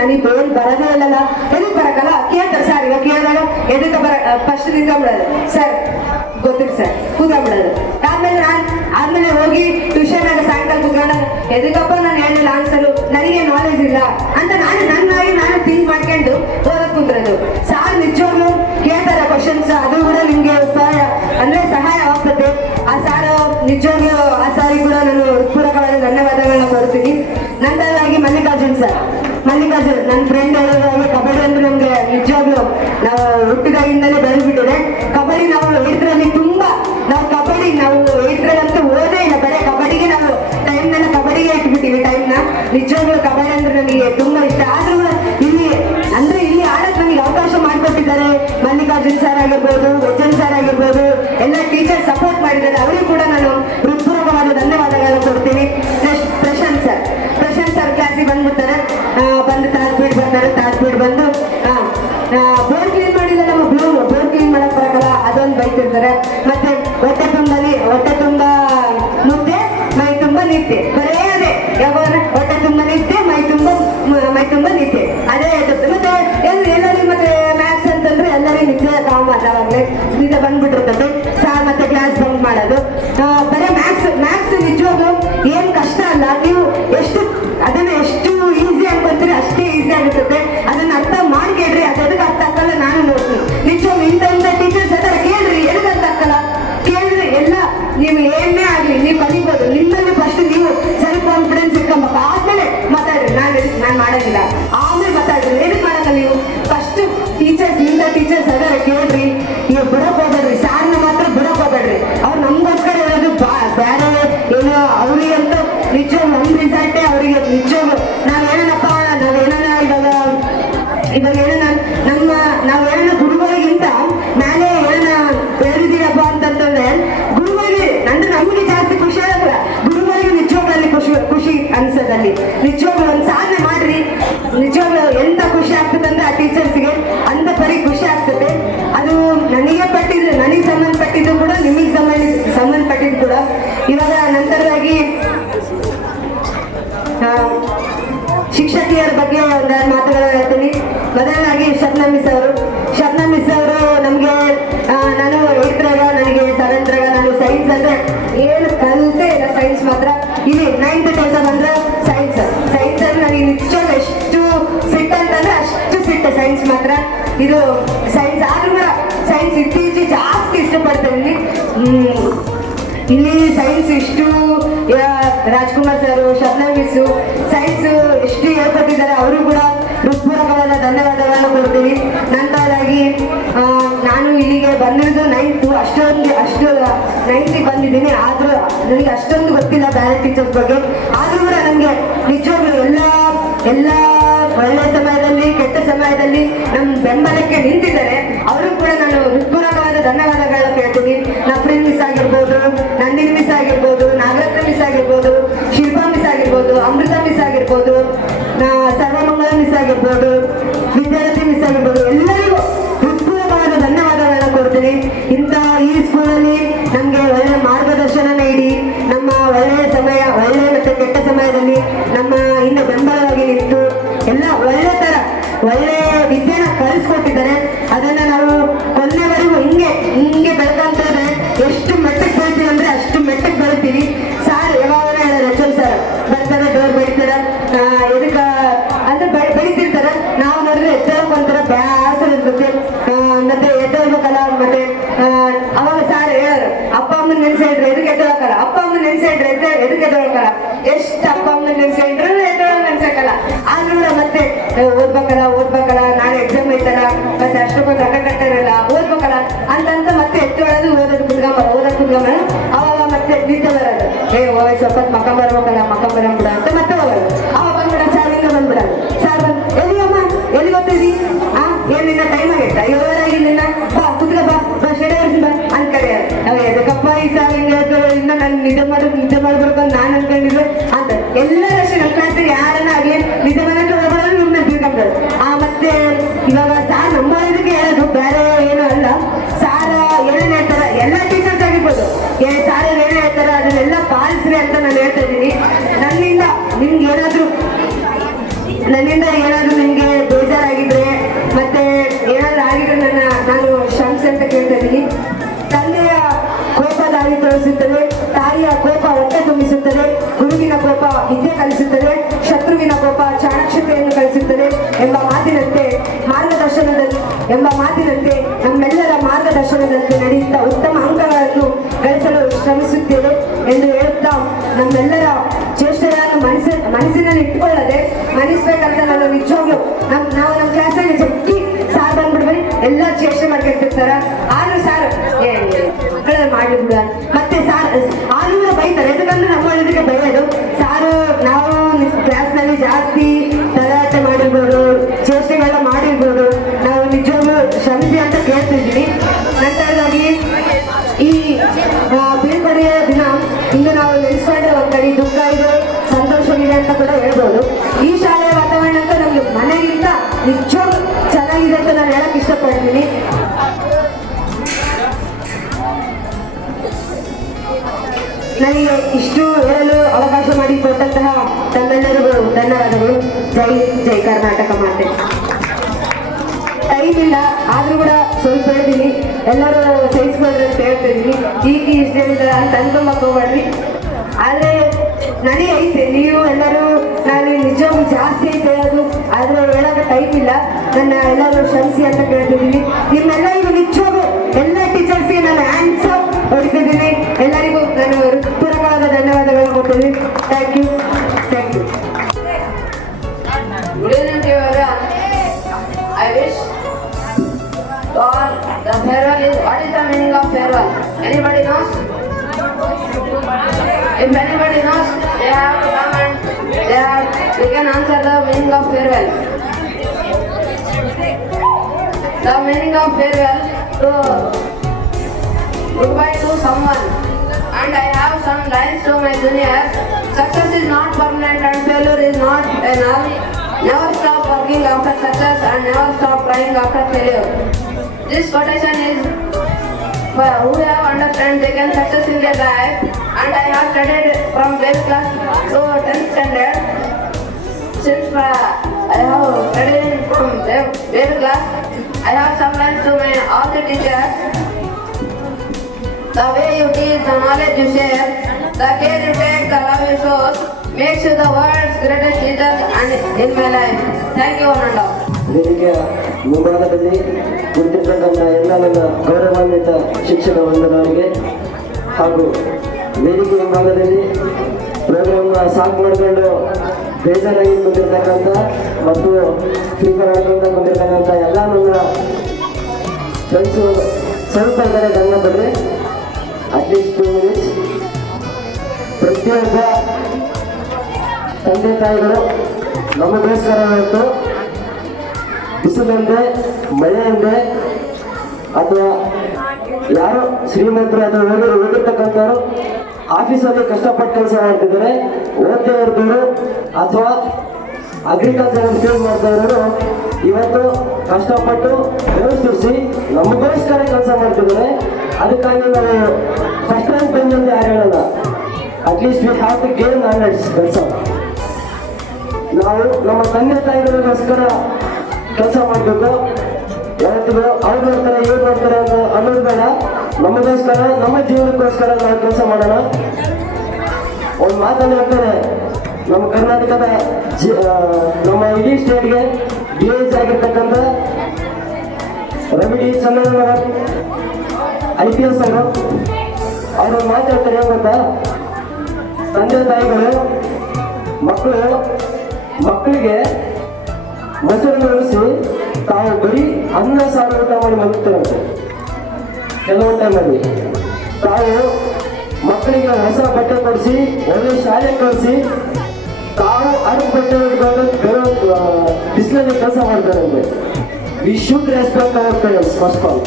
ನನಗೆ ಬರೋದೇ ಇಲ್ಲಲ್ಲ, ಎದಕ್ ಬರಕಲ್ಲ ಕೇಳ್ತಾರೆ ಸರ್. ಇವಾಗ ಕೇಳಿದಾಗ ಎದಕ್ಕೆ ಫಸ್ಟ್ ನಿಂತ್ಕೊಂಡ್ಬಿಡೋದು ಸರ್, ಗೊತ್ತಿಲ್ಲ ಸರ್ ಕೂತ್ಕೊಂಡ್ಬಿಡೋದು. ಆದ್ಮೇಲೆ ಹೋಗಿ ಟ್ಯೂಷನ್ ಆಗ ಸಾಯಂಕಾಲ ಕೂತ್ಕೊಂಡಾಗ ಎದಕ್ಕಪ್ಪ ನಾನು ಹೇಳಿಲ್ಲ ಆನ್ಸರು, ನನಗೆ ನಾಲೆಜ್ ಇಲ್ಲ ಅಂತ ನಾನು ಥಿಂಕ್ ಮಾಡ್ಕೊಂಡು ಓದಕ್ ಕುಂತಿರೋದು. ಸಾರ್ ನಿಜವಾಗ್ಲೂ ಕೇಳ್ತಾರೆ ಕ್ವಶನ್ಸ್, ಅದು ಕೂಡ ನಿಮ್ಗೆ ಸಹಾಯ ಆಗ್ತದೆ. ಆ ಸಾರ್ ನಿಜವಾಗ್ಲೂ ಆ ಸಾರಿ ಕೂಡ ನಾನು ಪೂರಕವಾದ ಧನ್ಯವಾದಗಳನ್ನ ಕೊಡ್ತೀನಿ. ನಂತರವಾಗಿ ಮಲ್ಲಿಕಾರ್ಜುನ್ ನನ್ನ ಫ್ರೆಂಡ್ ಹೇಳೋದಾಗಿ ಕಬಡ್ಡಿ ಅಂದ್ರೆ ನಮ್ಗೆ ನಿಜವಾಗ್ಲೂ ನಾವು ಹುಟ್ಟಿದಾಗಿಂದಲೇ ಬೆಳೆದ್ಬಿಟ್ಟಿದೆ. ಕಬಡ್ಡಿ ನಾವು 8ರಲ್ಲಿ ನಾವು 8ರಲ್ಲಂತೂ ಓದೇ ಇಲ್ಲ, ಬರೀ ಕಬಡ್ಡಿಗೆ ನಾವು ಕಬಡ್ಡಿಗೆ ಇಟ್ಬಿಟ್ಟಿವಿ ಟೈಮ್ನ. ನಿಜವಾಗ್ಲೂ ಕಬಡ್ಡಿ ಅಂದ್ರೆ ನನಗೆ ತುಂಬಾ ಇಷ್ಟ. ಆದ್ರೂ ಇಲ್ಲಿ ಆಡಕ್ ನನಗೆ ಅವಕಾಶ ಮಾಡಿಕೊಟ್ಟಿದ್ದಾರೆ ಮಲ್ಲಿಕಾರ್ಜುನ್ ಸರ್ ಆಗಿರ್ಬೋದು, HM ಸರ್ ಆಗಿರ್ಬೋದು, ಎಲ್ಲ ಟೀಚರ್ ಸಪೋರ್ಟ್ ಮಾಡಿದ್ದಾರೆ. ಅವರಿಗೂ ಕೂಡ ನಾನು ಹೃತ್ಪೂರ್ವಕವಾದ ಧನ್ಯವಾದಗಳನ್ನ ಕೊಡ್ತೀನಿ. ಪ್ರಶಾಂತ್ ಸರ್ ಕ್ಲಾಸಿಗೆ ಬಂದ್ಬಿಡ್ತಾರೆ, ಬಂದು ತಾರ್ ಪೀಡ್ ಬಂದು ಬೋರ್ಡ್ ಕ್ಲೀನ್ ಮಾಡಿಲ್ಲ, ನಮ್ಮ ಬೋರ್ಡ್ ಕ್ಲೀನ್ ಮಾಡಕ್ ಬರಕಲ್ಲ ಅದೊಂದು ಬೈತಿರ್ತಾರೆ. ಮತ್ತೆ ಹೊಟ್ಟೆ ತುಂಬ ಮುದ್ದೆ ಮೈ ತುಂಬ ನಿತ್ಯ, ಬರೇ ಅದೇ ಯಾವಾಗ ಹೊಟ್ಟೆ ತುಂಬ ನಿತ್ಯ ಮೈ ತುಂಬ ನಿತ್ಯ ಅದೇ ಇರ್ತದೆ. ಮತ್ತೆ ಎಲ್ಲರಿಗೂ ಮತ್ತೆ ಮ್ಯಾಥ್ಸ್ ಅಂತಂದ್ರೆ ಎಲ್ಲರಿಗೂ ನಿತ್ಯ ಕಾಮನ್ ಅವಾಗಲೇ ನಿದ್ದೆ ಬಂದ್ಬಿಟ್ಟಿರ್ತದೆ. ಸಾರ್ ಮತ್ತೆ ಕ್ಲಾಸ್ ಬಂಕ್ ಮಾಡೋದು, ಬರೀ ಮ್ಯಾಥ್ಸ್ ನಿಜವಾಗ್ಲೂ ಏನ್ ಕಷ್ಟ ಅಲ್ಲ. ನೀವು ಅದನ್ನ ಎಷ್ಟು ಈಸಿ ಅನ್ಕೊಂತೀರಿ ಅಷ್ಟೇ ಈಸಿ ಆಗಿರ್ತದೆ. ಅದನ್ನ ಅರ್ಥ ಮಾಡ್ಕೇಳ್ರಿ, ಅದಕ್ಕೆ ಅರ್ಥ ಆಗಲ್ಲ ನಾನು ನೋಡ್ತೀನಿ. ನಿಜವಾಗ್ಲೂ ಇಂಥ ಟೀಚರ್ಸ್ ಅದರ ಕೇಳ್ರಿ, ಎದಕ್ಕೆ ಅರ್ಥ ಆಗಲ್ಲ ಕೇಳ್ರಿ. ಎಲ್ಲ ನೀವು ಏನೇ ಆಗ್ಲಿ ನೀವು ಕಲಿಬೋದು. ನಿಮ್ಮಲ್ಲಿ ಫಸ್ಟ್ ನೀವು ಸೆಲ್ಫ್ ಕಾನ್ಫಿಡೆನ್ಸ್ ಇಟ್ಕೊಬೇಕು, ಆದ್ಮೇಲೆ ಮಾತಾಡ್ರಿ. ನಾನು ಮಾಡೋದಿಲ್ಲ ಆಮೇಲೆ ಮಾತಾಡ್ರಿ. ಎದಕ್ಕೆ ಮಾಡಲ್ಲ ನೀವು ಫಸ್ಟ್ ಇಂಥ ಟೀಚರ್ಸ್ ಅದರ ಕೇಳ್ರಿ. ನೀವು ಬಿಡಕ್ ಹೋಗ್ಬೇಡ್ರಿ, ಸಾರ್ನ ಮಾತ್ರ ಬಿಡಕ್ ಹೋಗ್ಬೇಡ್ರಿ. ಅವ್ರು ನಮ್ಗೋಸ್ಕರ ಹೇಳೋದು ಬೇರೆ ಏನೋ ಅವ್ರಿಗಂತ ನಿಜವಾಗ್ಲು ನಮ್ಮ ರಿಸಲ್ಟೇ ಅವರಿಗೆ ನಿಜವಾಗ್ಲು ನಾವು ಏನನ್ನ ಗುರುಗಳಿಗಿಂತ ಮೇಲೆ ಏನನ್ನ ಬೆಳೆದಿದ್ದೀರಪ್ಪ ಅಂತಂತಂದ್ರೆ ಗುರುಗಳಿಗೆ ನಮ್ಗೆ ಜೀವನದಲ್ಲಿ. ನಿಜವಾಗ್ಲೂ ಒಂದು ಸಾಧನೆ ಮಾಡ್ರಿ. ನಿಜವಾಗ್ಲೂ ಎಂತ ಖುಷಿ ಆಗ್ತದೆ ಅಂದ್ರೆ ಆ ಟೀಚರ್ಸ್ಗೆ ಅಂತ ಪರಿ ಖುಷಿ ಆಗ್ತದೆ. ಅದು ನನಗೆ ಸಂಬಂಧಪಟ್ಟಿದ್ದು ಕೂಡ, ನಿಮಗೆ ಸಂಬಂಧಪಟ್ಟಿದ್ದು ಕೂಡ. ಇವಾಗ ನಂತರವಾಗಿ ಶಿಕ್ಷಕಿಯರ ಬಗ್ಗೆ ಒಂದೆರಡು ಮಾತುಗಳು ಹೇಳ್ತೀನಿ. ಮೊದಲನಾಗಿ ಶಬ್ನಮ್ ಮಿಸ್ ಅವರು ನಮಗೆ, ನಾನು 8ರಾಗ, ನನಗೆ 7ರಾಗ ನಾನು ಸೈನ್ಸ್ ಅಂದ್ರೆ ಏನು ಕಲಿತೆ ಇಲ್ಲ, ಸೈನ್ಸ್ ಮಾತ್ರ. ಇಲ್ಲಿ 9th 10th ಬಂದ್ರೆ ಸೈನ್ಸ್ ಅಂದ್ರೆ ನನಗೆ ನಿಜವಾಗ್ಲೂ ಎಷ್ಟು ಸಿಟ್ಟು ಅಂತಂದ್ರೆ ಅಷ್ಟು ಸಿಟ್ಟು ಸೈನ್ಸ್ ಮಾತ್ರ. ಇದು ಸೈನ್ಸ್ ಆದ್ರೂ ಕೂಡ ಸೈನ್ಸ್ ಇತ್ತೀಚೆಗೆ ಜಾಸ್ತಿ ಇಷ್ಟಪಡ್ತೇನೆ. ಇಲ್ಲಿ ಸೈನ್ಸ್ ಇಷ್ಟು Rajkumar sir, Shabnam miss science ಎಷ್ಟು ಹೇಳ್ಕೊಟ್ಟಿದ್ದಾರೆ, ಅವರು ಕೂಡ ಹೃತ್ಪೂರ್ವಕವಾದ ಧನ್ಯವಾದಗಳನ್ನು ಕೊಡ್ತೀನಿ. ನಂತರವಾಗಿ ನಾನು ಇಲ್ಲಿಗೆ ಬಂದಿರೋದು 9th, ಅಷ್ಟು 9th ಬಂದಿದ್ದೀನಿ. ಆದ್ರೂ ನನಗೆ ಅಷ್ಟೊಂದು ಗೊತ್ತಿಲ್ಲ ಬೇರೆ ಟೀಚರ್ಸ್ ಬಗ್ಗೆ. ಆದ್ರೂ ಕೂಡ ನನಗೆ ನಿಜವಾಗ್ಲೂ ಎಲ್ಲ ಒಳ್ಳೆ ಸಮಯದಲ್ಲಿ, ಕೆಟ್ಟ ಸಮಯದಲ್ಲಿ ನಮ್ಮ ಬೆಂಬಲಕ್ಕೆ ನಿಂತಿದ್ದಾರೆ. ಅವರು ಕೂಡ ನಾನು ಹೃತ್ಪೂರ್ವಕವಾದ ಧನ್ಯವಾದಗಳನ್ನ ಕೇಳ್ತೀನಿ. ನಫ್ರೀನ್ ಮಿಸ್ ಆಗಿರ್ಬೋದು, ನಂದಿನಿ ಮಿಸ್ ಆಗಿರ್ಬೋದು, ನಾಗರತ್ನ ಮಿಸ್ ಆಗಿರ್ಬೋದು, ಶಿಲ್ಪಾ ಮಿಸ್ ಆಗಿರ್ಬೋದು, ಅಮೃತ ಮಿಸ್ ಆಗಿರ್ಬೋದು, ಸರ್ವಮಂಗಳ ಮಿಸ್ ಆಗಿರ್ಬೋದು, ವಿದ್ಯಾರ್ಥಿ ಮಿಸ್ ಆಗಿರ್ಬೋದು, ಎಲ್ಲರಿಗೂ ಹೃತ್ಪೂರ್ವಕವಾದ ಧನ್ಯವಾದಗಳನ್ನ ಕೊಡ್ತೀನಿ. ಇಂಥ ಈ ಸ್ಕೂಲಲ್ಲಿ ನಮಗೆ ಒಳ್ಳೆ ಮಾರ್ಗದರ್ಶನ ನೀಡಿ, ನಮ್ಮ ಒಳ್ಳೆಯ ಸಮಯ, ಒಳ್ಳೆ ಮತ್ತೆ ಕೆಟ್ಟ ಸಮಯದಲ್ಲಿ ನಮ್ಮ ಹಿಂದೆ ಬೆಂಬಲವಾಗಿ ನಿಂತು ಎಲ್ಲ ಒಳ್ಳೆ ವಿದ್ಯೆನ ಕಲಿಸ್ಕೊಟ್ಟಿದ್ದಾರೆ. ಅದನ್ನ ನಾವು ಕೊನೆವರೆಗೂ ಹಿಂಗೆ ಬೆಳ್ಕೊಂತಾರೆ. ಎಷ್ಟು ಮೆಟ್ಟಕ್ಕೆ ಬೆಳಿತೀವಿ ಅಂದ್ರೆ ಅಷ್ಟು ಮೆಟ್ಟಕ್ಕೆ ಬೆಳಿತೀವಿ. ಸಾರ್ ಯಾವಾಗ ಹೇಳಿದ್ರೆ ಎಚ್.ಎಂ ಸರ್ ಬರ್ತಾರೆ, ಡೋರ್ ಬೆಳಿತಾರ, ಎದಕ್ಕ ಅಂದ್ರೆ ಬೆಳಿತಿರ್ತಾರೆ. ನಾವು ನೋಡಿದ್ರೆ ಎದ್ದೇಳ್ಕೊಂತಾರ, ಬ್ಯಾಸರ ಇರ್ತದೆ. ಮತ್ತೆ ಎದ್ದೇಳ್ಬೇಕಲ್ಲ. ಮತ್ತೆ ಅವಾಗ ಸಾರ್ ಹೇಳೋರು, ಅಪ್ಪ ಅಮ್ಮನ ನೆನ್ಸಿಟ್ರೆ ಎದಕ್ಕೆ ಎದ್ದೇಳಕಲ್ಲ, ಅಪ್ಪ ಅಮ್ಮನ ನೆನ್ಸಿಟ್ರೆ ಎದಕ್ಕೆ ಎದ್ದೇಳಕಲ್ಲ. ಎಷ್ಟು ಅಪ್ಪ ಅಮ್ಮನ ನೆನ್ಸಿಟ್ರೆ ನೆನ್ಸಕ್ಕಲ್ಲ. ಆದ್ರೂ ಮತ್ತೆ ಓದ್ಬೇಕಲ್ಲ, ನಾಳೆ ಎಕ್ಸಾಮ್ ಐತಲ್ಲ, ಮತ್ತೆ ಅಷ್ಟಕ್ಕೊಂದು ರೊಕ್ಕ ಕಟ್ಟಿರಲ್ಲ, ಓದ್ಬೇಕಲ್ಲ ಅಂತ ಮತ್ತೆ ಎತ್ತೊಳದು ಓದೋದು ಕುತ್ಕೊಂಬ. ಅವಾಗ ಮತ್ತೆ ನಿದ್ದೆ ಬರೋದು, ಸ್ವಲ್ಪ ಮಕ್ಕ ಬರಬೇಕಲ್ಲ ಅಂತ ಮತ್ತೆ ಹೋಗೋದು. ಅವಾಗ ಬಂದ್ಬಿಡ ಶಾಲೆಯಿಂದ ಬಂದ್ಬಿಡೋದು. ಸಾರ್ ಎಲ್ಲಿಗಮ್ಮ, ಎಲ್ಲಿ ಗೊತ್ತಿದ್ದಿ? ಏನಿನ್ನ ಟೈಮ್ ಆಗೈತಾ, 7 ಆಗಿಲ್ಲ, ಬಾ ಕುತ್ಕ, ಬಾ ಶೆಡೆ ಬಾ ಅಂತ ಕರೆಯೋದು. ಅವ ಎದಕ್ಕಪ್ಪ ಈ ಸಾರ್ ಹಿಂಗೆ ಹೇಳ್ತಾರೆ, ಇನ್ನ ನಾನು ನಿದ್ದೆ ಮಾಡ್ಬೇಕು ಅಂತ ನಾನು ಅನ್ಕೊಂಡಿದ್ದೆ ಅಂತ. ಎಲ್ಲರೂ ಅಷ್ಟೇ ನಮ್ಮ ಕ್ಲಾಸಲ್ಲಿ ಯಾರನ್ನ ಆಗ್ಲಿ ನಿದ್ದೆ ಮಾಡಕ್ಕೆ ಹೋಗೋದು, ನಿಮ್ಮನ್ನ ತಿಳ್ಕೊಂಡ್ರು. ಮತ್ತೆ ಇವಾಗ ಸಾರ್ ನಂಬೋದಕ್ಕೆ ಹೇಳೋದು, ಬೇರೆ ಏನು ಅಲ್ಲ. ಸಾರ್ ಏನೇನು ಹೇಳ್ತಾರೆ, ಎಲ್ಲ ಟೀಚರ್ಸ್ ಆಗಿರ್ಬೋದು, ಸಾರ್ ಏನೇನು ಹೇಳ್ತಾರೆ ಅದನ್ನೆಲ್ಲ ಪಾಲಿಸ್ರಿ ಅಂತ ನಾನು ಹೇಳ್ತಾ ಇದ್ದೀನಿ. ನನ್ನಿಂದ ಏನಾದ್ರೂ ನಿಮ್ಗೆ ಬೇಜಾರಾಗಿದ್ರೆ, ಮತ್ತೆ ಏನಾದ್ರೂ ಆಗಿದ್ರೆ ನಾನು ಕ್ಷಮಿಸಿ ಅಂತ ಕೇಳ್ತಾ ಇದ್ದೀನಿ. ತಂದೆಯ ಕೋಪ ದಾರಿ ತೋರಿಸುತ್ತದೆ, ತಾಯಿಯ ಕೋಪ ಹೊಟ್ಟೆ ತುಂಬಿಸುತ್ತದೆ, ಗುರುವಿನ ಕೋಪ ವಿದ್ಯೆ ಕಲಿಸುತ್ತದೆ, ಶತ್ರುವಿನ ಕೋಪ ಚಾಣಕ್ಷತೆಯನ್ನು ಕಲಿಸುತ್ತದೆ ಎಂಬ ಮಾತಿನಂತೆ ನಮ್ಮೆಲ್ಲರ ಮಾರ್ಗದರ್ಶನದಂತೆ ನಡೆಯುತ್ತಾ ಉತ್ತಮ ಅಂಕಗಳನ್ನು ಗಳಿಸಲು ಶ್ರಮಿಸುತ್ತೇವೆ ಎಂದು ಹೇಳುತ್ತಾ, ನಮ್ಮೆಲ್ಲರ ಚೇಷ್ಟೆಗಳನ್ನು ಮನಸ್ಸಿನಲ್ಲಿ ಇಟ್ಕೊಳ್ಳದೆ ಮನಿಸ್ಬೇಕಂತ ನಾನು ನಿಜವಾಗ್ಲು ನಾವು ನಮ್ಮ ಕ್ಲಾಸಲ್ಲಿ ಜಗ್ಗಿ ಸಾರ್ ಬಂದ್ಬಿಡ್ಬೇಡಿ, ಎಲ್ಲ ಚೇಷ್ಟೆ ಮಾಡ್ಕೊಳ್ತಿರ್ತಾರ. ಆದ್ರೂ ಸಾರ್ ಮಕ್ಕಳಲ್ಲಿ ಮಾಡ್ಲಿ ಬಿಡ, ಮತ್ತೆ ಸಾರ್ ಆದ್ರೂ ಬೈತಾರೆ. ಯಾಕಂದ್ರೆ ನಮ್ಮ ಇದಕ್ಕೆ ಬೈಯೋದು ಸಾರು. ನಾವು ಕ್ಲಾಸ್ನಲ್ಲಿ ಜಾಸ್ತಿ ತಲಾಟೆ ಮಾಡಿರ್ಬೋದು, ಚೇಷ್ಟೆಗಳನ್ನ ಮಾಡಿರ್ಬೋದು, ನಾವು ನಿಜವಾಗ್ಲೂ ಕ್ಷಮಿಸಿ ಅಂತ ಕೇಳ್ತಿದ್ದೀವಿ. ನಂತರವಾಗಿ ಈ ಬೀಳ್ಕೊಡುಗೆಯ ದಿನ ಇಂದು ನಾವು ನೆನೆಸ್ಕೊಂಡ್ರೆ ಒಂದ್ ಕಡೆ ದುಃಖ ಇದೆ, ಸಂತೋಷವಿದೆ ಅಂತ ಕೂಡ ಹೇಳ್ಬೋದು. ಈ ಶಾಲೆಯ ವಾತಾವರಣ ಅಂತ ನಮ್ಗೆ ಮನೆಗಿಂತ ನಿಜವಾಗ್ಲೂ ಚೆನ್ನಾಗಿದೆ ಅಂತ ನಾನು ಹೇಳಕ್ ಇಷ್ಟಪಡ್ತೀನಿ. ನನಗೆ ಇಷ್ಟು ಹೇಳಲು ಅವಕಾಶ ಮಾಡಿಕೊಟ್ಟಂತಹ ತಮ್ಮೆಲ್ಲರಿಗೂ ಧನ್ಯವಾದಗಳು. ಜೈ ಕರ್ನಾಟಕ ಮಾತೆ. ಟೈಮ್ ಇಲ್ಲ, ಆದ್ರೂ ಕೂಡ ಸ್ವಲ್ಪ ಹೇಳಿದೀನಿ, ಎಲ್ಲರೂ ಸಹಿಸ್ಕೊಂಡ್ರೆ ಅಂತ ಹೇಳ್ತಾ ಇದೀನಿ. ಈಗ ಇಷ್ಟು ಹೇಳಿದಾರೆ ಅಂತ ಅನ್ಕೊಂಬಕ್ ಹೋಗ್ಬೇಡ್ರಿ. ಆದ್ರೆ ನನಗೆ ಐತೆ, ನೀವು ಎಲ್ಲರೂ ನಾನು ನಿಜವಾಗ್ಲೂ ಜಾಸ್ತಿ ಐತೆ ಹೇಳೋದು, ಆದ್ರೆ ಹೇಳೋಕೆ ಟೈಮ್ ಇಲ್ಲ. ನನ್ನ ಎಲ್ಲರೂ ಕ್ಷಮಿಸಿ ಅಂತ ಕೇಳ್ತಿದ್ದೀನಿ. ನಿಮ್ಮೆಲ್ಲರಿಗೂ ನಿಜವಾಗ್ಲೂ ಎಲ್ಲ ಟೀಚರ್ಸ್ಗೆ ನಾನು ಹ್ಯಾಂಡ್ಸ್ ಅಪ್ ಹೊಡಿತಿದ್ದೀನಿ. ಎಲ್ಲರಿಗೂ ನಾನು ಹೃತ್ಪೂರ್ವಕವಾದ ಧನ್ಯವಾದಗಳನ್ನು ಕೊಡ್ತೀನಿ. Thank you. Good evening to everyone. I wish all the farewell is, what is the meaning of farewell? Anybody knows? If anybody knows, they have to come and we can answer the meaning of farewell. The meaning of farewell to goodbye to someone and I have some lines to my juniors. Success is not permanent and failure is not enough. Never stop working after success and never stop trying after failure. This quotation is for who have understand they can success in their life, and I have studied from 12th class to 10th standard. Since I have studied from 12th class, I have some lines to my all the teachers. The way you teach, the knowledge you share, the care you take, the love you show, makes you the world's greatest teacher and in my life. Thank you, one and all. ವೇದಿಕೆಯ ಮುಂಭಾಗದಲ್ಲಿ ಕುಳಿತಿರ್ತಕ್ಕಂಥ ಎಲ್ಲ ನನ್ನ ಗೌರವಾನ್ವಿತ ಶಿಕ್ಷಕ ಬಂಧುಗಳಿಗೆ ಹಾಗೂ ವೇದಿಕೆ ಮುಂಭಾಗದಲ್ಲಿ ಪ್ರೋಗ್ರಾಮ್ನ ಸಾಕು ಮಾಡಿಕೊಂಡು ಬೇಜಾರಾಗಿ ಕುಂತಿರ್ತಕ್ಕಂಥ ಮತ್ತು ಫ್ರೀಫರ್ ಆಡ್ಕೊಂತ ಕುಂತಿರ್ತಕ್ಕಂಥ ಎಲ್ಲ ನನ್ನ ಫ್ರೆಂಡ್ಸು ಸ್ವಲ್ಪ ಕಡೆ ಗಮನ ಕೊಡ್ರಿ. At least 2 minutes. ಪ್ರತಿಯೊಬ್ಬ ತಂದೆ ತಾಯಿಗಳು ನಮಗೋಸ್ಕರ ಇವತ್ತು ಬಿಸಿಲಂದೆ ಮಳೆಯಂದೆ ಅಥವಾ ಯಾರೋ ಶ್ರೀಮಂತರು ಅಥವಾ ಓದಿರ್ತಕ್ಕಂಥವ್ರು ಆಫೀಸಲ್ಲಿ ಕಷ್ಟಪಟ್ಟು ಕೆಲಸ ಮಾಡ್ತಿದ್ದಾರೆ, ಓದ್ತಾ ಇರ್ತಾರೆ ಅಥವಾ ಅಗ್ರಿಕಲ್ಚರ್ ಫೀಲ್ಡ್ ಮಾಡ್ತಾ ಇರೋರು ಇವತ್ತು ಕಷ್ಟಪಟ್ಟು ಬೆಳೆಸಿ ನಮಗೋಸ್ಕರ ಕೆಲಸ ಮಾಡ್ತಿದ್ದಾರೆ. ಅದಕ್ಕಾಗಿ ನಾವು ಫಸ್ಟ್ ರ್ಯಾಂಕ್ ಬಂದಂತೆ ಯಾರು ಹೇಳಲ್ಲ. At least we have to gain knowledge. ಕೆಲಸ ನಾವು ನಮ್ಮ ತಂದೆ ತಾಯಿಗಳಿಗೋಸ್ಕರ ಕೆಲಸ ಮಾಡಬೇಕು. ಯಾವತ್ತಿಗೂ ಅವ್ರು ಮಾಡ್ತಾರೆ ಇವ್ರು ಮಾಡ್ತಾರೆ ಅಂತ ಅನ್ನೋದು ಬೇಡ. ನಮಗೋಸ್ಕರ ನಮ್ಮ ಜೀವನಕ್ಕೋಸ್ಕರ ನಾವು ಕೆಲಸ ಮಾಡೋಣ. ಒಂದು ಮಾತನ್ನು ಹೇಳ್ತಾರೆ, ನಮ್ಮ ಕರ್ನಾಟಕದ ನಮ್ಮ ಇಡೀ ಸ್ಟೇಟ್ಗೆ DIG ಆಗಿರ್ತಕ್ಕಂಥ ರವಿ ಡಿ ಚಂದ್ರನವರ್ IPS ಅವರು ಮಾತಾಡ್ತಾರೆ ಏನು ಗೊತ್ತಾ, ತಂದೆ ತಾಯಿಗಳು ಮಕ್ಕಳಿಗೆ ಮೊಸರನ್ನು ಉಳಿಸಿ ತಾವು ಬರೀ ಅನ್ನ ಸಾರು ಊಟ ಮಾಡಿ ಮಲಗ್ತಾರಂತೆ. ಕೆಲವೊಂದು ಟೈಮಲ್ಲಿ ತಾವು ಮಕ್ಕಳಿಗೆ ಹೊಸ ಬಟ್ಟೆ ಕೊಡಿಸಿ ಒಳ್ಳೆ ಶಾಲೆ ಕಳಿಸಿ ತಾವು ಅರ್ಧ ಬಟ್ಟೆ ಹಿಡ್ಕೊಂಡು ಬಿಸಿಲಲ್ಲಿ ಕೆಲಸ ಮಾಡ್ತಾರಂತೆ. We should respect our parents first of all.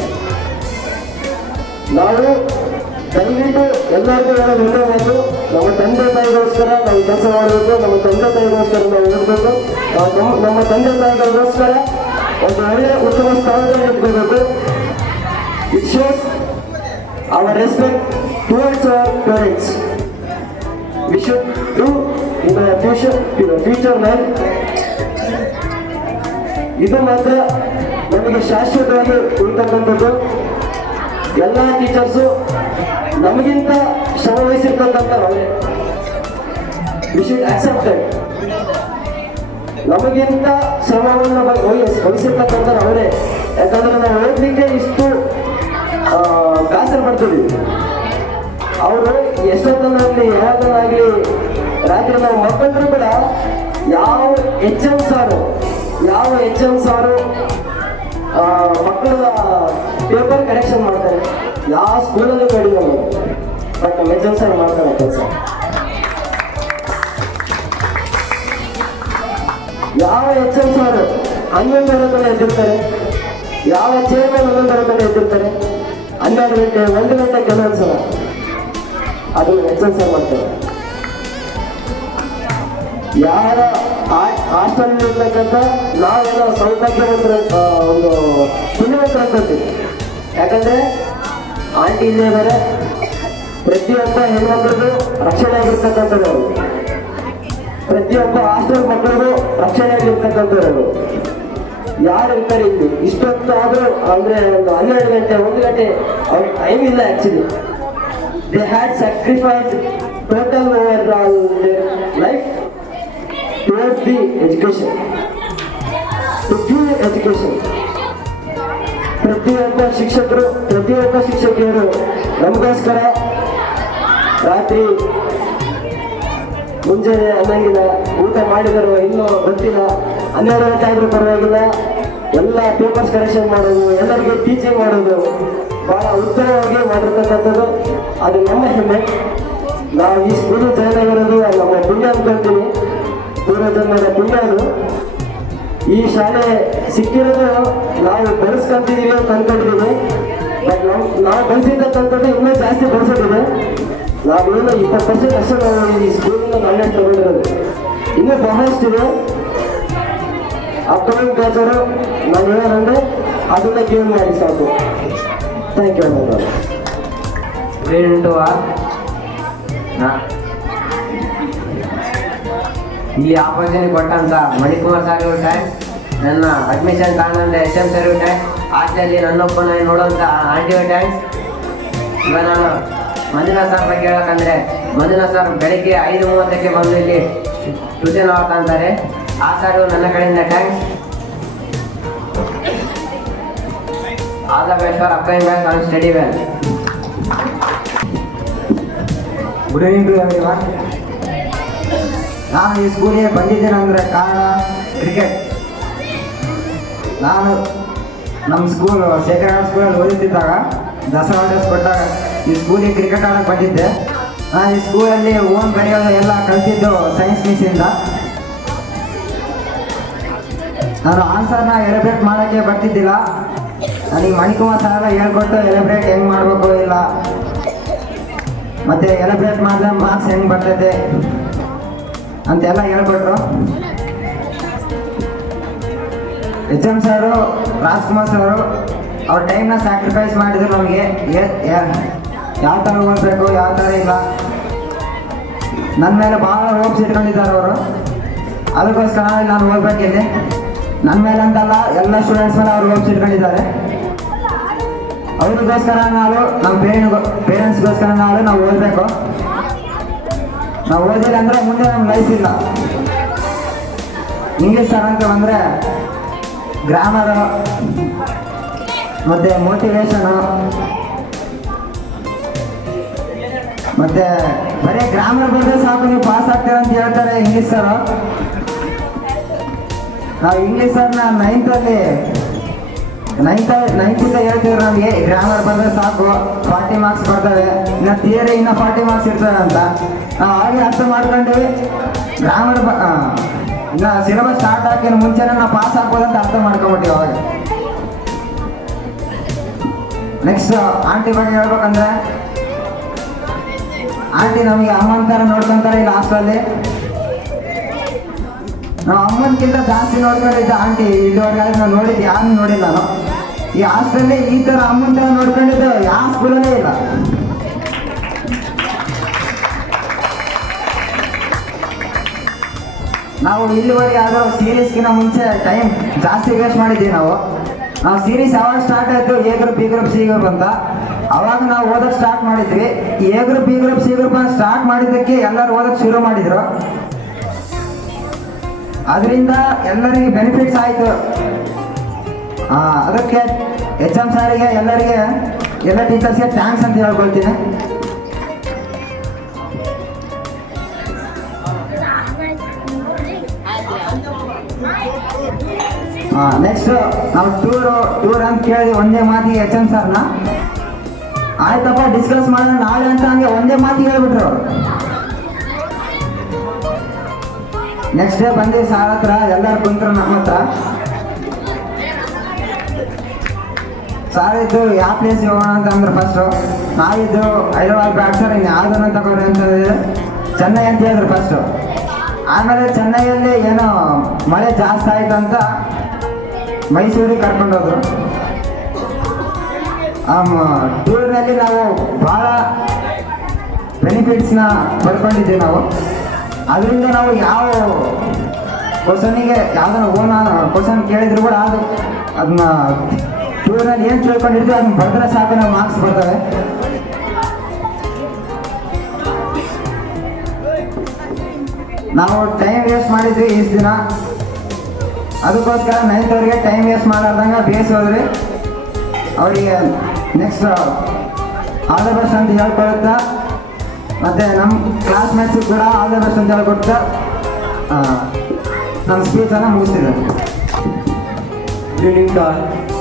ನಾವು ದಯವಿಟ್ಟು ಎಲ್ಲರಿಗೂ ಹೇಳೋದು ಒಂದೇ ಮಾತು, ನಮ್ಮ ತಂದೆ ತಾಯಿಗೋಸ್ಕರ ನಾವು ಕೆಲಸ ಮಾಡಬೇಕು, ನಮ್ಮ ತಂದೆ ತಾಯಿಗೋಸ್ಕರ ನಾವು ಓದಬೇಕು, ನಮ್ಮ ತಂದೆ ತಾಯಿಗಳಿಗೋಸ್ಕರ ಒಂದು ಒಳ್ಳೆಯ ಉತ್ತಮ ಸ್ಥಾನದಲ್ಲಿ ಇಟ್ಕೋಬೇಕು. It shows our respect towards our parents. We should do in the future life. ಇದು ಮಾತ್ರ ನಮಗೆ ಶಾಶ್ವತವಾಗಿ ಉಳಿತಕ್ಕಂಥದ್ದು. ಎಲ್ಲ ಟೀಚರ್ಸು ನಮಗಿಂತ ಶ್ರಮ ವಹಿಸಿರ್ತಕ್ಕಂಥ ಅವರೇ. We should accept that. ನಮಗಿಂತ ಶ್ರಮವನ್ನು ವಹಿಸಿರ್ತಕ್ಕಂಥ ಅವರೇ. ಯಾಕಂದ್ರೆ ನಾವು ಓದಲಿಕ್ಕೆ ಇಷ್ಟು ಬೇಸರ ಪಡ್ತೀವಿ. ಅವರು ಎಷ್ಟೊತ್ತನಾಗಲಿ ಯಾವಾಗಲಾಗಲಿ ರಾತ್ರಿ ನಾವು ಮಕ್ಕಳರು ಕೂಡ ಯಾವ HM ಸಾರು ಮಕ್ಕಳ ಪೇಪರ್ ಕರೆಕ್ಷನ್ ಮಾಡ್ತಾರೆ, ಯಾವ ಸ್ಕೂಲಲ್ಲೂ ಕಡಿಮೆ ನಾವು. ಬಟ್ ನಮ್ಮ HM ಸಾರ್ ಮಾಡ್ತಾರೆ ಕೆಲಸ. ಯಾವ HM ಸಾರು 11 ಕಡೆ ಎದ್ದಿರ್ತಾರೆ, ಯಾವ ಚೇರ್ಮನ್ 11 ಕಡೆ ಎದ್ದಿರ್ತಾರೆ, 12 ಗಂಟೆ 1 ಗಂಟೆ ಕೆಲವೊಂದ್ಸಲ ಅದು HM ಸಾರ್ ಮಾಡ್ತಾರೆ. ಯಾರ ಹಾಸ್ಟೆಲ್ ಇರ್ತಕ್ಕಂಥ ನಾವೆಲ್ಲ ಸೌಭಾಗ್ಯವಂತರ ಒಂದು ಪುಣ್ಯವಂತರ ಅಂತೀವಿ. ಯಾಕಂದ್ರೆ ಆಂಟಿ ಇಲ್ಲೇ ಇದ್ದಾರೆ, ಪ್ರತಿಯೊಬ್ಬ ಹೆಣ್ಮಕ್ಳಿಗೂ ರಕ್ಷಣೆ ಆಗಿರ್ತಕ್ಕಂಥದ್ದು, ಪ್ರತಿಯೊಬ್ಬ ಹಾಸ್ಟೆಲ್ ಮಕ್ಕಳಿಗೂ ರಕ್ಷಣೆ ಆಗಿರ್ತಕ್ಕಂಥದ್ದು. ಯಾರು ಇರ್ತಾರೆ ಇಲ್ಲಿ ಇಷ್ಟೊತ್ತು ಆದರೂ ಅಂದ್ರೆ ಒಂದು 12 ಗಂಟೆ 1 ಗಂಟೆ ಅವ್ರ ಟೈಮ್ ಇಲ್ಲ. Actually they had sacrifice total over life towards the education, to give education. ಪ್ರತಿಯೊಬ್ಬ ಶಿಕ್ಷಕಿಯರು ನಮಗೋಸ್ಕರ ರಾತ್ರಿ ಮುಂಜಾನೆ ಅನ್ನಂಗಿಲ್ಲ, ಊಟ ಮಾಡಿದರೂ ಇನ್ನೂ ಗೊತ್ತಿಲ್ಲ, 12 ಗಂಟೆ ಆದರೂ ಪರವಾಗಿಲ್ಲ, ಎಲ್ಲ ಪೇಪರ್ಸ್ ಕರೆಕ್ಷನ್ ಮಾಡೋದು, ಎಲ್ಲರಿಗೆ ಟೀಚಿಂಗ್ ಮಾಡೋದು ಬಹಳ ಉತ್ತಮವಾಗಿ ಮಾಡಿರ್ತಕ್ಕಂಥದ್ದು. ಅದು ನಮ್ಮ ಹೆಮ್ಮೆ. ನಾವು ಈ ಸ್ಕೂಲಿಗೆ ಜಾಯ್ನ್ ಆಗಿರೋದು ನಮ್ಮ ಪುಣ್ಯ ಅಂದ್ಕೊಳ್ತೀನಿ, ಪೂರ್ವಜನ್ಮದ ಪುಣ್ಯ. ಅದು ಈ ಶಾಲೆ ಸಿಕ್ಕಿರೋದು ನಾವು ಬೆಳೆಸ್ಕೊಂತಿದ್ದೀವಿ ಅಂತ ಅಂದ್ಕೊಂಡಿದ್ದೀವಿ. ಬಟ್ ನಾವು ಬೆಳೆಸಿರ್ತಕ್ಕಂಥದ್ದು ಇನ್ನೂ ಜಾಸ್ತಿ ಬೆಳೆಸೋದಿದೆ. ನಾವೇನು 20% ಅಷ್ಟೇ ನಾವು ಈ ಸ್ಕೂಲಿಂದ ನಾಲೆಡ್ಜ್ ತಗೊಂಡಿರೋದು. ಇನ್ನೂ ಬಹಳಷ್ಟಿದೆ. ಅಪ್ಕಮಿಂಗ್ ಬ್ಯಾಚರು ನಾನು ಹೇಳೋದಂದ್ರೆ ಅದನ್ನ ಗೇಮ್ ಮಾಡಿ ಸಾಕು. ಥ್ಯಾಂಕ್ ಯು ಅಣ್ಣ. ಇಲ್ಲಿ ಆಪರ್ಚುನಿಟಿ ಕೊಟ್ಟಂತ ಮಣಿಕುಮಾರ್ ಸರ್ಗೂ ಥ್ಯಾಂಕ್ಸ್. ನನ್ನ ಅಡ್ಮಿಷನ್ ತಗೊಂಡ SM ಸರ್ಗೂ ಥ್ಯಾಂಕ್ಸ್. ಹಾಸ್ಟೆಲ್ಲಿ ನನ್ನೊಬ್ಬನ ನೋಡೋಂಥ ಆಂಟಿಗೂ ಥ್ಯಾಂಕ್ಸ್. ಈಗ ನಾನು ಮಂಜುನಾಥ್ ಸರ್ ಬಗ್ಗೆ ಹೇಳೋಕಂದ್ರೆ ಮಂಜುನಾಥ್ ಸರ್ ಬೆಳಿಗ್ಗೆ 5:30ಕ್ಕೆ ಬಂದು ಇಲ್ಲಿ ಟ್ಯೂಷನ್ ಅಂತಾರೆ. ಆ ಸರ್ಗೂ ನನ್ನ ಕಡೆಯಿಂದ thanks. All the best for upcoming batch on study well. Good evening to everyone. ನಾನು ಈ ಸ್ಕೂಲಿಗೆ ಬಂದಿದ್ದೇನೆಂದರೆ ಕಾರಣ ಕ್ರಿಕೆಟ್. ನಾನು ನಮ್ಮ ಸ್ಕೂಲ್ ಶೇಖರ ಸ್ಕೂಲಲ್ಲಿ ಓದುತ್ತಿದ್ದಾಗ ದಸರಾ ಹಾಲಿಡೇಸ್ ಕೊಟ್ಟಾಗ ಈ ಸ್ಕೂಲಿಗೆ ಕ್ರಿಕೆಟ್ ಆಡೋಕ್ಕೆ ಬಂದಿದ್ದೆ. ನಾನು ಈ ಸ್ಕೂಲಲ್ಲಿ ಓನ್ ಬರೆಯೋದು ಎಲ್ಲ ಕಲಿತಿದ್ದು ಸೈನ್ಸ್ ಮಿಸ್ಸಿಂದ. ನಾನು ಆನ್ಸರ್ನ ಎಲಿಬ್ರೇಟ್ ಮಾಡೋಕ್ಕೆ ಬರ್ತಿದ್ದಿಲ್ಲ. ನನಗೆ ಮಣಿಕುಮಾರ್ ಸರ್ ಹೇಳ್ಕೊಟ್ಟು ಎಲಿಬ್ರೇಟ್ ಹೆಂಗೆ ಮಾಡಬೇಕು ಇಲ್ಲ ಮತ್ತು ಎಲಿಬ್ರೇಟ್ ಮಾಡಿದ್ರೆ ಮಾರ್ಕ್ಸ್ ಹೆಂಗೆ ಬರ್ತೈತೆ ಅಂತೆಲ್ಲ ಹೇಳ್ಕೊಟ್ರು. SM ಸರು, ರಾಜ್ಕುಮಾರ್ ಸರು ಅವ್ರ ಟೈಮ್ನ ಸ್ಯಾಕ್ರಿಫೈಸ್ ಮಾಡಿದ್ರು ನಮಗೆ ಯಾವ ಥರ ಓದಬೇಕು ಯಾವ ಥರ ಇಲ್ಲ. ನನ್ನ ಮೇಲೆ ಭಾಳ ಹೋಪ್ಸ್ ಇಟ್ಕೊಂಡಿದ್ದಾರೆ ಅವರು. ಅದಕ್ಕೋಸ್ಕರ ನಾನು ಓದಬೇಕಿದೆ. ನನ್ನ ಮೇಲೆ ಅಂತಲ್ಲ, ಎಲ್ಲ ಸ್ಟೂಡೆಂಟ್ಸ್ ಮೇಲೆ ಅವ್ರು ಹೋಪ್ಸ್ ಇಟ್ಕೊಂಡಿದ್ದಾರೆ. ಅವ್ರಿಗೋಸ್ಕರ ನಮ್ಮ ಪೇರೆಂಟ್ಸ್ಗೋಸ್ಕರ ನಾವು ಓದಬೇಕು. ನಾವು ಓದಿಲ್ಲ ಅಂದರೆ ಮುಂದೆ ನಮ್ಮ ಲೈಫ್ ಇಲ್ಲ. ಇಂಗ್ಲೀಷ್ ಸರ್ ಅಂತ ಬಂದರೆ ಗ್ರಾಮರು ಮತ್ತು ಮೋಟಿವೇಶನು ಮತ್ತು ಬರೀ ಗ್ರಾಮರ್ ಬಂದರೆ ಸಾಕು ನೀವು ಪಾಸ್ ಆಗ್ತೀರ ಅಂತ ಹೇಳ್ತಾರೆ ಇಂಗ್ಲೀಷ್ ಸರು. ನಾವು ಇಂಗ್ಲೀಷ್ ಸರ್ನ ನೈನ್ತಿಂದ ಹೇಳ್ತೀವಿ ನಮಗೆ ಗ್ರಾಮರ್ ಬಂದರೆ ಸಾಕು 40 ಮಾರ್ಕ್ಸ್ ಬರ್ತವೆ, ಇನ್ನು ಥಿಯರಿ ಇನ್ನೂ 40 ಮಾರ್ಕ್ಸ್ ಇರ್ತವೆ ಅಂತ. ನಾವು ಹಾಗೆ ಅರ್ಥ ಮಾಡ್ಕೊಂಡ್ವಿ. ಗ್ರಾಮರ್ ಇನ್ನು ಸಿಲೆಬಸ್ ಸ್ಟಾರ್ಟ್ ಹಾಕಿನ ಮುಂಚೆನೇ ನಾವು ಪಾಸ್ ಆಗ್ಬೋದಂತ ಅರ್ಥ ಮಾಡ್ಕೊಂಬಿಟ್ಟಿವಿ ಅವಾಗ. ನೆಕ್ಸ್ಟ್ ಆಂಟಿ ಬಗ್ಗೆ ಹೇಳ್ಬೇಕಂದ್ರೆ ಆಂಟಿ ನಮಗೆ ಅಮ್ಮನ ಥರ ನೋಡ್ಕೊಂತಾರೆ ಇಲ್ಲಿ ಹಾಸ್ಟೆಲಲ್ಲಿ. ನಾವು ಅಮ್ಮನಕ್ಕಿಂತ ಜಾಸ್ತಿ ನೋಡ್ಕೊಂಡಿದ್ದ ಆಂಟಿ ಇಲ್ಲಿವರೆಗೆ ನಾನು ನೋಡಿದ್ದು ಯಾರನ್ನು ನೋಡಿಲ್ಲ. ನಾನು ಈ ಹಾಸ್ಟೆಲಲ್ಲಿ ಈ ಥರ ಅಮ್ಮನ ಥರ ನೋಡ್ಕೊಂಡಿದ್ದು ಯಾವ ಸ್ಕೂಲಲ್ಲೇ ಇಲ್ಲ. ನಾವು ಇಲ್ಲಿವರೆಗೆ ಯಾವುದೋ ಸೀರೀಸ್ಗಿನ ಮುಂಚೆ ಟೈಮ್ ಜಾಸ್ತಿ ವೇಸ್ಟ್ ಮಾಡಿದ್ದೀವಿ. ನಾವು ಸೀರೀಸ್ ಯಾವಾಗ ಸ್ಟಾರ್ಟ್ ಆಯಿತು A group B group C group ಅಂತ, ಅವಾಗ ನಾವು ಓದೋಕ್ಕೆ ಸ್ಟಾರ್ಟ್ ಮಾಡಿದ್ವಿ. A group B group C group ಅಂತ ಸ್ಟಾರ್ಟ್ ಮಾಡಿದ್ದಕ್ಕೆ ಎಲ್ಲರೂ ಓದೋಕ್ಕೆ ಶುರು ಮಾಡಿದರು. ಅದರಿಂದ ಎಲ್ಲರಿಗೆ ಬೆನಿಫಿಟ್ಸ್ ಆಯಿತು. ಅದಕ್ಕೆ SM ಸಾರಿಗೆ ಎಲ್ಲರಿಗೆ ಎಲ್ಲ ಟೀಚರ್ಸ್ಗೆ ಥ್ಯಾಂಕ್ಸ್ ಅಂತ ಹೇಳ್ಕೊಳ್ತೀನಿ. ನೆಕ್ಸ್ಟ್ ನಾವು ಟೂರ್ ಅಂತ ಕೇಳಿ ಒಂದೇ ಮಾತಿಗೆ SM ಸರ್ನ ಆಯ್ತಪ್ಪ ಡಿಸ್ಕಸ್ ಮಾಡೋಣ ನಾಳೆ ಅಂತ ಹಂಗೆ ಒಂದೇ ಮಾತಿಗೆ ಹೇಳ್ಬಿಟ್ರು ಅವರು. ನೆಕ್ಸ್ಟ್ ಡೇ ಬಂದ್ವಿ ಸಾರ್ ಹತ್ರ, ಎಲ್ಲರೂ ಕುಂತರು ನಮ್ಮ ಹತ್ರ. ಸಾರ್ ಇದ್ದು ಯಾವ ಪ್ಲೇಸ್ ಹೋಗೋಣ ಅಂತ ಅಂದ್ರೆ ಫಸ್ಟು ನಾವಿದ್ದು ಹೈದರಾಬಾದ್ ಬ್ಯಾಡ್ ಸರ್ ಇನ್ನು ಯಾವುದನ್ನ ತಗೋರಿ ಅಂತ ಚೆನ್ನೈ ಅಂತ ಹೇಳಿದ್ರು ಫಸ್ಟು. ಆಮೇಲೆ ಚೆನ್ನೈಯಲ್ಲಿ ಏನೋ ಮಳೆ ಜಾಸ್ತಿ ಆಯ್ತು ಅಂತ ಮೈಸೂರಿಗೆ ಕರ್ಕೊಂಡೋದ್ರು. ಟೂರ್ನಲ್ಲಿ ನಾವು ಭಾಳ ಬೆನಿಫಿಟ್ಸ್ನ ಪಡ್ಕೊಂಡಿದ್ದೀವಿ ನಾವು. ಅದರಿಂದ ನಾವು ಯಾವ ಕ್ವಶನಿಗೆ ಯಾವುದನ್ನ ಓನ ಕ್ವಶನ್ ಕೇಳಿದ್ರು ಕೂಡ ಅದನ್ನ ಟೂರ್ನಲ್ಲಿ ಏನು ತಿಳ್ಕೊಂಡಿರ್ತೀವಿ ಅದನ್ನ ಬರೆದ್ರೆ ಸಾಕು ನಾವು ಮಾರ್ಕ್ಸ್ ಬರ್ತವೆ. ನಾವು ಟೈಮ್ ವೇಸ್ಟ್ ಮಾಡಿದ್ವಿ ಇಷ್ಟು ದಿನ, ಅದಕ್ಕೋಸ್ಕರ 9th ಅವ್ರಿಗೆ ಟೈಮ್ ವೇಸ್ಟ್ ಮಾಡಾರ್ದಂಗೆ ಬೇಸ್ ಹೋದ್ರಿ. ಅವರಿಗೆ ನೆಕ್ಸ್ಟ್ ಆಲ್ ದ ಬೆಸ್ಟ್ ಅಂತ ಹೇಳ್ಕೊಳುತ್ತಾ, ಮತ್ತು ನಮ್ಮ ಕ್ಲಾಸ್ಮೇಟ್ಸಿಗೆ ಕೂಡ ಆಲ್ ದ ಬೆಸ್ಟ್ ಅಂತ ಹೇಳ್ಕೊಡ್ತಾ ನಮ್ಮ ಸ್ಪೀಚನ್ನು ಮುಗಿಸ್ತಿದ್ದೆ. Good evening to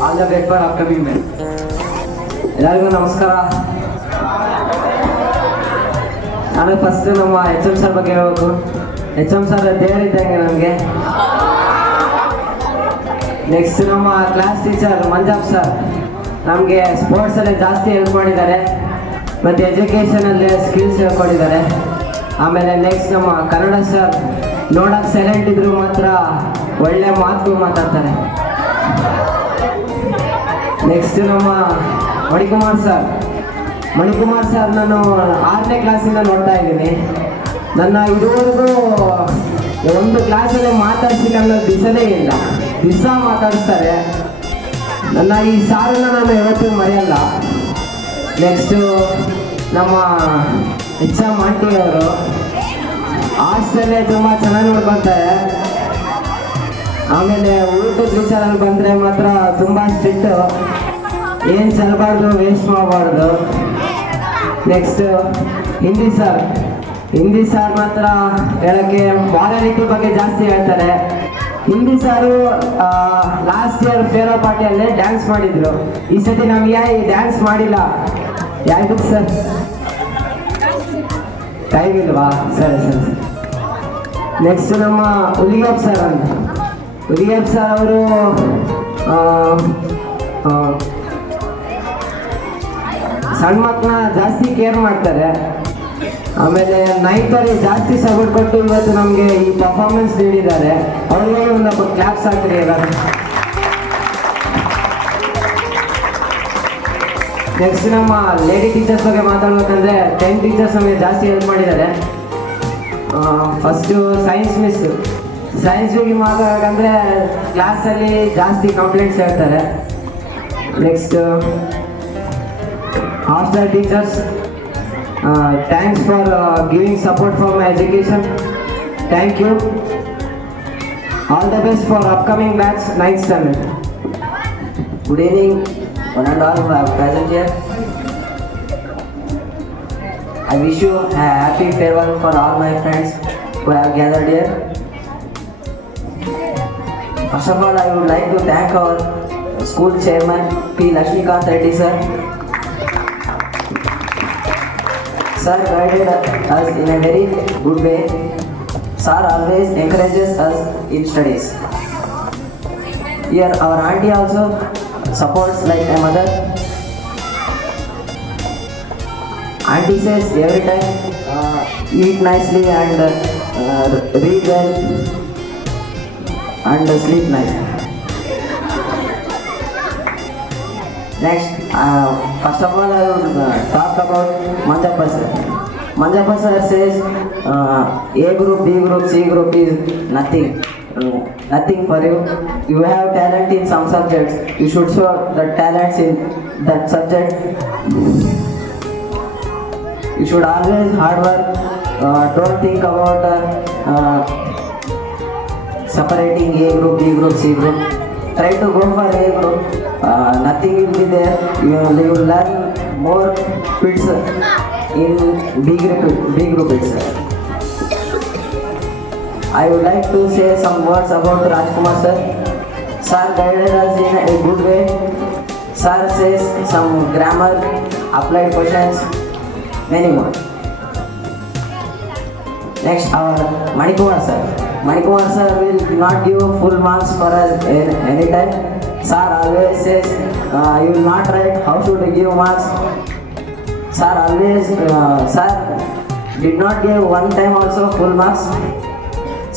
all the best for upcoming match. ಎಲ್ಲರಿಗೂ ನಮಸ್ಕಾರ. ನಾನು ಫಸ್ಟ್ ನಮ್ಮ SM ಸರ್ ಬಗ್ಗೆ ಹೇಳ್ಬೇಕು. SM ಸರ್ ದೇವರಿದ್ದಂಗೆ ನಮಗೆ. ನೆಕ್ಸ್ಟ್ ನಮ್ಮ ಕ್ಲಾಸ್ ಟೀಚರ್ ಮಂಜಾಬ್ ಸರ್ ನಮಗೆ ಸ್ಪೋರ್ಟ್ಸಲ್ಲಿ ಜಾಸ್ತಿ ಹೆಲ್ಪ್ ಮಾಡಿದ್ದಾರೆ. ಮತ್ತು ಎಜುಕೇಷನಲ್ಲಿ ಸ್ಕಿಲ್ಸ್ ಹೇಳ್ಕೊಟ್ಟಿದ್ದಾರೆ. ಆಮೇಲೆ ನೆಕ್ಸ್ಟ್ ನಮ್ಮ ಕನ್ನಡ ಸರ್ ನೋಡೋಕೆ ಸೈಲೆಂಟ್ ಇದ್ರು ಮಾತ್ರ ಒಳ್ಳೆ ಮಾತು ಮಾತಾಡ್ತಾರೆ. ನೆಕ್ಸ್ಟ್ ನಮ್ಮ ಮಣಿಕುಮಾರ್ ಸರ್ ನಾನು 6ನೇ ಕ್ಲಾಸಿಂದ ನೋಡ್ತಾ ಇದ್ದೀನಿ. ನನ್ನ ಇದುವರೆಗೂ ಒಂದು ಕ್ಲಾಸಲ್ಲಿ ಮಾತಾಡ್ಸಿಲ್ಲ ಅನ್ನೋ ದಿವಸನೇ ಇಲ್ಲ, ದಿವಸ ಮಾತಾಡಿಸ್ತಾರೆ. ನನ್ನ ಈ ಸಾರನ್ನ ನಾನು ಯಾವತ್ತೂ ಮರೆಯಲ್ಲ. ನೆಕ್ಸ್ಟು ನಮ್ಮ ಎಚ್.ಎಂ. ಆಂಟಿಯವರು ಹಾಸ್ಟೆಲ್ಲೇ ತುಂಬ ಚೆನ್ನಾಗಿ ನೋಡ್ಕೊತಾರೆ. ಆಮೇಲೆ ಊಟದ ವಿಚಾರಲ್ಲಿ ಬಂದರೆ ಮಾತ್ರ ತುಂಬ ಸ್ಟ್ರಿಕ್ಟು, ಏನು ಚೆಲ್ಲಬಾರ್ದು, ವೇಸ್ಟ್ ಮಾಡಬಾರ್ದು. ನೆಕ್ಸ್ಟ್ ಹಿಂದಿ ಸಾರ್ ಮಾತ್ರ ಹೇಳೋಕ್ಕೆ ಮಾರಾಲಿಟಿ ಬಗ್ಗೆ ಜಾಸ್ತಿ ಹೇಳ್ತಾರೆ. ಹಿಂದಿ ಸಾರು ಲಾಸ್ಟ್ ಇಯರ್ ಫೇರ್ವೆಲ್ ಪಾರ್ಟಿಯಲ್ಲೇ ಡ್ಯಾನ್ಸ್ ಮಾಡಿದ್ರು. ಈ ಸತಿ ನಮಗೆ ಡ್ಯಾನ್ಸ್ ಮಾಡಿಲ್ಲ. ಯಾಕೆ ಸರ್? ಟೈಮ್ ಇಲ್ವಾ? ಸರಿ. ನೆಕ್ಸ್ಟ್ ನಮ್ಮ ಹುಲಿಗಪ್ಪ ಸರ್ ಅವರು ಸಣ್ಣ ಮಕ್ಕಳನ್ನ ಜಾಸ್ತಿ ಕೇರ್ ಮಾಡ್ತಾರೆ. ಆಮೇಲೆ ನೈಟಲ್ಲಿ ಜಾಸ್ತಿ ಸಪೋರ್ಟ್ ಕೊಟ್ಟು ಇವತ್ತು ನಮಗೆ ಈ ಪರ್ಫಾರ್ಮೆನ್ಸ್ ನೀಡಿದ್ದಾರೆ. ಅವ್ರಿಗೆ ಒಂದು ಕ್ಲಾಪ್ಸ್ ಹಾಕ್ರಿ ಎಲ್ಲರೂ. ನೆಕ್ಸ್ಟ್ ನಮ್ಮ ಲೇಡಿ ಟೀಚರ್ಸ್ ಬಗ್ಗೆ ಮಾತಾಡ್ಬೇಕಂದ್ರೆ 10 ಟೀಚರ್ಸ್ ನಮಗೆ ಜಾಸ್ತಿ ಹೆಲ್ಪ್ ಮಾಡಿದ್ದಾರೆ. ಫಸ್ಟು ಸೈನ್ಸ್ ಬಗ್ಗೆ ಮಾತಾಡಬೇಕಂದ್ರೆ ಕ್ಲಾಸಲ್ಲಿ ಜಾಸ್ತಿ ಕಂಪ್ಲೇಂಟ್ಸ್ ಹೇಳ್ತಾರೆ. Next hostel teachers, thanks for giving support for my education. Thank you. All the best for upcoming batch 9th standard. Good evening, one and all who are present here. I wish you a happy farewell for all my friends who have gathered here. First of all, I would like to thank our school chairman P. Lakshmikant Reddy sir. Sir guided us in a very good way. Sir always encourages us in studies. Here our auntie also supports like a mother. Auntie says every time eat nicely and read well and sleep nice. Next, first of all I would talk about Manjappa sir. Manjappa sir says A group, B group, C group is nothing for you. You have talent in some subjects. You should show the talents in that subject. You should always hard work. Don't think about separating A group, B group, C group. Try to go for A group. Nothing will be there. You will learn more bits in B group itself. I would like to say some words about Rajkumar sir. Sir guided us in a good way. Sir says some grammar, applied questions, many more. Next, our Manikumar sir. Manikumar sir will not give full marks for us any time. Sir always says you will not write, how should you give marks? Sir did not give one time also full marks.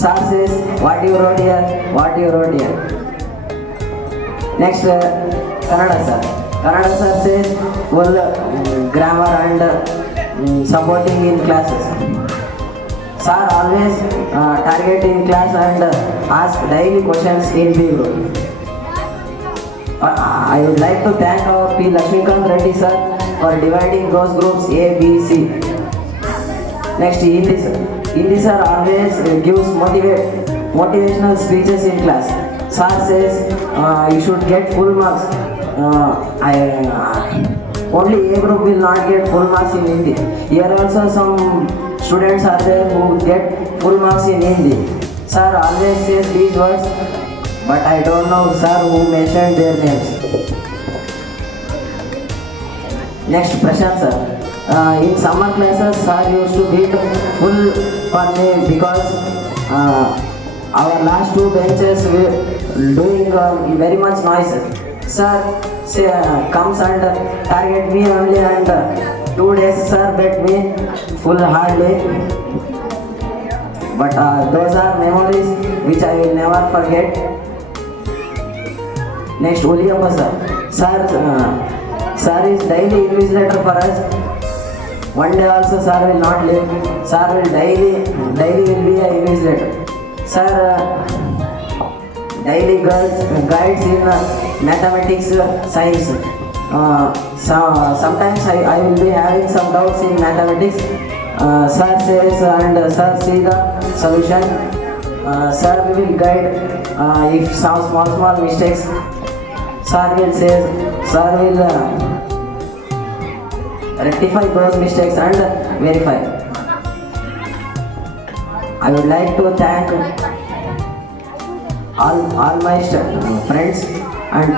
Sir says what you wrote here. Next, Kannada sir says full grammar and supporting in classes. Sir always target in class and ask daily questions in B group. I would like to thank our P. Lakshmikant Reddy sir for dividing those groups A, B, C. Next, Hindi sir always gives motivational speeches in class. Sir says you should get full marks. Only A group will not get full marks in Hindi. Here also some students are there who get full marks in Hindi. Sir always says these words, but I don't know sir who mentioned their names. Next, Prashant sir. In summer classes, sir used to beat full for me because our last 2 benches were doing very much noise. Sir comes and target me only and 2 days sir beat me full hardly, but those are memories which I will never forget. Next, Uliappa sir sir is daily invigilator for us. One day also sir will not leave. Sir will daily will be a invigilator. Sir daily guides in mathematics, science. Sometimes I will be having some doubts in mathematics. Sir says and sir see the solution. Sir will guide if some small mistakes. Sir will say, sir will rectify those mistakes and verify. I would like to thank all my friends and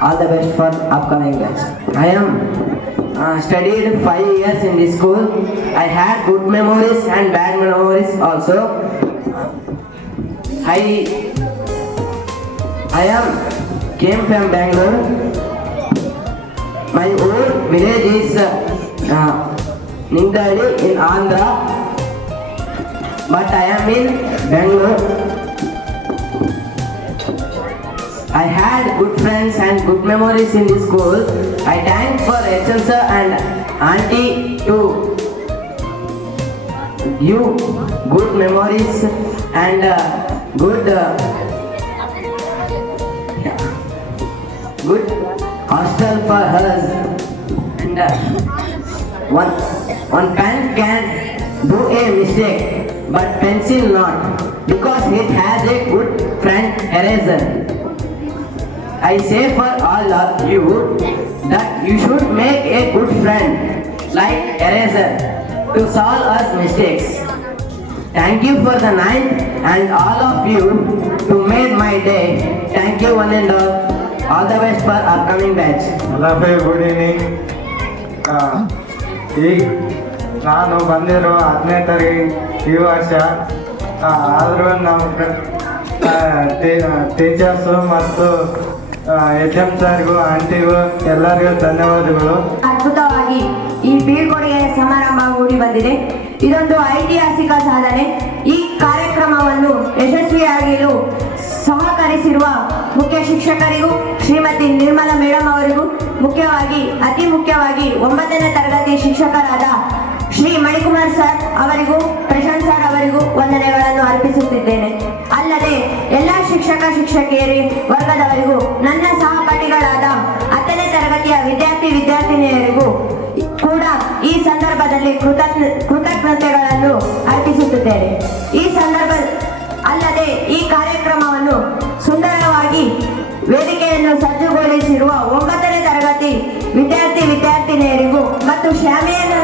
all the best for upcoming batch. I am studied 5 years in this school. I had good memories and bad memories also. I came from Bangalore. My old village is Ningdali in Andhra, but I am in Bangalore. I had good friends and good memories in this school. I thank for HM sir and auntie to give good memories and good hostel for us. And one pen can do a mistake, but pencil not, because it has a good friend eraser. I say for all of you that you should make a good friend like eraser to solve us mistakes. Thank you for the night and all of you to make my day. Thank you one and all. All the best for upcoming batch. ಎಲ್ಲರಿಗೂ ಗುಡ್ ಈವ್ನಿಂಗ್. ಈಗ ನಾನು ಬಂದಿರೋ 10ನೇ ತರಗತಿ ಈ ವರ್ಷ. ಆದರೂ ನಮ್ಮ ಟೀಚರ್ಸು ಮತ್ತು HM ಸರ್ಗೂ ಆಂಟಿಗೂ ಎಲ್ಲರಿಗೂ ಧನ್ಯವಾದಗಳು. ಅದ್ಭುತವಾಗಿ ಈ ಬೀಳ್ಕೊಡುಗೆ ಸಮಾರಂಭ ಮೂಡಿ ಬಂದಿದೆ. ಇದೊಂದು ಐತಿಹಾಸಿಕ ಸಾಧನೆ. ಈ ಕಾರ್ಯಕ್ರಮವನ್ನು ಯಶಸ್ವಿಯಾಗಲು ಸಹಕರಿಸಿರುವ ಮುಖ್ಯ ಶಿಕ್ಷಕರಿಗೂ ಶ್ರೀಮತಿ ನಿರ್ಮಲಾ ಮೇಡಮ್ ಅವರಿಗೂ, ಅತಿ ಮುಖ್ಯವಾಗಿ 9ನೇ ತರಗತಿ ಶಿಕ್ಷಕರಾದ ಶ್ರೀ ಮಣಿಕುಮಾರ್ ಸರ್ ಅವರಿಗೂ, ಪ್ರಶಾಂತ್ ಸರ್ ಅವರಿಗೂ ವಂದನೆಗಳನ್ನು ಅರ್ಪಿಸುತ್ತಿದ್ದೇನೆ. ಅಲ್ಲದೆ ಎಲ್ಲ ಶಿಕ್ಷಕಿಯರಿ ವರ್ಗದವರಿಗೂ, ನನ್ನ ಸಹಪಾಠಿಗಳಾದ 10ನೇ ತರಗತಿಯ ವಿದ್ಯಾರ್ಥಿನಿಯರಿಗೂ ಕೂಡ ಈ ಸಂದರ್ಭದಲ್ಲಿ ಕೃತಜ್ಞತೆಗಳನ್ನು ಅರ್ಪಿಸುತ್ತಿದ್ದೇನೆ. ಅಲ್ಲದೆ ಈ ಕಾರ್ಯಕ್ರಮವನ್ನು ಸುಂದರವಾಗಿ ವೇದಿಕೆಯನ್ನು ಸಜ್ಜುಗೊಳಿಸಿರುವ 9ನೇ ತರಗತಿ ವಿದ್ಯಾರ್ಥಿನಿಯರಿಗೂ ಮತ್ತು ಶಾಮಿಯಾನ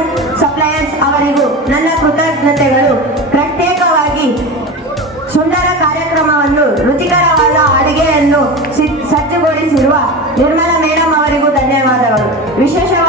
ಸಪ್ಲೈಯರ್ಸ್ ಅವರಿಗೂ ನನ್ನ ಕೃತಜ್ಞತೆಗಳು. ಪ್ರತ್ಯೇಕವಾಗಿ ಸುಂದರ ಕಾರ್ಯಕ್ರಮವನ್ನು, ರುಚಿಕರವಾದ ಅಡುಗೆಯನ್ನು ಸಜ್ಜುಗೊಳಿಸಿರುವ ನಿರ್ಮಲಾ ಮೇಡಮ್ ಅವರಿಗೂ ಧನ್ಯವಾದಗಳು. ವಿಶೇಷವಾಗಿ